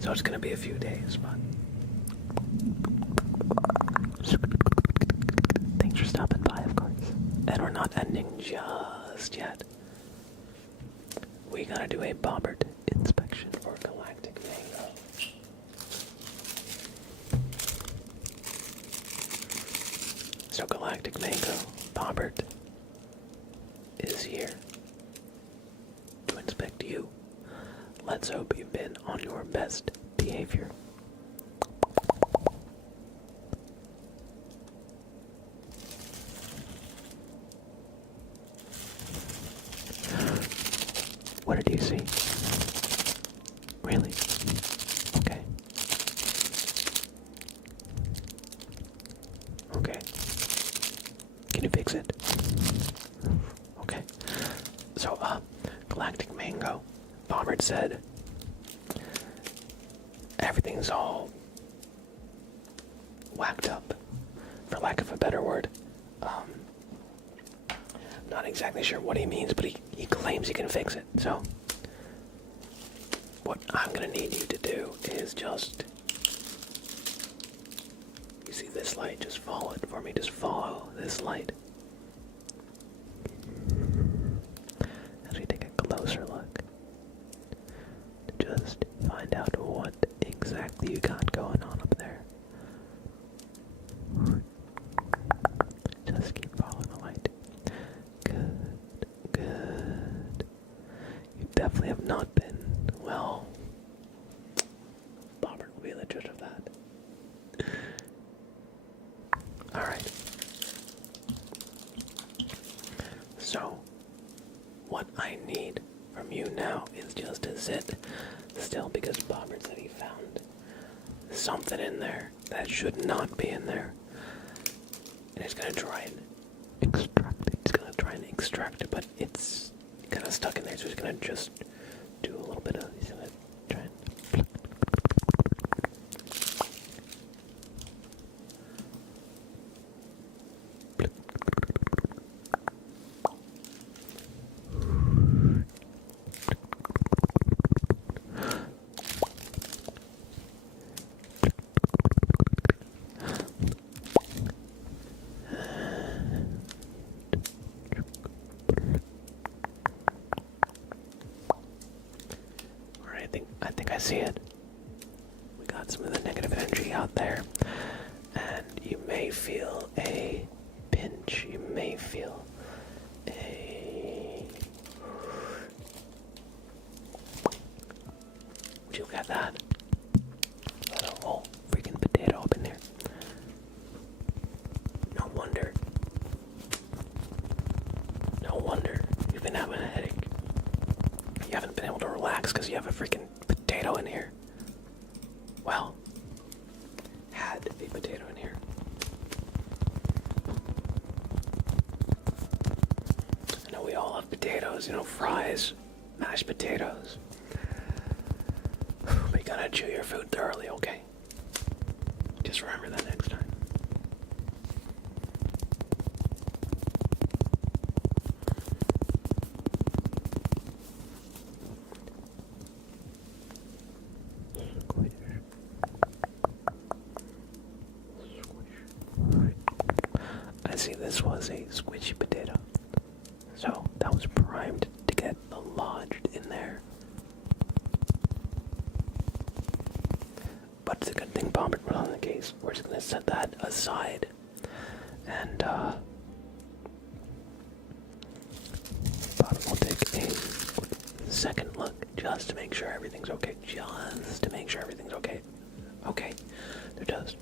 So it's gonna be a few days, but thanks for stopping by, of course. And we're not ending just yet. We gotta do a bobbert inspection for Galactic Mango. So Galactic Mango, Bobbert is here to inspect you. Let's hope you've been on your best behavior. What did you see? Really? Okay. Okay. Can you fix it? Okay. So, Galactic Mango, Bobbert said, everything's all whacked up, for lack of a better word. Not exactly sure what he means, but he claims he can fix it. So, what I'm gonna need you to do is just, you see this light, just follow it for me, just follow this light. As we take a closer look, to just find out what exactly you got going on up there. Just keep following the light. Good, good. You definitely have not been, well, Bobbert will be the judge of that. Alright. So, what I need from you now is just to sit still, because Bobbert said he found something in there that should not be in there. And he's gonna try and extract it. He's gonna try and extract it, but it's kind of stuck in there, so he's gonna just do a little bit of, he's gonna try and I think I see it. We got some of the negative energy out there, and you may feel a pinch. You may feel a... Would you look at that? Got a whole freaking potato up in there. No wonder. No wonder you've been having a headache. You haven't been able to relax because you have a freaking potato in here. Well, had a potato in here. I know we all love potatoes, you know, fries, mashed potatoes. But you gotta chew your food thoroughly, okay? Just remember that next time. I see this was a squishy potato, so that was primed to get lodged in there. But it's a good thing Bobbert was on the case. We're just gonna set that aside, and Bobbert will take a second look just to make sure everything's okay. Just to make sure everything's okay. Okay, they're toast.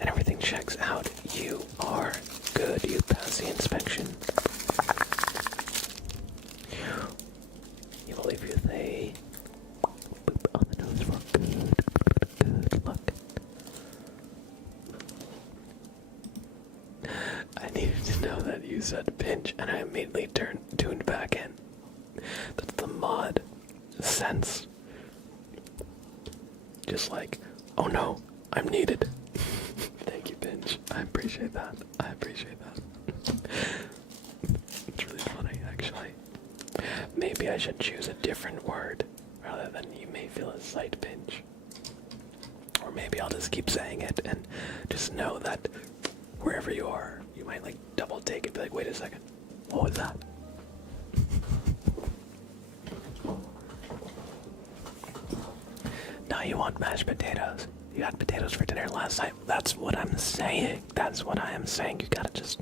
And everything checks out. You are good. You pass the inspection. You will leave with a boop on the nose for good luck. I needed to know that you said pinch, and I immediately tuned back in. That's the mod sense. Just like, oh no, I'm needed. Thank you, Pinch. I appreciate that. I appreciate that. It's really funny, actually. Maybe I should choose a different word rather than you may feel a slight pinch. Or maybe I'll just keep saying it and just know that wherever you are, you might like double take and be like, wait a second, what was that? Now you want mashed potatoes. You had potatoes for dinner last night. That's what I'm saying. That's what I am saying. You gotta just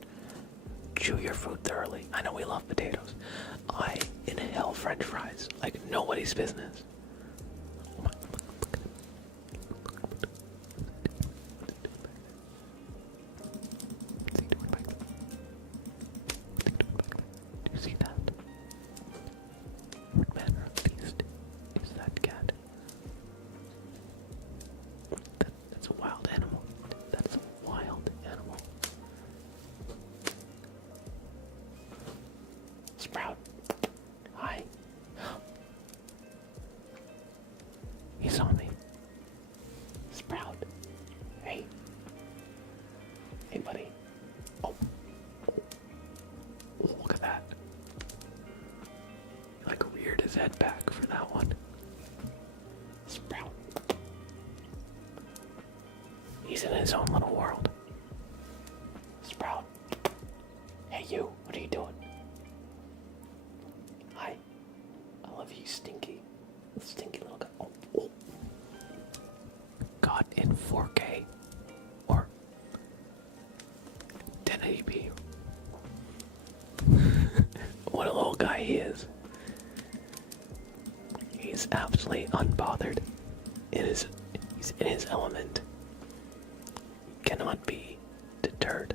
chew your food thoroughly. I know we love potatoes. I inhale French fries like nobody's business. Oh my, look at it. What's he doing back there? Do you see that? What manner of beast is that cat? That's a wild animal. That's a wild animal. Sprout. Hi. He saw me. Sprout. Hey. Hey, buddy. Oh. Look at that. He like reared his head back for that one. Sprout. He's in his own little world. Sprout. Hey, you. What are you doing? Hi. I love you, Stinky. Stinky little guy. Oh, oh. God, in 4K. Or 1080p. What a little guy he is. He's absolutely unbothered. He's in his element. Cannot be deterred.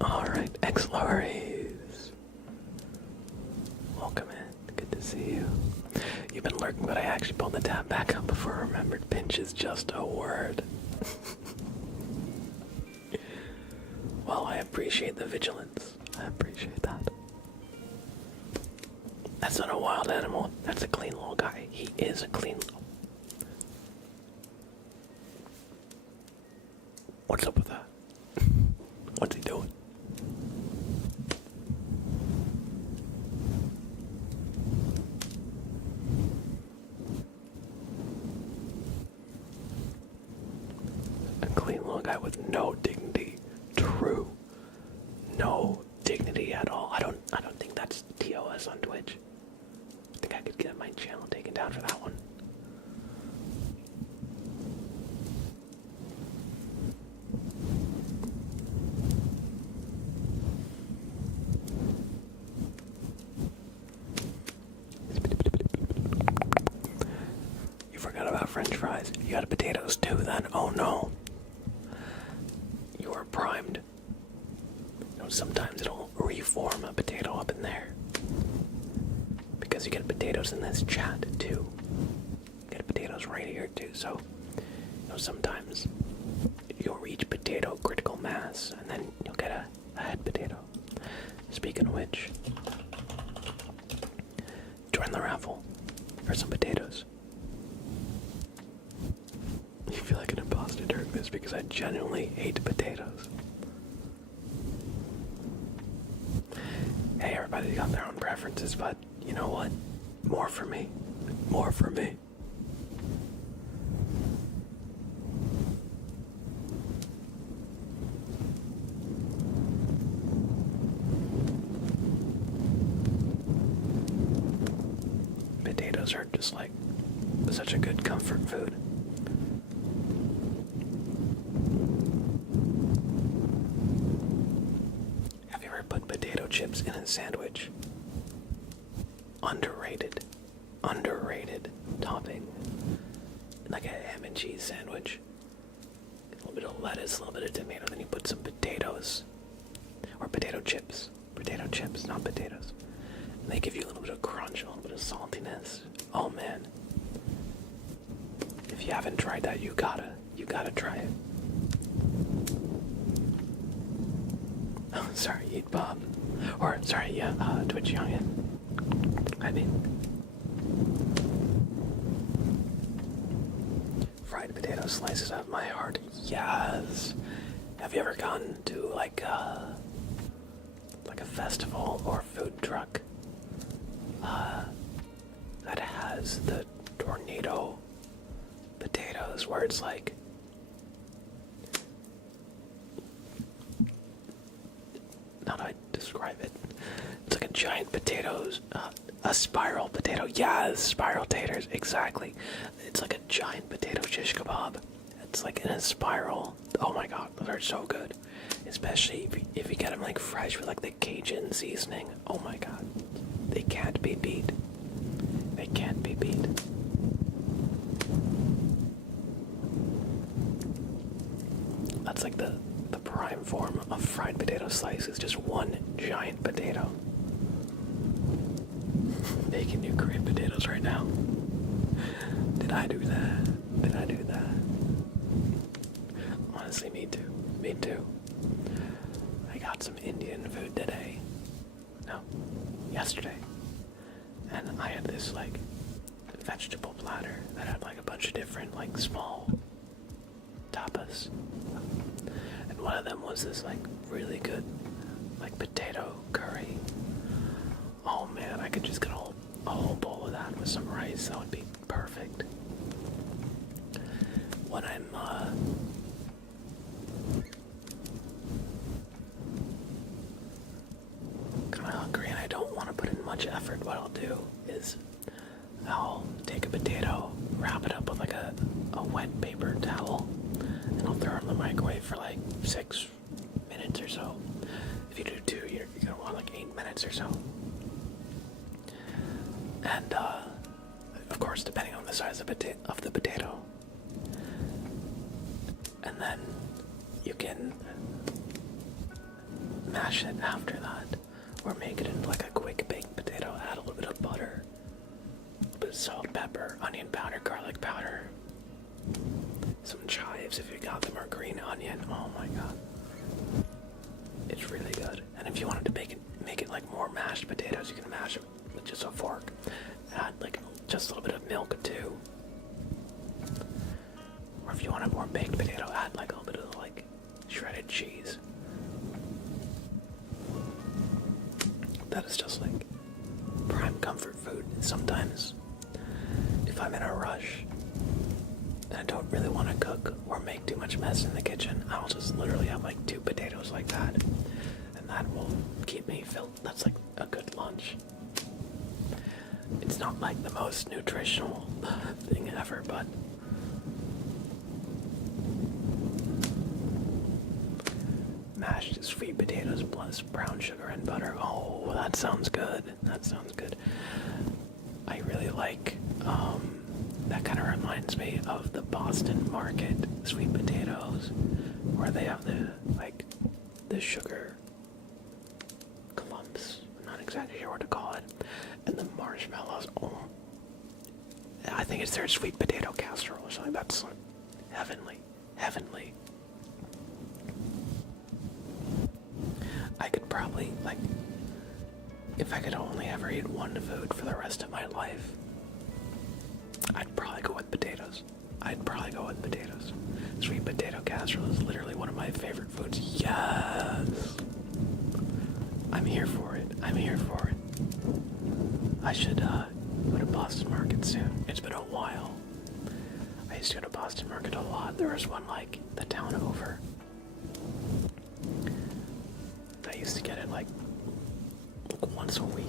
Alright, X-Lorries. Welcome in. Good to see you. You've been lurking, but I actually pulled the tab back up before I remembered pinch is just a word. Well, I appreciate the vigilance. I appreciate that. That's not a wild animal. That's a clean little guy. He is a clean little... What's up with that? What's he doing? A clean little guy with no dignity. True. No dignity at all. I don't think that's TOS on Twitch. I think I could get my channel taken down for that one. You forgot about French fries. You had potatoes too then? Oh no. You are primed. You know, sometimes it'll reform a potato up in there. Because you get potatoes in this chat too. You get potatoes right here too, so you know, sometimes you'll reach potato critical mass and then you'll get a head potato. Speaking of which, join the raffle for some potatoes. You feel like an imposter during this because I genuinely hate potatoes. Hey, everybody's got their own preferences, but you know what? More for me. More for me. Potatoes are just like such a good comfort food. Have you ever put potato chips in a sandwich? Underrated. Underrated topping. Like a ham and cheese sandwich. A little bit of lettuce, a little bit of tomato, then you put some potatoes. Or potato chips. Potato chips, not potatoes. And they give you a little bit of crunch, a little bit of saltiness. Oh man. If you haven't tried that, you gotta try it. Oh, sorry, Eat Bob. Or, sorry, yeah, Twitch Youngin. I mean, fried potato slices out of my heart. Yes. Have you ever gone to like a festival or food truck that has the tornado potatoes, where it's like how do I describe it? It's like a giant potatoes, A spiral potato. Yeah, spiral taters. Exactly. It's like a giant potato shish kebab. It's like in a spiral. Oh my god, those are so good. Especially if you get them like fresh with like the Cajun seasoning. Oh my god. They can't be beat. They can't be beat. That's like the prime form of fried potato slice. It's just one giant potato. Making new Korean potatoes right now. Did I do that? Did I do that? Honestly, me too. Me too. I got some Indian food today. No, yesterday. And I had this like vegetable platter that had like a bunch of different like small tapas. And one of them was this like really good like potato curry. Oh man, I could just get a whole bowl of that with some rice. That would be perfect. When I'm kind of hungry and I don't want to put in much effort, what I'll do is I'll take a potato, wrap it up with like a wet paper towel, and I'll throw it in the microwave for like 6 minutes or so. If you do 2, you're gonna want like 8 minutes or so. And of course, depending on the size of the potato. And then you can mash it after that, or make it into like a quick baked potato. Add a little bit of butter, a little bit of salt, pepper, onion powder, garlic powder, some chives if you got them, or green onion. Oh my god, it's really good. And if you wanted to make it like more mashed potatoes, you can mash it with just a fork. Add like just a little bit of milk too. Or if you want a more baked potato, add like a little bit of like shredded cheese. That is just like prime comfort food. Sometimes if I'm in a rush and I don't really want to cook or make too much mess in the kitchen, I'll just literally have like 2 potatoes like that, and that will keep me filled. That's like a good lunch. It's not like the most nutritional thing ever, but mashed sweet potatoes plus brown sugar and butter. Oh, that sounds good. That sounds good. I really like, that kind of reminds me of the Boston Market sweet potatoes, where they have the sugar clumps. I'm not exactly sure what to call it. And the marshmallows. Oh, I think it's their sweet potato casserole or something. That's like heavenly. Heavenly. I could probably, like, if I could only ever eat one food for the rest of my life, I'd probably go with potatoes. Sweet potato casserole is literally one of my favorite foods. Yes! I'm here for it. I should go to Boston Market soon. It's been a while. I used to go to Boston Market a lot. There was one like the town over. I used to get it like once a week.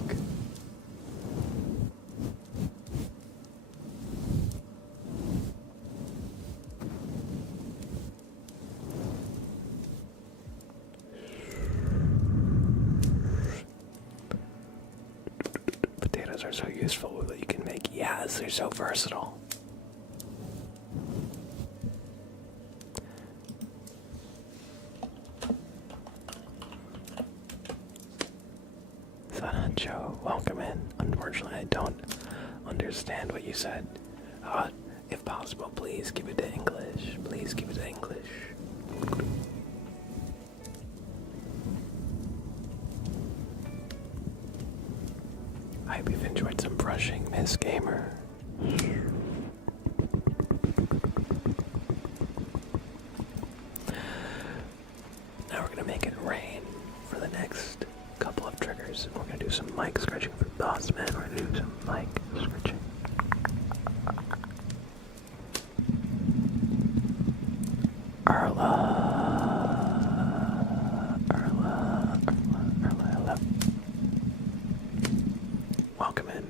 Potatoes are so useful that you can make. Yes, they're so versatile. Joe, welcome in. Unfortunately, I don't understand what you said. If possible, please keep it to English. Please keep it to English. I hope you've enjoyed some brushing, Miss Gamer. Now we're gonna make it rain for the next couple of triggers. We're gonna do some mic scratching for Boss Man. We're gonna do some mic scratching. Arla. Hello. Welcome in.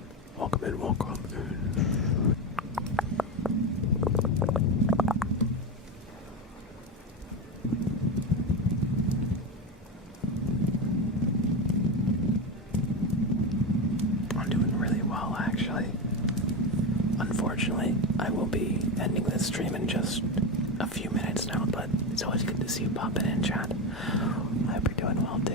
I will be ending this stream in just a few minutes now, but it's always good to see you popping in, chat. I hope you're doing well, too.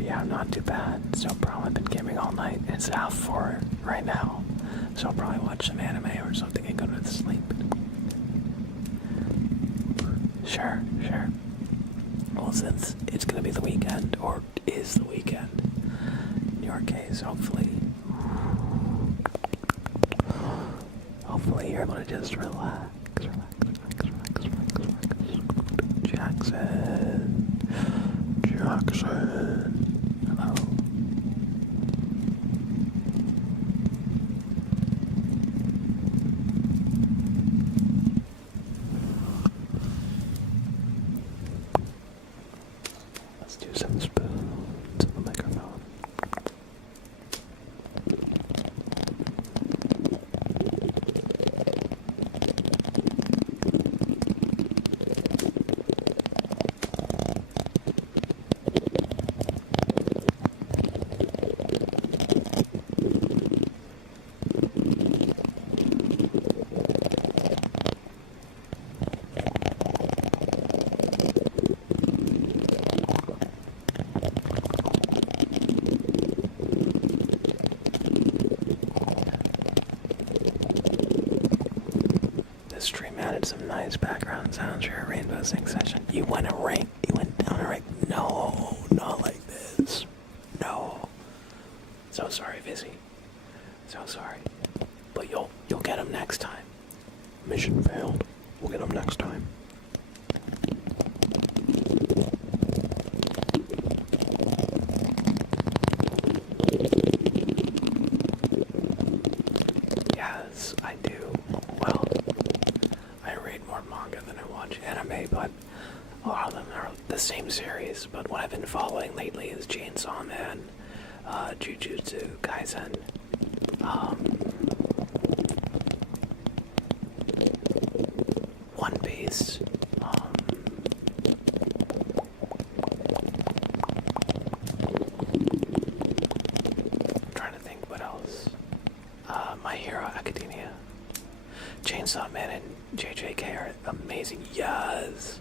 Yeah, not too bad. So probably I've been gaming all night. It's 4:30 right now. So I'll probably watch some anime or something and go to sleep. Sure. Well, since it's gonna be the weekend, or is the weekend, in your case, hopefully you're able to just relax. Jackson. Hello. Let's do some spoons on the microphone. Some nice background sounds for a rainbow sing session. You went down a rank. No, not like this. No. So sorry, Vizzy. So sorry. But you'll get him next time. Mission failed. We'll get him next time. Yes, I do. Well, I read more manga than I watch anime, but a lot of them are the same series. But what I've been following lately is Chainsaw Man, Jujutsu Kaisen, One Piece, I'm trying to think what else. My Hero Academia. Chainsaw Man and JJK are amazing. Yes!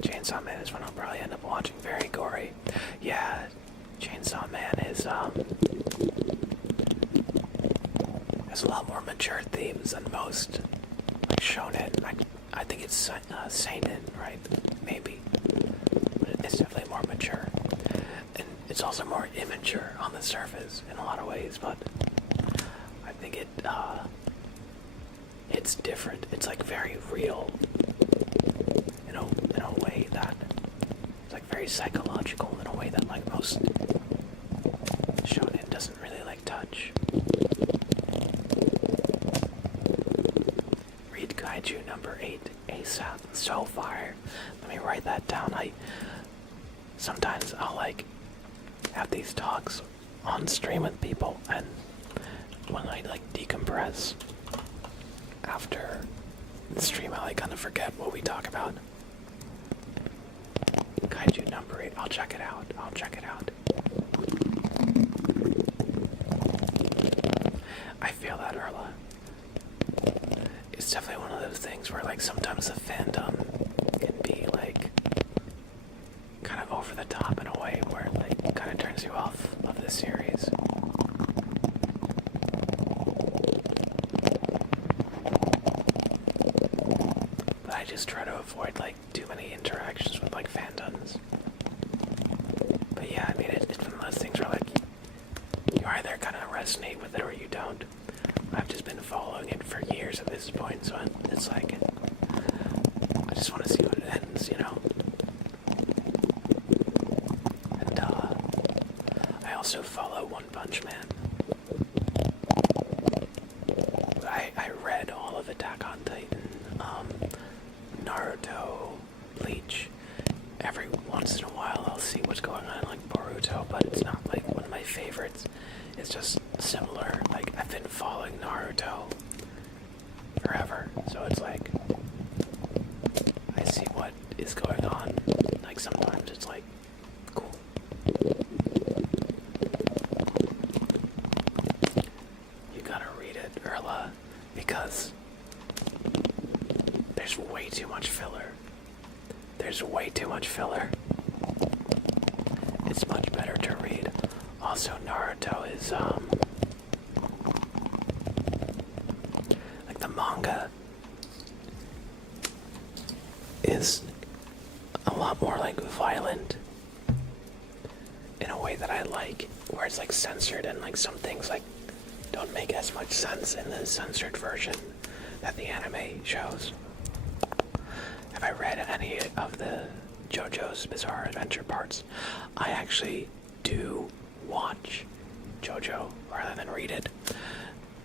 Chainsaw Man is one I'll probably end up watching. Very gory. Yeah, Chainsaw Man is, has a lot more mature themes than most, like, shonen. I think it's seinen, right? Maybe. But it's definitely more mature. And it's also more immature on the surface in a lot of ways, but I think it's different. It's like very real in a way that it's like very psychological in a way that like most shonen doesn't really like touch. Read Kaiju number 8 ASAP. So fire. Let me write that down. Sometimes I'll like have these talks on stream with people, and when I like decompress after the stream, I like kind of forget what we talk about. Kaiju number 8. I'll check it out. I feel that, Erla. It's definitely one of those things where like sometimes the fandom can be like kind of over the top in a way where it like kind of turns you off of the series. But I just try to avoid avoid like too many interactions with like fandoms. But yeah, I mean, it's one of those things where like you either kind of resonate with it or you don't. I've just been following it for years at this point, so it's like I just want to see what it ends, you know. And I also follow One Punch Man. I read all of Attack on Titan, Naruto, Bleach. Every once in a while I'll see what's going on in like Boruto, but it's not like one of my favorites. It's just similar. Like I've been following Naruto forever, so it's like I see what is going on. Like sometimes it's like cool. You gotta read it, Erla, because there's way too much filler. There's way too much filler. It's much better to read. Also, Naruto is, like the manga is a lot more like violent in a way that I like, where it's like censored and like some things like don't make as much sense in the censored version that the anime shows. Have I read any of the JoJo's Bizarre Adventure parts? I actually do watch JoJo rather than read it.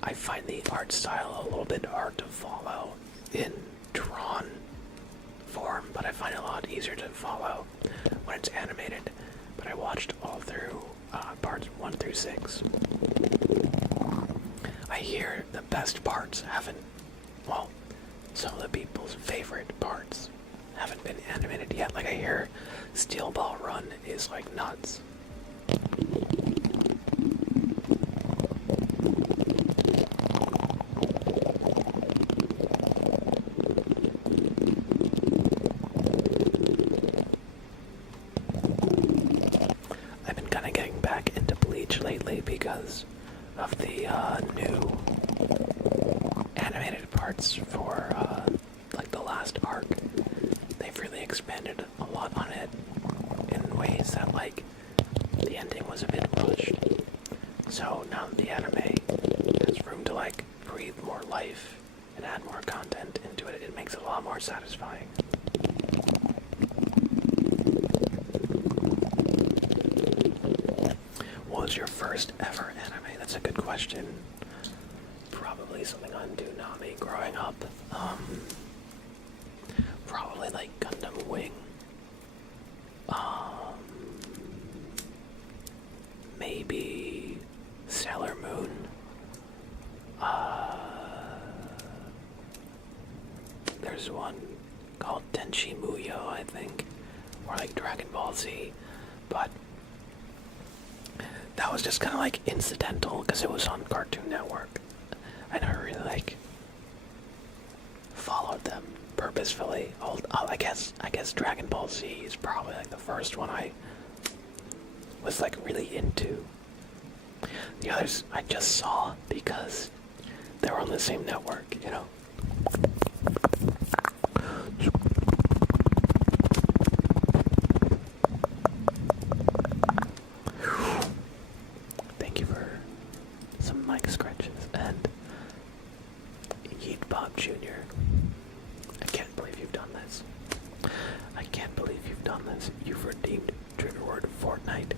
I find the art style a little bit hard to follow in drawn form, but I find it a lot easier to follow when it's animated. But I watched all through parts 1 through 6. I hear the best parts haven't, well, some of the people's favorite parts haven't been animated yet. Like I hear Steel Ball Run is like nuts. I've been kind of getting back into Bleach lately because of the new animated parts for like the last arc. They've really expanded a lot on it in ways that like the ending was a bit rushed. So now that the anime has room to like breathe more life and add more content into it, it makes it a lot more satisfying. What was your first ever anime? That's a good question. Probably something on Toonami growing up. Probably like Gundam Wing. Maybe Sailor Moon. There's one called Tenchi Muyo, I think, or like Dragon Ball Z, but that was just kind of like incidental because it was on Cartoon Network. I never really like followed them purposefully. I guess Dragon Ball Z is probably like the first one I was like really into. The others I just saw because they were on the same network, you know. Thank you for some mic scratches and Yeet Bob Jr. I can't believe you've done this. I can't believe you've done this. You've redeemed trigger word Fortnite.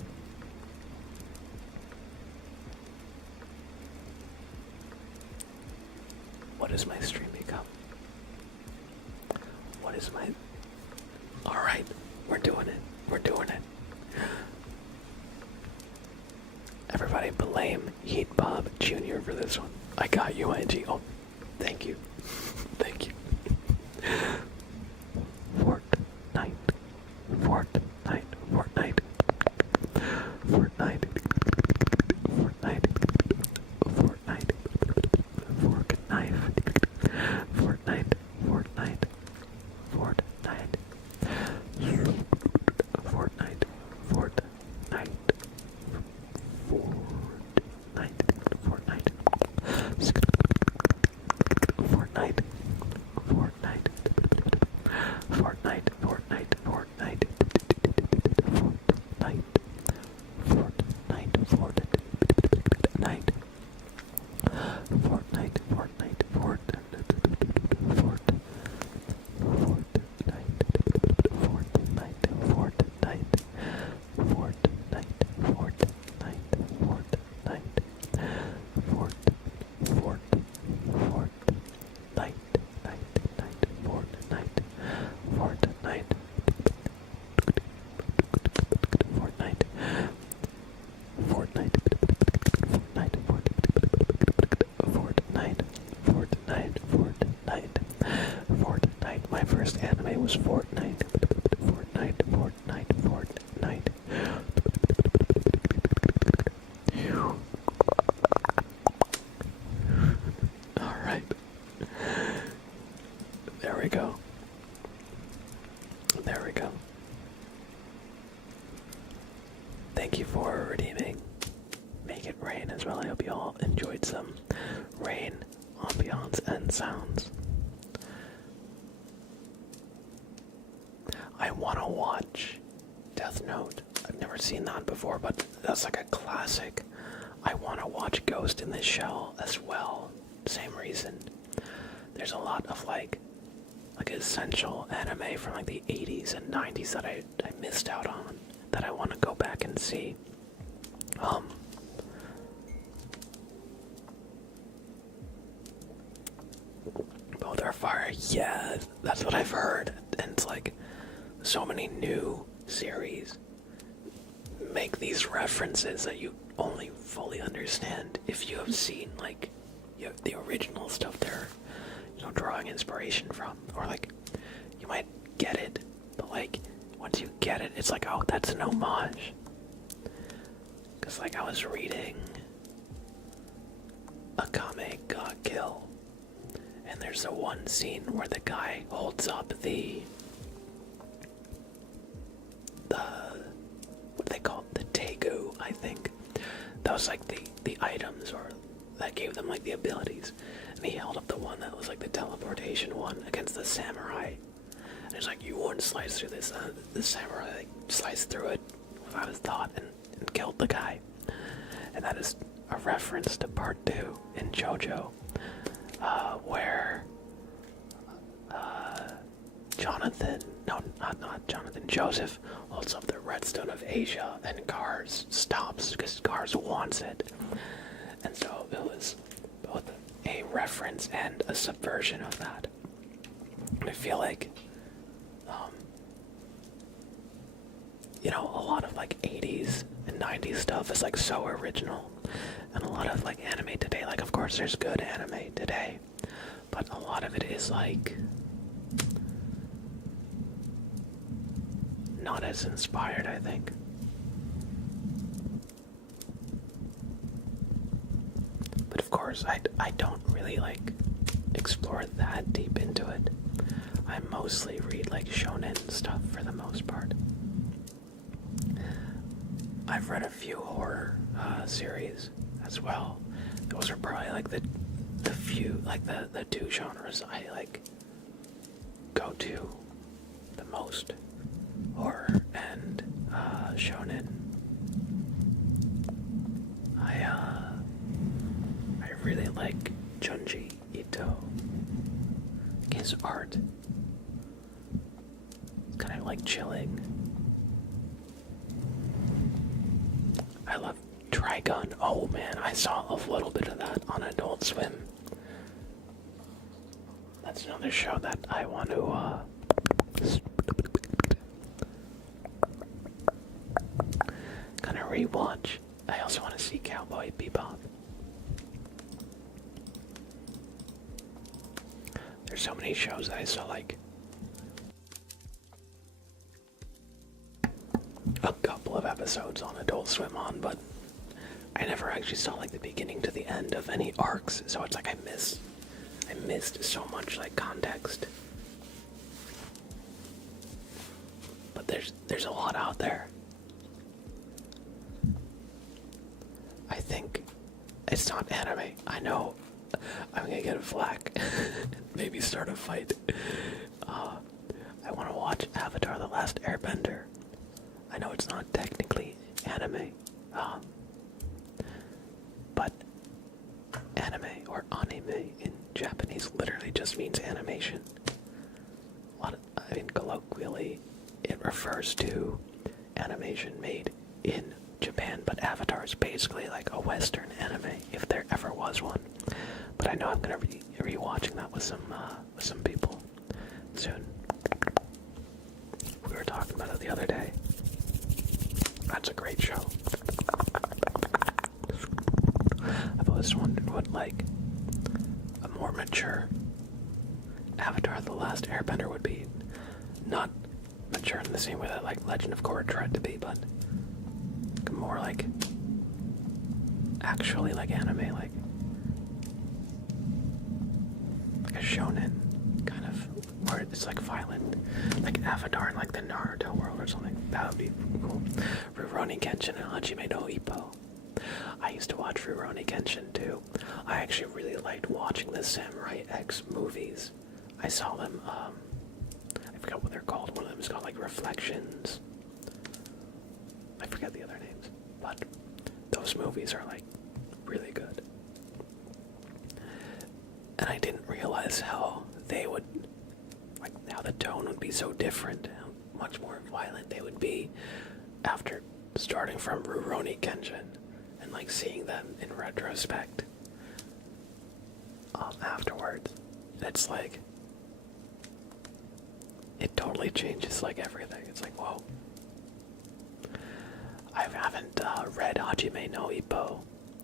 What does my stream become? What is my... Alright, we're doing it. We're doing it. Everybody blame Yeet Bob Jr. for this one. I got you, IG. Oh, thank you. Thank you. Fortnite. Fortnite. Fortnite. Fortnite. Fortnite. Fortnite. Fork knife. Fortnite. Fortnite. Fortnite. Fortnite. Fortnite. Fortnite. Fortnite. Fortnite, Fortnite, Fortnite, Fortnite. Alright. There we go. There we go. Thank you for redeeming Make It Rain as well. I hope you all enjoyed some rain, ambiance, and sounds. I want to watch Death Note. I've never seen that before, but that's like a classic. I want to watch Ghost in the Shell as well. Same reason. There's a lot of like essential anime from like the 80s and 90s that I missed out on that I want to go back and see. Both are fire. Yeah, that's what I've heard. And it's like so many new series make these references that you only fully understand if you have seen like the original stuff they're drawing inspiration from, or like you might get it, but like once you get it, it's like, oh, that's an homage. Because like I was reading Akame ga Kill, and there's the one scene where the guy holds up the what do they call it? The Tegu, I think. That was like the items, or that gave them like the abilities. And he held up the one that was like the teleportation one against the samurai. And he's like, you wouldn't slice through this. The samurai like sliced through it without his thought and killed the guy. And that is a reference to part 2 in JoJo, where Joseph holds up the redstone of Asia and Cars stops because Cars wants it. And so it was both a reference and a subversion of that. And I feel like, a lot of like 80s and 90s stuff is like so original. And a lot of like anime today, like of course there's good anime today, but a lot of it is like not as inspired, I think. But of course, I don't really like explore that deep into it. I mostly read like shonen stuff for the most part. I've read a few horror series as well. Those are probably like the few, like the two genres I like go to the most. Horror and shonen. I really like Junji Ito. His art, it's kind of like chilling. I love Trigun. Oh man, I saw a little bit of that on Adult Swim. That's another show that I want to kind of rewatch. I also want to see Cowboy Bebop. There's so many shows that I saw like a couple of episodes on Adult Swim on, but I never actually saw like the beginning to the end of any arcs, so it's like I missed so much like context. But there's a lot out there. I think it's not anime. I know I'm gonna get a flack. Maybe start a fight. I want to watch Avatar: The Last Airbender. I know it's not technically anime, but anime or anime in Japanese literally just means animation. Colloquially, it refers to animation made in Japan, but Avatar is basically like a Western anime, if there ever was one. But I know I'm gonna be rewatching that with some people soon. We were talking about it the other day. That's a great show. I've always wondered what like a more mature Avatar: The Last Airbender would be. not mature in the same way that like Legend of Korra tried to be, but more like actually like anime, like a shonen kind of, where it's like violent, like Avatar in like the Naruto world or something. That would be cool. Rurouni Kenshin and Hajime no Ippo. I used to watch Rurouni Kenshin too. I actually really liked watching the Samurai X movies. I saw them, I forgot what they're called. One of them is called like Reflections. I forget the other names, but those movies are like really good. And I didn't realize how they would, like, how the tone would be so different, how much more violent they would be after starting from Rurouni Kenshin and like seeing them in retrospect afterwards. It's like, it totally changes like everything. It's like, whoa. I haven't read Hajime no Ippo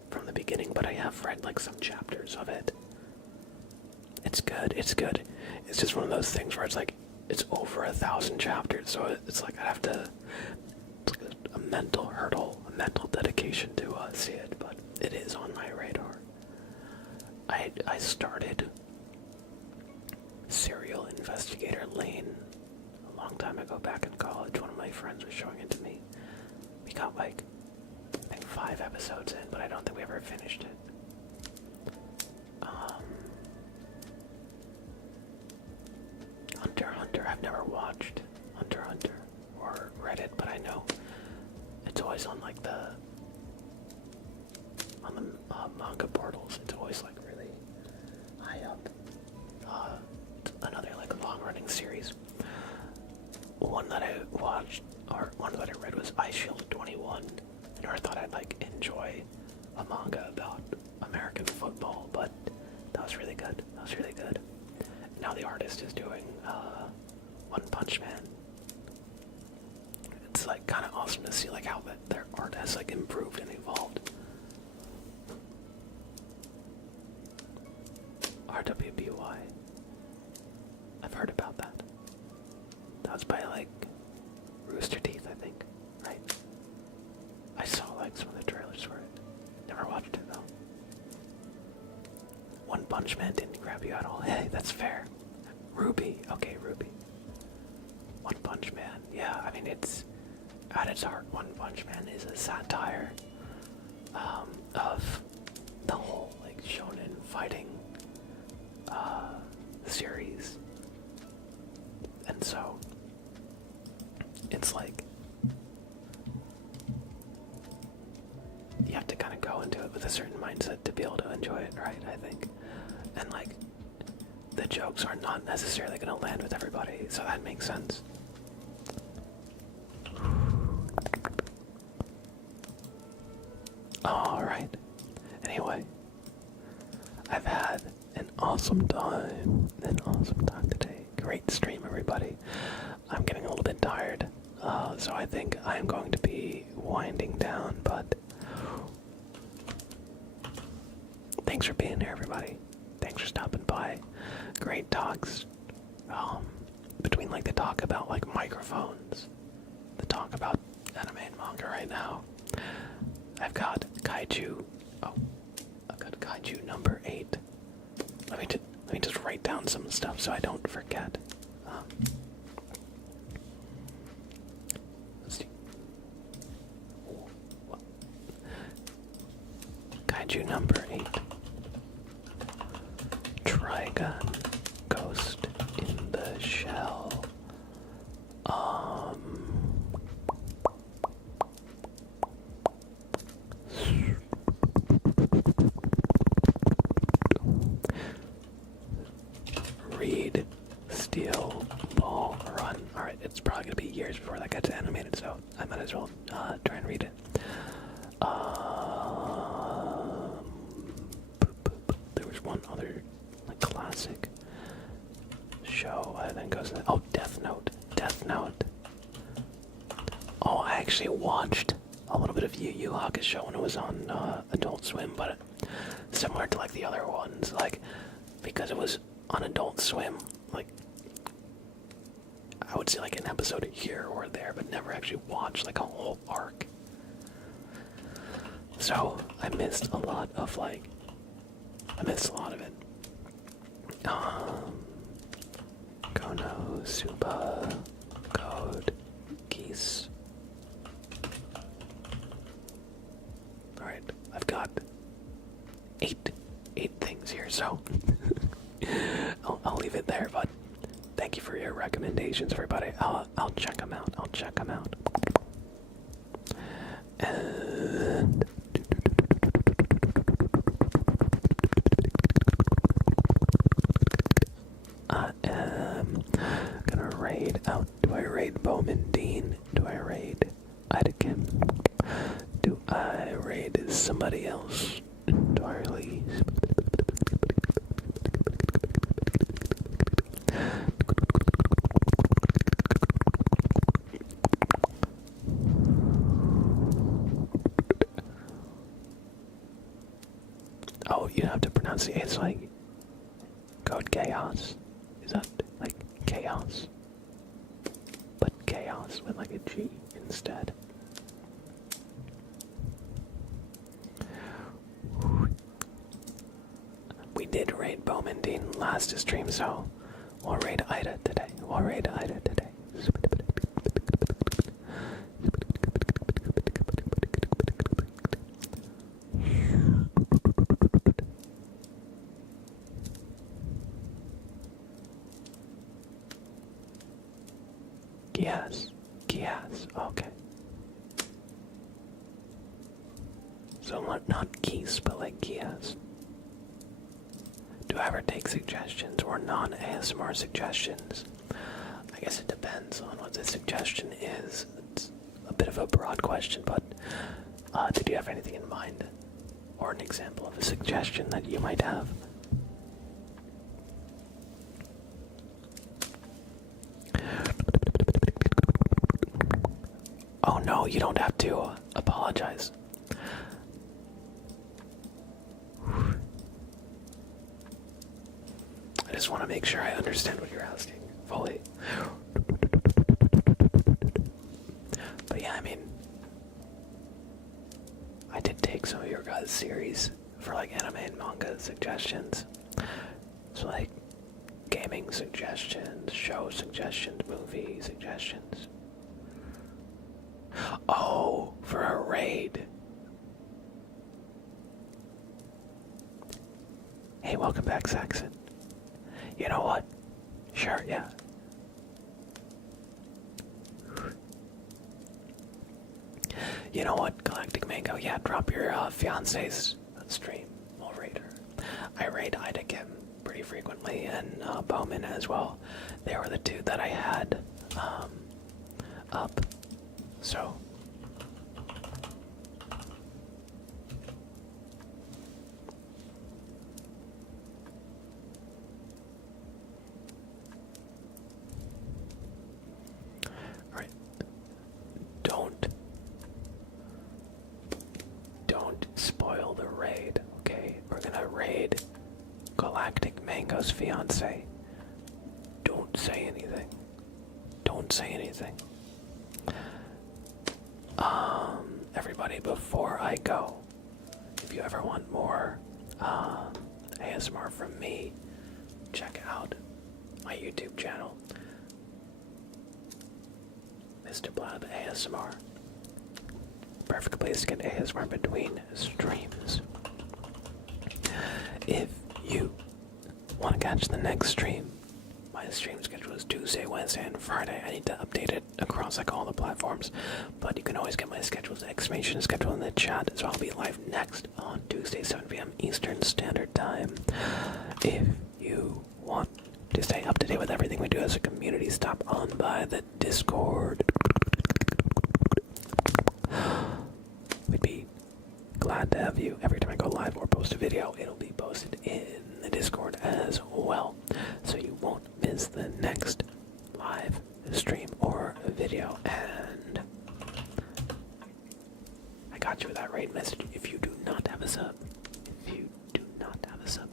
from the beginning, but I have read like some chapters of it. It's good, it's good. It's just one of those things where it's like, it's over 1,000 chapters, so it's like I have to, it's like a mental hurdle, a mental dedication to see it, but it is on my radar. I started Serial Investigator Lane a long time ago back in college. One of my friends was showing it to me. We got like, I think 5 episodes in, but I don't think we ever finished it. Hunter x Hunter, I've never watched Hunter x Hunter or read it, but I know it's always on like the manga portals. It's always like really high up. Another like long-running series. One that I watched, or one that I read, was Ice Shield 21. I never thought I'd like enjoy a manga about American football, but that was really good. That was really good. Now the artist is doing One Punch Man. It's like kind of awesome to see like how their art has like improved and evolved. RWBY. I've heard about that. That was by like Rooster Teeth, I think, right? I saw like some of the trailers for it. Never watched it though. One Punch Man didn't grab you at all. Hey, that's fair. Ruby, okay, Ruby. One Punch Man, yeah, I mean it's, at its heart, One Punch Man is a satire of the whole like shonen fighting series. And so, it's like, you have to kind of go into it with a certain mindset to be able to enjoy it, right, I think. And like, the jokes are not necessarily going to land with everybody, so that makes sense. Alright. Anyway, I've had an awesome time today. Great stream, everybody. I'm getting a little bit tired, so I think I'm going to be winding down, but thanks for being here, everybody. Thanks for stopping by. Great talks, between like the talk about like microphones, the talk about anime and manga right now. I've got Kaiju, I've got Kaiju number 8. Let me just write down some stuff so I don't forget. Let's see. Kaiju number 8. Trigun, Ghost in the Shell. Read, Steel, Ball, Run. Alright, it's probably gonna be years before that gets animated, so I might as well try and read it. There was one other like classic show I think goes. Oh, Death Note. Death Note. Oh, I actually watched a little bit of Yu Yu Hakusho when it was on Adult Swim, but similar to like the other ones, like because it was on Adult Swim, like I would see like an episode here or there, but never actually watch like a whole arc. So I missed a lot of it. Kono, Suba, Code, Geese. Alright, I've got eight things here, so I'll leave it there, but thank you for your recommendations, everybody. I'll check them out. And I am gonna raid out. Do I raid Bowman Dean? Do I raid Ida Kim? Do I raid somebody else? Do I release? Oh, you have to pronounce it. It's like Code Chaos. Is that like chaos? But chaos with like a G instead. We did raid Bowman Dean last stream, so we'll raid Ida today. Yes, okay. So not geese, but like geese. Do I ever take suggestions or non-ASMR suggestions? I guess it depends on what the suggestion is. It's a bit of a broad question, but did you have anything in mind? Or an example of a suggestion that you might have? Oh no, you don't have to apologize. I just want to make sure I understand what you're asking fully. But yeah, I mean, I did take some of your guys' series for like anime and manga suggestions. So like gaming suggestions, show suggestions, movie suggestions. Oh, for a raid. Hey, welcome back, Saxon. You know what? Sure, yeah. You know what, Galactic Mango? Yeah, drop your fiance's stream. We'll raid her. I raid Ida Kim pretty frequently, and Bowman as well. They were the two that I had up. So. Alright. Don't spoil the raid, okay? We're gonna raid Galactic Mango's fiance. Don't say anything. Everybody, before I go, if you ever want more ASMR from me, check out my YouTube channel, Mr. Blab ASMR. Perfect place to get ASMR between streams. If you want to catch the next stream, my stream schedule is Tuesday, Wednesday, and Friday. I need to update it across like all the platforms, but you can always get my schedules, exclamation schedule in the chat. So I'll be live next on Tuesday, 7 p.m. Eastern Standard Time. If you want to stay up to date with everything we do as a community, stop on by the Discord. We'd be glad to have you. Every time I go live or post a video, it'll be posted in the Discord as well, so you won't miss the next live stream or video. And I got you with that raid message. If you do not have a sub,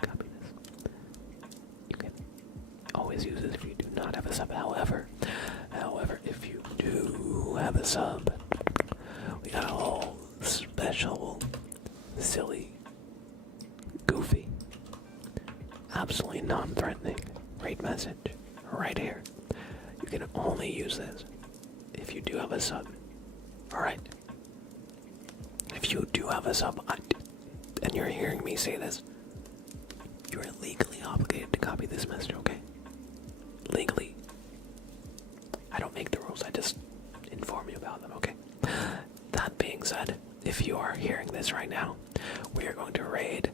copy this. You can always use this if you do not have a sub. However, have a sub. We got a whole special, silly, goofy, absolutely non-threatening raid message right here. You can only use this if you do have a sub. Alright? If you do have a sub, and you're hearing me say this, you are legally obligated to copy this message, okay? Legally. I don't make the rules, I just inform you about them, okay? That being said, if you are hearing this right now, we are going to raid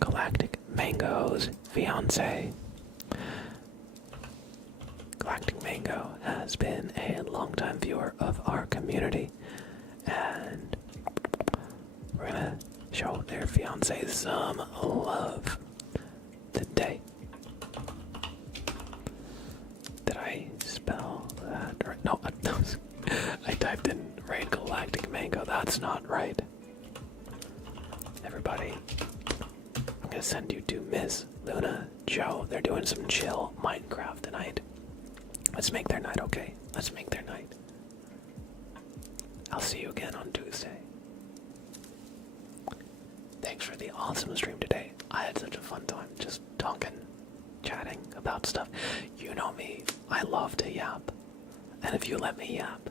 Galactic Mango's fiance. Galactic Mango has been a longtime viewer of our community, and we're gonna show their fiance some love today. Did I spell that right? No, I typed in raid Galactic Mango. That's not right. Everybody, I'm gonna send you to Miss Luna Joe. They're doing some chill Minecraft tonight. Let's make their night, okay? Let's make their night. I'll see you again on Tuesday. Thanks for the awesome stream today. I had such a fun time just talking, chatting about stuff. You know me, I love to yap. And if you let me yap,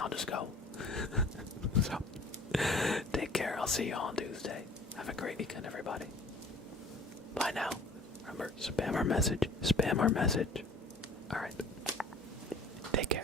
I'll just go. So, take care. I'll see you on Tuesday. Have a great weekend, everybody. Bye now. Remember, spam our message. Spam our message. Alright. Take care.